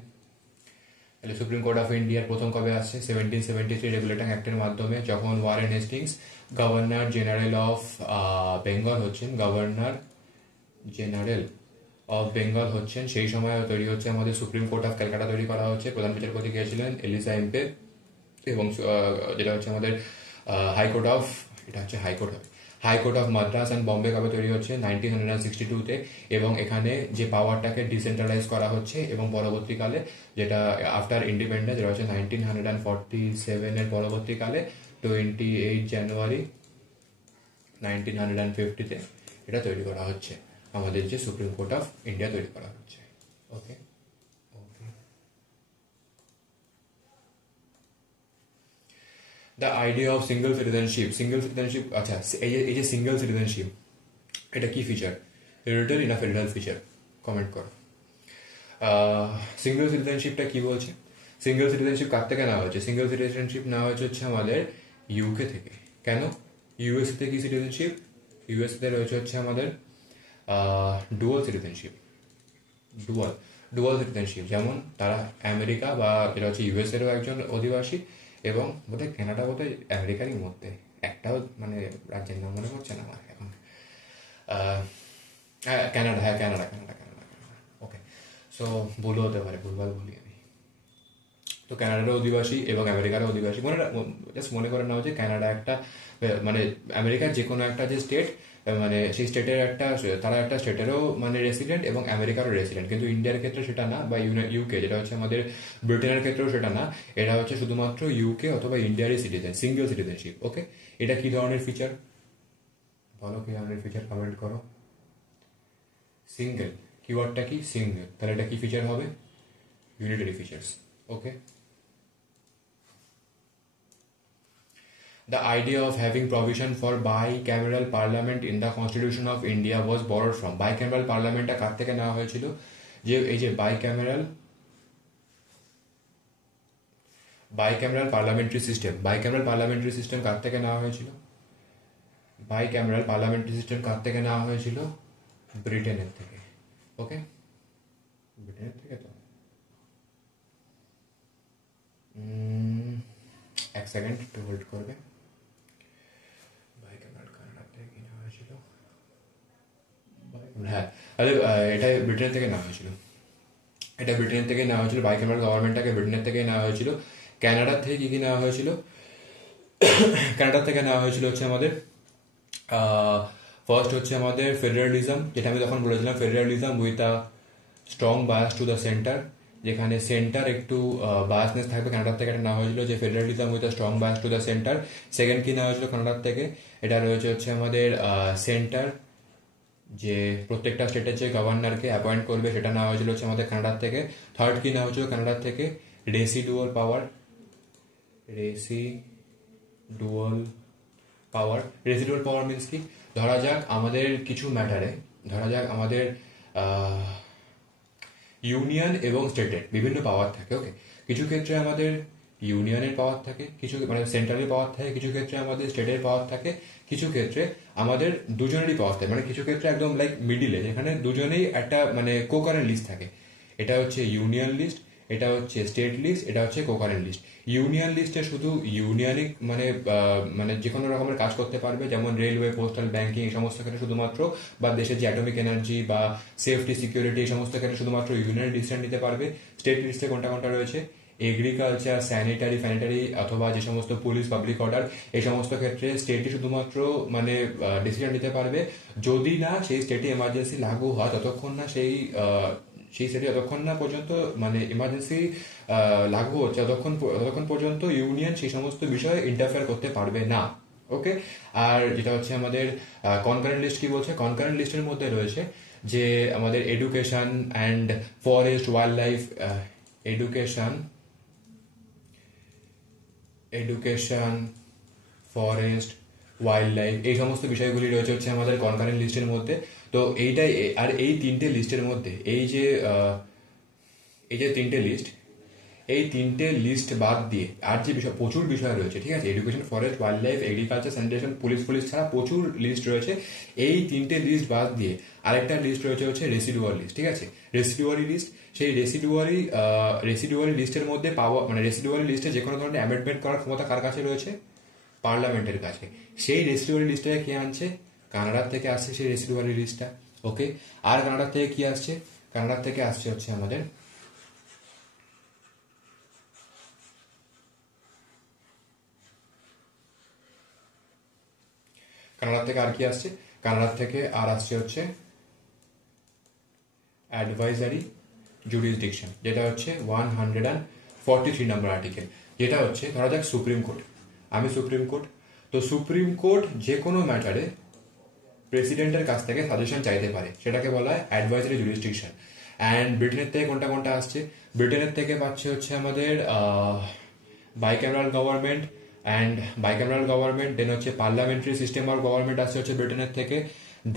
তাহলে সুপ্রিম কোর্ট অফ ইন্ডিয়ার প্রথম কবে আসছে? 1773 রেগুলেটিং অ্যাক্টের মাধ্যমে, যখন Warren Hastings governor general of Bengal হচ্ছেন, সেই সময় তৈরি হচ্ছে আমাদের সুপ্রিম কোর্ট অফ ক্যালকাটা তৈরি করা হচ্ছে। প্রধান বিচারপতি কে ছিলেন? এলিজা ইম্পে, এবং যেটা হচ্ছে আমাদের high court of Madras and Bombay কবে তৈরি হচ্ছে? 1962-তে, এবং এখানে যে পাওয়ারটাকে ডিসেন্ট্রালাইজ করা হচ্ছে, এবং পরবর্তীকালে যেটা আফটার ইন্ডিপেন্ডেন্স, যেটা হচ্ছে 1947-এর পরবর্তীকালে 28 জানুয়ারি 1950-তে এটা তৈরি করা হচ্ছে, আমাদের যে সুপ্রিম কোর্ট অফ ইন্ডিয়া তৈরি করা হচ্ছে। Okay, the idea of single citizenship. আচ্ছা, এই যে সিঙ্গল সিটিজেনশিপ, এটা কি ফিচার? হেরিডিটারি না ফেডারেল ফিচার? কমেন্ট করো। সিঙ্গল সিটিজেনশিপটা কি বলছে? সিঙ্গল সিটিজেনশিপ কার থেকে নেওয়া হয়েছে? সিঙ্গল সিটিজেনশিপ নেওয়া হচ্ছে আমাদের ইউকে থেকে। কেন? ইউএসএতে কি সিটিজেনশিপ? ইউএসএতে রয়েছে হচ্ছে আমাদের ডুয়াল সিটিজেনশিপ। যেমন তারা আমেরিকা বা যেটা হচ্ছে ইউএসএরও একজন অধিবাসী, এবং বোধহয় কানাডা বোধহয় আমেরিকারই মধ্যে, একটাও মানে রাজ্যের নাম মনে পড়ছে না আমার এখন। কানাডা। ওকে, সো ভুল হতে পারে, ভুলভাল বলি আমি। তো কানাডারও অধিবাসী এবং আমেরিকারও অধিবাসী। জাস্ট মনে করে নেওয়া যে কানাডা একটা মানে আমেরিকার যে কোনো একটা যে স্টেট, মানে সেই স্টেটের তারা একটা স্টেটেরও মানে রেসিডেন্ট এবং আমেরিকারও রেসিডেন্ট, কিন্তু ইন্ডিয়ার ক্ষেত্রে সেটা না, বা ইউকে যেটা হচ্ছে আমাদের ব্রিটেনের ক্ষেত্রেও সেটা না, এটা হচ্ছে শুধুমাত্র ইউকে অথবা ইন্ডিয়ারই সিটিজেন, সিঙ্গেল সিটিজেনশিপ। ওকে, এটা কি ধরনের ফিচার বলো? কি ধরনের ফিচার কমেন্ট করো। সিঙ্গেল, কিওয়ার্ডটা কি? সিঙ্গেল। তাহলে এটা কি ফিচার হবে? Unitary features. Okay, the idea of having provision for bicameral parliament in the constitution of India was borrowed from bicameral parliament কার থেকে নেওয়া হয়েছিল? যে এই যে bicameral parliamentary system. Bicameral parliamentary system কার থেকে নেওয়া হয়েছিল? বাইক্যামেরাল পার্লামেন্টারি সিস্টেম কার থেকে নেওয়া হয়েছিল? ব্রিটেনের থেকে। ওকে, ব্রিটেনের থেকে। তো এক সেকেন্ড একটু হোল্ড করবে। বাইক্যামেরাল কানাডা থেকে কি নেওয়া হয়েছিল? হ্যাঁ, আরে এটা ব্রিটেন থেকে নেওয়া হয়েছিল। এটা ব্রিটেন থেকে নেওয়া হয়েছিল। বাইক্যামেরাল গভর্নমেন্টটাকে ব্রিটেনের থেকে নেওয়া হয়েছিল। কানাডার থেকে কি কি নেওয়া হয়েছিল? কানাডা থেকে নেওয়া হয়েছিল হচ্ছে আমাদের ফার্স্ট হচ্ছে আমাদের ফেডারালিজম, যেটা আমি তখন বলেছিলাম, federalism with a strong bias to the centre, যেখানে সেন্টার একটু বায়াসনেস থাকবে। কানাডার থেকে এটা নেওয়া হয়েছিল যে federalism with a strong bias to the centre. Second কি নেওয়া হয়েছিল কানাডার থেকে? এটা রয়েছে হচ্ছে আমাদের সেন্টার, যে প্রত্যেকটা স্টেটের যে গভর্নরকে অ্যাপয়েন্ট করবে, সেটা নেওয়া হয়েছিল হচ্ছে আমাদের কানাডার থেকে। থার্ড কি নেওয়া হয়েছিল কানাডার থেকে? রেসিডুয়াল পাওয়ার। রেসিডুয়াল পাওয়ার। রেসিডুয়াল পাওয়ার মিনস কি? ধরা যাক আমাদের কিছু ম্যাটারে, ধরা যাক আমাদের ইউনিয়ন এবং স্টেটের বিভিন্ন পাওয়ার থাকে। ওকে, কিছু ক্ষেত্রে আমাদের ইউনিয়নের পাওয়ার থাকে, কিছু মানে সেন্ট্রালের পাওয়ার থাকে, কিছু ক্ষেত্রে আমাদের স্টেটের পাওয়ার থাকে, কিছু ক্ষেত্রে আমাদের দুজনেরই পাওয়ার থাকে, মানে কিছু ক্ষেত্রে একদম লাইক মিডিলে, যেখানে দুজনেই একটা মানে কোকারেন্ট লিস্ট থাকে। এটা হচ্ছে ইউনিয়ন লিস্ট, এটা হচ্ছে স্টেট লিস্ট, এটা হচ্ছে কোকারেন্ট লিস্ট। ইউনিয়ন লিস্টে শুধু ইউনিয়নই মানে মানে যে কোনো রকমের কাজ করতে পারবে, যেমন রেলওয়ে, পোস্টাল, ব্যাংকিং, এই সমস্ত ক্ষেত্রে শুধুমাত্র, বা দেশের যে অ্যাটমিক এনার্জি বা সেফটি, সিকিউরিটি, এই সমস্ত ক্ষেত্রে শুধুমাত্র ইউনিয়ন ডিসিশন নিতে পারবে। স্টেট লিস্টে কোনটা কোনটা রয়েছে? এগ্রিকালচার, স্যানিটারি, ফ্যানিটারি, অথবা যে সমস্ত পুলিশ, পাবলিক অর্ডার, এই সমস্ত ক্ষেত্রে স্টেটই শুধুমাত্র মানে ডিসিশন নিতে পারবে, যদি না সেই স্টেটে এমার্জেন্সি লাগু হয়, ততক্ষণ না সেই স্টেটে যতক্ষণ না পর্যন্ত মানে ইমার্জেন্সি লাগু হচ্ছে, ততক্ষণ পর্যন্ত ইউনিয়ন সেই সমস্ত বিষয়ে ইন্টারফেয়ার করতে পারবে না। ওকে, আর যেটা হচ্ছে আমাদের কনকারেন্ট লিস্ট কি বলছে? কনকারেন্ট লিস্টের মধ্যে রয়েছে যে আমাদের education and forest, wild life, education, forest, wild life, এই সমস্ত বিষয়গুলি রয়েছে হচ্ছে আমাদের কনকারেন্ট লিস্টের মধ্যে। তো এইটাই, আর এই তিনটে লিস্টের মধ্যে এই যে তিনটে লিস্ট, এই তিনটে লিস্ট বাদ দিয়ে আর যে বিষয়, প্রচুর বিষয় রয়েছে, ঠিক আছে, education, forest, wild life, agriculture, sanitation, police ছাড়া প্রচুর লিস্ট রয়েছে। এই তিনটে লিস্ট বাদ দিয়ে আরেকটা লিস্ট রয়েছে হচ্ছে রেসিডুয়াল লিস্ট, ঠিক আছে, রেসিডুয়ারি লিস্ট। সেই রেসিডুয়ারি লিস্টের মধ্যে পাওয়া মানে রেসিডুয়ারি লিস্টে যে কোনো ধরনের অ্যামেন্ডমেন্ট করার ক্ষমতা কার কাছে রয়েছে? পার্লামেন্টের কাছে। সেই রেসিডুয়ারি লিস্টটাকে কে আনছে? কানাডার থেকে আসছে সেই রেসিডুয়ারি লিস্টটা। ওকে, আর কানাডার থেকে কি আসছে? কানাডার থেকে আসছে হচ্ছে আমাদের কানাডার থেকে আর কি আসছে? কানাডার থেকে আর আসছে হচ্ছে অ্যাডভাইজারি জুরিসডিকশন, যেটা হচ্ছে 143 নম্বর আর্টিকেল, যেটা হচ্ছে ধরা যাক সুপ্রিম কোর্ট, আমি সুপ্রিম কোর্ট, তো সুপ্রিম কোর্ট যে কোনো ম্যাটারে প্রেসিডেন্টের কাছ থেকে সাজেশন চাইতে পারে, সেটাকে বলা হয় অ্যাডভাইজারি জুরিসডিকশন। অ্যান্ড ব্রিটেনের থেকে কোনটা কোনটা আসছে? ব্রিটেনের থেকে পাচ্ছে হচ্ছে আমাদের বাইক্যামেরাল গভর্নমেন্ট দেন হচ্ছে পার্লামেন্টারি সিস্টেম অফ গভর্নমেন্ট আসছে হচ্ছে ব্রিটেনের থেকে,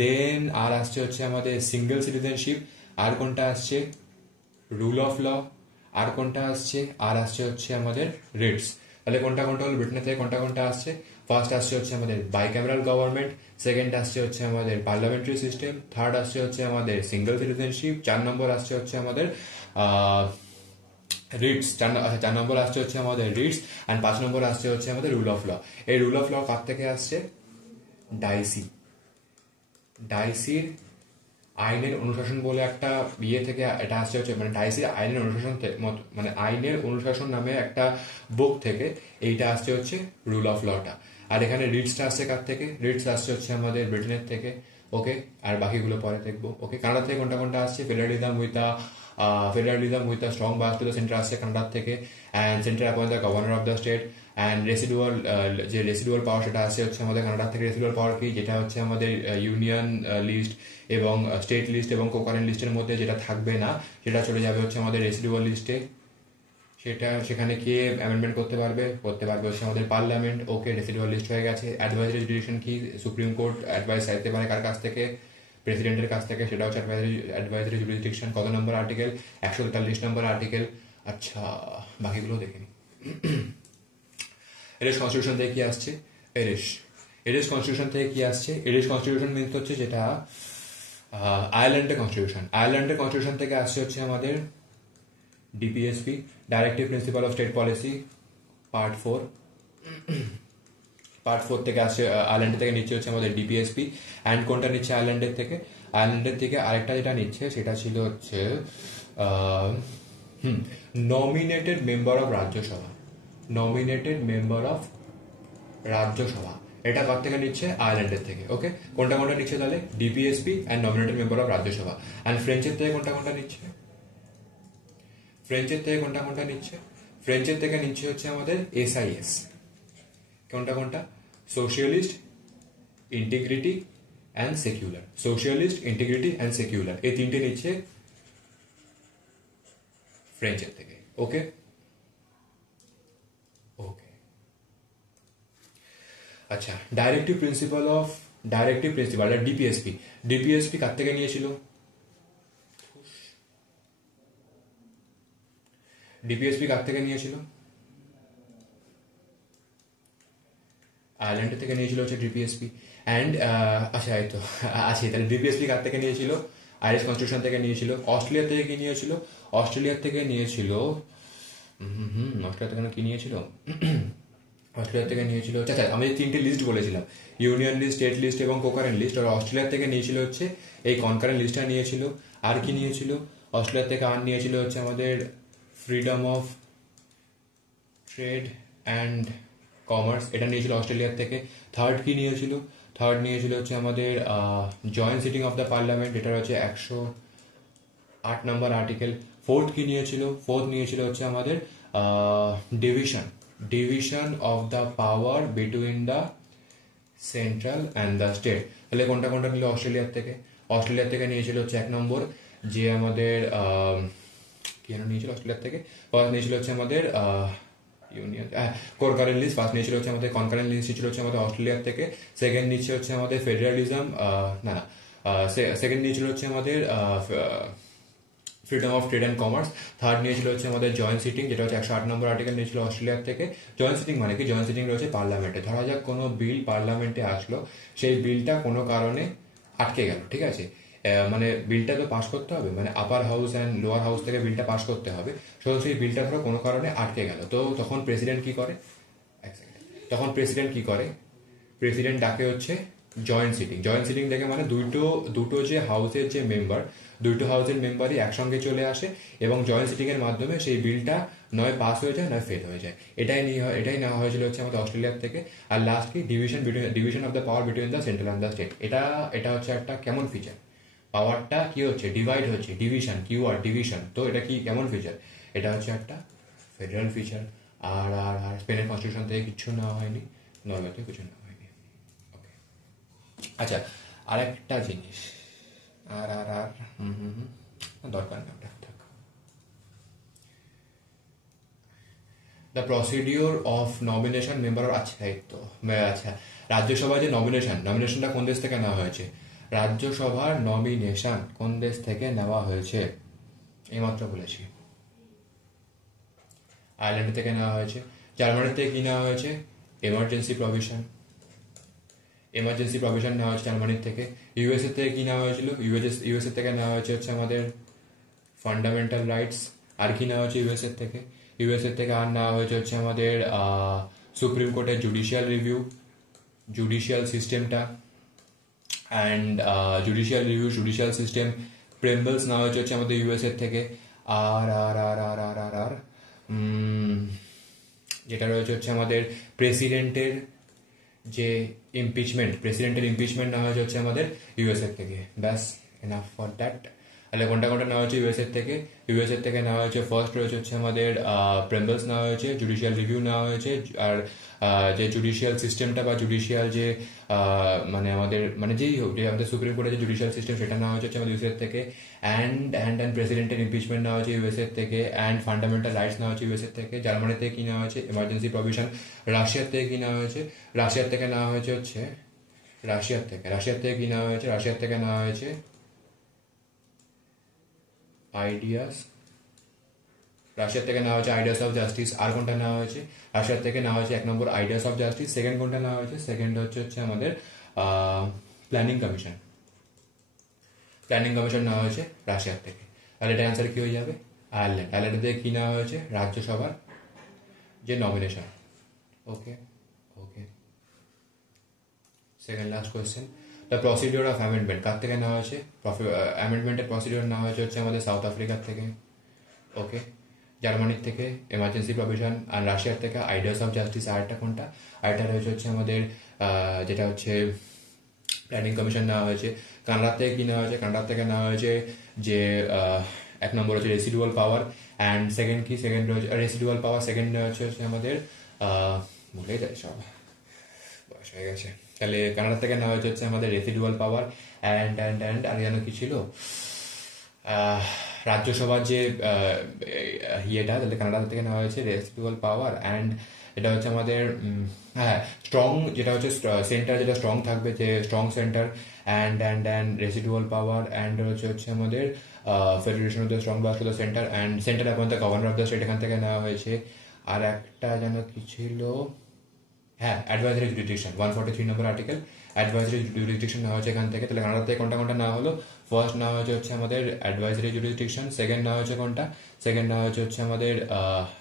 দেন আর আসছে হচ্ছে আমাদের সিঙ্গেল সিটিজেনশিপ, আর কোনটা আসছে রুল অফ ল, আর কোনটা আসছে হচ্ছে আমাদের রিটস। তাহলে কোনটা কোনটা হলো ব্রিটেনের থেকে কোনটা কোনটা আসছে? ফার্স্ট আসছে হচ্ছে আমাদের বাইক্যামেরাল গভর্নমেন্ট, সেকেন্ড আসছে হচ্ছে আমাদের পার্লামেন্টারি সিস্টেম, থার্ড আসছে হচ্ছে আমাদের সিঙ্গেল সিটিজেনশিপ, 4 নম্বর আসছে হচ্ছে আমাদের রিটস, 4 নম্বর আসছে হচ্ছে আমাদের রিটস, অ্যান্ড 5 নম্বর আসছে হচ্ছে আমাদের রুল অফ ল। এই রুল অফ ল কার থেকে আসছে? ডাইসির আইনের অনুশাসন বলে একটা ইয়ে থেকে এটা আসছে হচ্ছে, মানে ডাইসির আইনের অনুশাসন মানে আইনের অনুশাসন নামে একটা বুক থেকে এইটা আসছে হচ্ছে রুল অফ লটা। আর এখানে রিটসটা আসছে কার থেকে? রিটস আসছে হচ্ছে আমাদের ব্রিটেনের থেকে। ওকে, আর বাকিগুলো পরে দেখবো। ওকে, কানাডা থেকে কোনটা কোনটা আসছে? Federalism with a strong bus to the centre আসছে কানাডার থেকে, and centre appoint the governor of the state, and যে রেসিডুয়াল পাওয়ার সেটা আসছে হচ্ছে আমাদের কানাডার থেকে। রেসিডুয়াল পাওয়ার কি? যেটা হচ্ছে আমাদের ইউনিয়ন লিস্ট এবং স্টেট লিস্ট এবং কোকারেন্ট লিস্টের মধ্যে যেটা থাকবে না, সেটা চলে যাবে হচ্ছে আমাদের রেসিডুয়াল লিস্টে। সেখানে কে অ্যামেন্ডমেন্ট করতে পারবে হচ্ছে আমাদের পার্লামেন্ট। ওকে, রেসিডুয়াল লিস্ট হয়ে গেছে। অ্যাডভাইজারি জুরিসডিকশন কি? সুপ্রিম কোর্ট অ্যাডভাইস চাইতে পারে কার কাছ থেকে? প্রেসিডেন্টের কাছ থেকে, সেটা হচ্ছে অ্যাডভাইজারি জুরিসডিকশন। কত নম্বর আর্টিকেল? 143 নম্বর আর্টিকেল। আচ্ছা, বাকিগুলো দেখে নিই। এরিশ কনস্টিটিউশন থেকে কি আসছে? এরিশ কনস্টিটিউশন থেকে কি আসছে? এরিশ কনস্টিটিউশন মিনস হচ্ছে যেটা আয়ারল্যান্ডের কনস্টিটিউশন। আয়ারল্যান্ডের কনস্টিটিউশন থেকে আসছে হচ্ছে আমাদের DPSP, directive principle of state policy, part 4। Part 4 থেকে আসছে, আয়ারল্যান্ড থেকে নিচ্ছে হচ্ছে আমাদের ডিপিএসপি। অ্যান্ড কোনটা নিচ্ছে আয়ারল্যান্ডের থেকে? আয়ারল্যান্ডের থেকে আরেকটা যেটা নিচ্ছে সেটা ছিল হচ্ছে nominated member of Rajya Sabha. Nominated member of Rajya Sabha, এটা কার থেকে নিচ্ছে? আয়ারল্যান্ডের থেকে। ওকে, কোনটা কোনটা নিচ্ছে তাহলে? DPSP and nominated member of Rajya Sabha. And ফ্রেঞ্চের থেকে কোনটা কোনটা নিচ্ছে? ফ্রেঞ্চের থেকে কোনটা কোনটা নিচ্ছে? ফ্রেঞ্চের থেকে নিচ্ছে হচ্ছে আমাদের এসআইএস। কোনটা কোনটা? Socialist, integrity and secular. Socialist, integrity and secular, এই তিনটে নিচ্ছে ফ্রেঞ্চের থেকে। ওকে ওকে আচ্ছা, ডাইরেক্টিভ প্রিন্সিপাল ডিপিএসপি। ডিপিএসপি কার থেকে নিয়েছিল? ডিপিএসপি কার থেকে নিয়েছিল? আয়ারল্যান্ড থেকে নিয়েছিল হচ্ছে ডিপিএসপি। অ্যান্ড আচ্ছা, এই তো আছে। তাহলে ডিপিএসপি কার থেকে নিয়েছিল? আইরিশ কনস্টিটিউশন থেকে নিয়েছিল। অস্ট্রেলিয়া থেকে কি নিয়েছিল? অস্ট্রেলিয়া থেকে নিয়েছিল অস্ট্রেলিয়া থেকে কি নিয়েছিল? অস্ট্রেলিয়া থেকে নিয়েছিল, আচ্ছা আমি তিনটে লিস্ট বলেছিলাম, ইউনিয়ন লিস্ট, স্টেট লিস্ট এবং কোকারেন্ট লিস্ট। আর অস্ট্রেলিয়া থেকে নিয়েছিল হচ্ছে এই কনকারেন্ট লিস্টটা নিয়েছিল। আর কি নিয়েছিল? অস্ট্রেলিয়া থেকে আর নিয়েছিল হচ্ছে আমাদের freedom of trade and commerce, এটা নিয়েছিল অস্ট্রেলিয়ার থেকে। থার্ড কি নিয়েছিল? থার্ড নিয়েছিল হচ্ছে আমাদের joint sitting of the parliament, এটা হচ্ছে 108 নম্বর আর্টিকেল। ফোর্থ কি নিয়েছিল? ফোর্থ নিয়েছিল হচ্ছে আমাদের division of the power between the central and the state. তাহলে কোনটা কোনটা নিল অস্ট্রেলিয়ার থেকে? অস্ট্রেলিয়ার থেকে নিয়েছিল হচ্ছে 1 নম্বর যে আমাদের কি যেন নিয়েছিল অস্ট্রেলিয়ার থেকে? ফার্স্ট নিয়েছিল হচ্ছে আমাদের ইউনিয়ন কনকারেন্ট লিস্ট। ফার্স্ট নিয়েছিল হচ্ছে আমাদের কনকারেন্ট লিস্ট ছিল হচ্ছে আমাদের অস্ট্রেলিয়ার থেকে। সেকেন্ড নিচ্ছে হচ্ছে আমাদের ফেডারালিজম, না না, সেকেন্ড নিয়েছিল হচ্ছে আমাদের freedom of trade and commerce. Third নিয়েছিল হচ্ছে আমাদের জয়েন্ট সিটিং, যেটা হচ্ছে 108 নম্বর আর্টিকেল নিয়েছিল অস্ট্রেলিয়ার থেকে। জয়েন্ট সিটিং মানে কি? জয়েন্ট সিটিং রয়েছে পার্লামেন্টে। ধরা যাক কোনো বিল পার্লামেন্টে আসলো, সেই বিলটা কোনো কারণে আটকে গেল, ঠিক আছে? মানে বিলটা তো পাস করতে হবে, মানে আপার হাউস অ্যান্ড লোয়ার হাউস থেকে বিলটা পাস করতে হবে। সেই বিলটা ধরো কোনো কারণে আটকে গেল, তো তখন প্রেসিডেন্ট কি করে? তখন প্রেসিডেন্ট কি করে? প্রেসিডেন্ট ডাকে হচ্ছে জয়েন্ট সিটিং। জয়েন্ট সিটিং দেখে মানে দুটো যে হাউসের যে মেম্বার, দুটো হাউসের মেম্বারই একসঙ্গে চলে আসে এবং জয়েন্ট সিটিং এর মাধ্যমে সেই বিলটা নয় পাস হয়ে যায় নয় ফেল হয়ে যায়। এটাই নেওয়া হয়েছিল হচ্ছে আমাদের অস্ট্রেলিয়ার থেকে। আর লাস্ট কি? Division of the power between the central and the state. এটা হচ্ছে একটা কেমন ফিচার? পাওয়ারটা কি হচ্ছে? ডিভাইড হচ্ছে, ডিভিশন, কিওয়ার্ড ডিভিশন। তো এটা কি কেমন ফিচার? এটা হচ্ছে একটা ফেডারেল ফিচার। আর আর আর স্পেনের কনস্টিটিউশন থেকে কিছু নেওয়া হয়নি, নরওয়ে থেকে কিছু নেওয়া হয়নি। ওকে আচ্ছা, আরেকটা জিনিস, আর আর আর দরকার নেই, ওটা থাক। The procedure of nomination member, আচ্ছা এই তো, আচ্ছা রাজ্যসভায় যে নমিনেশনটা কোন দেশ থেকে নেওয়া হয়েছে? রাজ্যসভার নমিনেশন কোন দেশ থেকে নেওয়া হয়েছে? এইমাত্র বলেছি, আয়ারল্যান্ড থেকে নেওয়া হয়েছে। জার্মানি থেকে কি নেওয়া হয়েছে? এমার্জেন্সি প্রভিশন নেওয়া হয়েছে জার্মানির থেকে। ইউএসএ থেকে কি নেওয়া হয়েছিল? ইউএসএ থেকে নেওয়া হয়েছে হচ্ছে আমাদের ফান্ডামেন্টাল রাইটস। আর কি নেওয়া হয়েছে ইউএসএ থেকে? ইউএসএ থেকে আর নেওয়া হয়েছে হচ্ছে আমাদের সুপ্রিম কোর্টের জুডিশিয়াল সিস্টেমটা অ্যান্ড জুডিশিয়াল সিস্টেম প্রেম্বলস নেওয়া হয়েছে আমাদের ইউএসএ থেকে। আর আর আর আর আর আর আর যেটা রয়েছে হচ্ছে আমাদের প্রেসিডেন্টের ইমপিচমেন্ট নেওয়া হয়েছে হচ্ছে আমাদের ইউএসএ থেকে। ব্যাস, এনাফ ফর দ্যাট। তাহলে কোনটা নেওয়া হয়েছে ইউএসএ থেকে? ইউএসএ থেকে নেওয়া হয়েছে ফার্স্ট রয়েছে হচ্ছে আমাদের প্রেম্বলস নেওয়া হয়েছে, জুডিশিয়াল রিভিউ নেওয়া হয়েছে, আর যে জুডিশিয়াল সিস্টেমটা বা জুডিশিয়াল যে মানে আমাদের মানে যেই হোক, যে আমাদের সুপ্রিম কোর্টের যে জুডিশিয়াল সিস্টেম সেটা নেওয়া হচ্ছে আমাদের ইউএসএ থেকে। অ্যান্ড প্রেসিডেন্টের ইমপিচমেন্ট নেওয়া হয়েছে ইউএসএ থেকে। অ্যান্ড ফান্ডামেন্টাল রাইটস নেওয়া হচ্ছে ইউএসএ থেকে। জার্মানি থেকে কি নেওয়া হয়েছে? Emergency provision. রাশিয়ার থেকে কি নেওয়া হয়েছে? রাশিয়ার থেকে নেওয়া হয়েছে হচ্ছে রাশিয়ার থেকে কি নেওয়া হয়েছে? রাশিয়ার থেকে নেওয়া হয়েছে আইডিয়াস রাশিয়ার থেকে নেওয়া হয়েছে আইডিয়াস অফ জাস্টিস। আর কোনটা নেওয়া হয়েছে? রাশিয়ার থেকে নেওয়া হয়েছে 1 নম্বর আইডিয়াস অফ জাস্টিস। সেকেন্ড কোনটা নেওয়া হয়েছে? সেকেন্ড হচ্ছে আমাদের প্ল্যানিং কমিশন। প্ল্যানিং কমিশন নেওয়া হয়েছে রাশিয়ার থেকে। তাহলে এটা অ্যান্সার কি হয়ে যাবে? আয়ারল্যান্ড। আয়ারল্যান্ড থেকে কি নেওয়া হয়েছে? রাজ্যসভার যে nomination. Okay okay. Second last question, the procedure of amendment কার থেকে নেওয়া হয়েছে? অ্যামেন্ডমেন্টের প্রসিডিওর নেওয়া হয়েছে হচ্ছে আমাদের সাউথ আফ্রিকার থেকে। ওকে। জার্মানির থেকে এমার্জেন্সি প্রভিশন, আর রাশিয়ার থেকে আইডিয়াস অফ জাস্টিস। আরেকটা কোনটা? আরেকটা রয়েছে হচ্ছে আমাদের যেটা হচ্ছে প্ল্যানিং কমিশন নেওয়া হয়েছে। কানাডার থেকে কি নেওয়া হয়েছে? কানাডার থেকে নেওয়া হয়েছে যে 1 নম্বর হচ্ছে রেসিডুয়াল পাওয়ার, অ্যান্ড সেকেন্ড কি? সেকেন্ড রয়েছে রেসিডুয়াল পাওয়ার। সেকেন্ড হচ্ছে আমাদের ভুলে যায় সব, বয়স হয়ে গেছে। তাহলে কানাডার থেকে নেওয়া হচ্ছে আমাদের রেসিডুয়াল পাওয়ার, অ্যান্ড আর যেন কি ছিল রাজ্যসভার যে ইয়েটা, তাহলে কানাডা থেকে নেওয়া হয়েছে রেসিডুয়াল পাওয়ার, অ্যান্ড এটা হচ্ছে আমাদের হ্যাঁ স্ট্রং, যেটা হচ্ছে সেন্টার যেটা স্ট্রং থাকবে, যে strong centre, and residual power, and হচ্ছে আমাদের federation of the strong blast of the centre, and centre appoint the governor of the state, এখান থেকে নেওয়া হয়েছে। আর একটা যেন কি ছিল, হ্যাঁ অ্যাডভাইজারি জুরিডিকশন 143 নম্বর আর্টিকেল, অ্যাডভাইজারি জুরিডিকশন নেওয়া হয়েছে এখান থেকে। তাহলে কানাডা থেকে কোনটা কোনটা নেওয়া হলো? ফার্স্ট নেওয়া হচ্ছে আমাদের অ্যাডভাইজারি জুরিডিকশন, সেকেন্ড নেওয়া হচ্ছে কোনটা? সেকেন্ড নেওয়া হচ্ছে আমাদের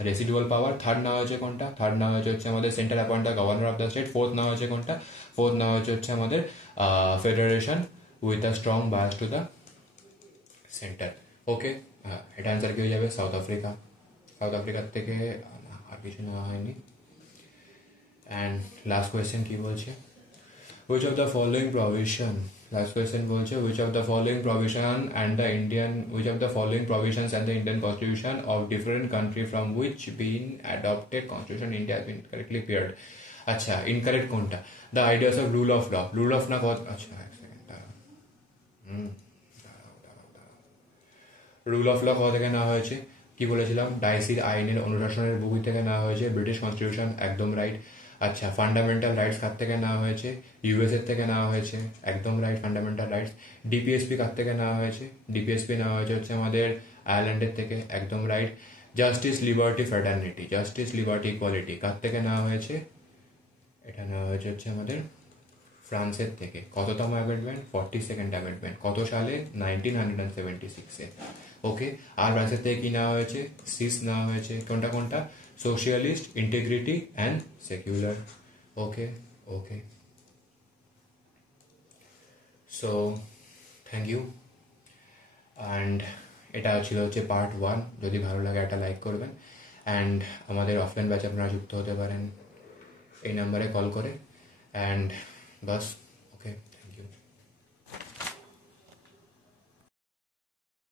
রেসিডুয়াল পাওয়ার, থার্ড নেওয়া হচ্ছে কোনটা? থার্ড নেওয়া হচ্ছে আমাদের centre appoint the governor of the state, fourth নেওয়া হচ্ছে কোনটা? ফোর্থ নেওয়া হচ্ছে আমাদের federation with a strong bias to the centre. Okay, এটা অ্যান্সার কি হয়ে যাবে? South Africa. সাউথ আফ্রিকার থেকে আর কিছু নেওয়া হয়নি। অ্যান্ড লাস্ট কোয়েশ্চেন কি বলছে? Which of the following provision, last question বলছে, which of the following provision and the Indian, which of the following provisions and the Indian constitution of different country from which been adopted constitution India has been correctly paired? আচ্ছা, incorrect কোনটা? The ideas of rule of law, rule of না কত? আচ্ছা এক second দাঁড়াও, rule of law কোথা থেকে নেওয়া হয়েছে? কি বলেছিলাম? ডাইসির আইনের অনুশাসনের বই থেকে নেওয়া হয়েছে, ব্রিটিশ কনস্টিটিউশন, একদম রাইট। আচ্ছা, ফান্ডামেন্টাল রাইটস কার থেকে নেওয়া হয়েছে? ইউএস এর থেকে নেওয়া হয়েছে, একদম রাইট, ফান্ডামেন্টাল রাইটস। ডিপিএসপি কার থেকে নেওয়া হয়েছে? ডিপিএসপি নেওয়া হয়েছে হচ্ছে আমাদের আয়ারল্যান্ডের থেকে, একদম right. Justice, liberty, fraternity, justice, liberty, equality কার থেকে নেওয়া হয়েছে? এটা নেওয়া হয়েছে হচ্ছে আমাদের ফ্রান্সের থেকে। কততম অ্যামেন্ডমেন্ট? 42nd amendment. কত সালে? 1976-এ। ওকে। আর ফ্রান্সের থেকে কি নেওয়া হয়েছে? সিস নেওয়া হয়েছে। কোনটা কোনটা? Socialist, integrity and secular. Okay okay. So thank you. And এটা ছিল হচ্ছে পার্ট 1। যদি ভালো লাগে একটা লাইক করবেন, অ্যান্ড আমাদের অফলাইন ব্যাচে আপনারা যুক্ত হতে পারেন এই নাম্বারে কল করে। অ্যান্ড বাস।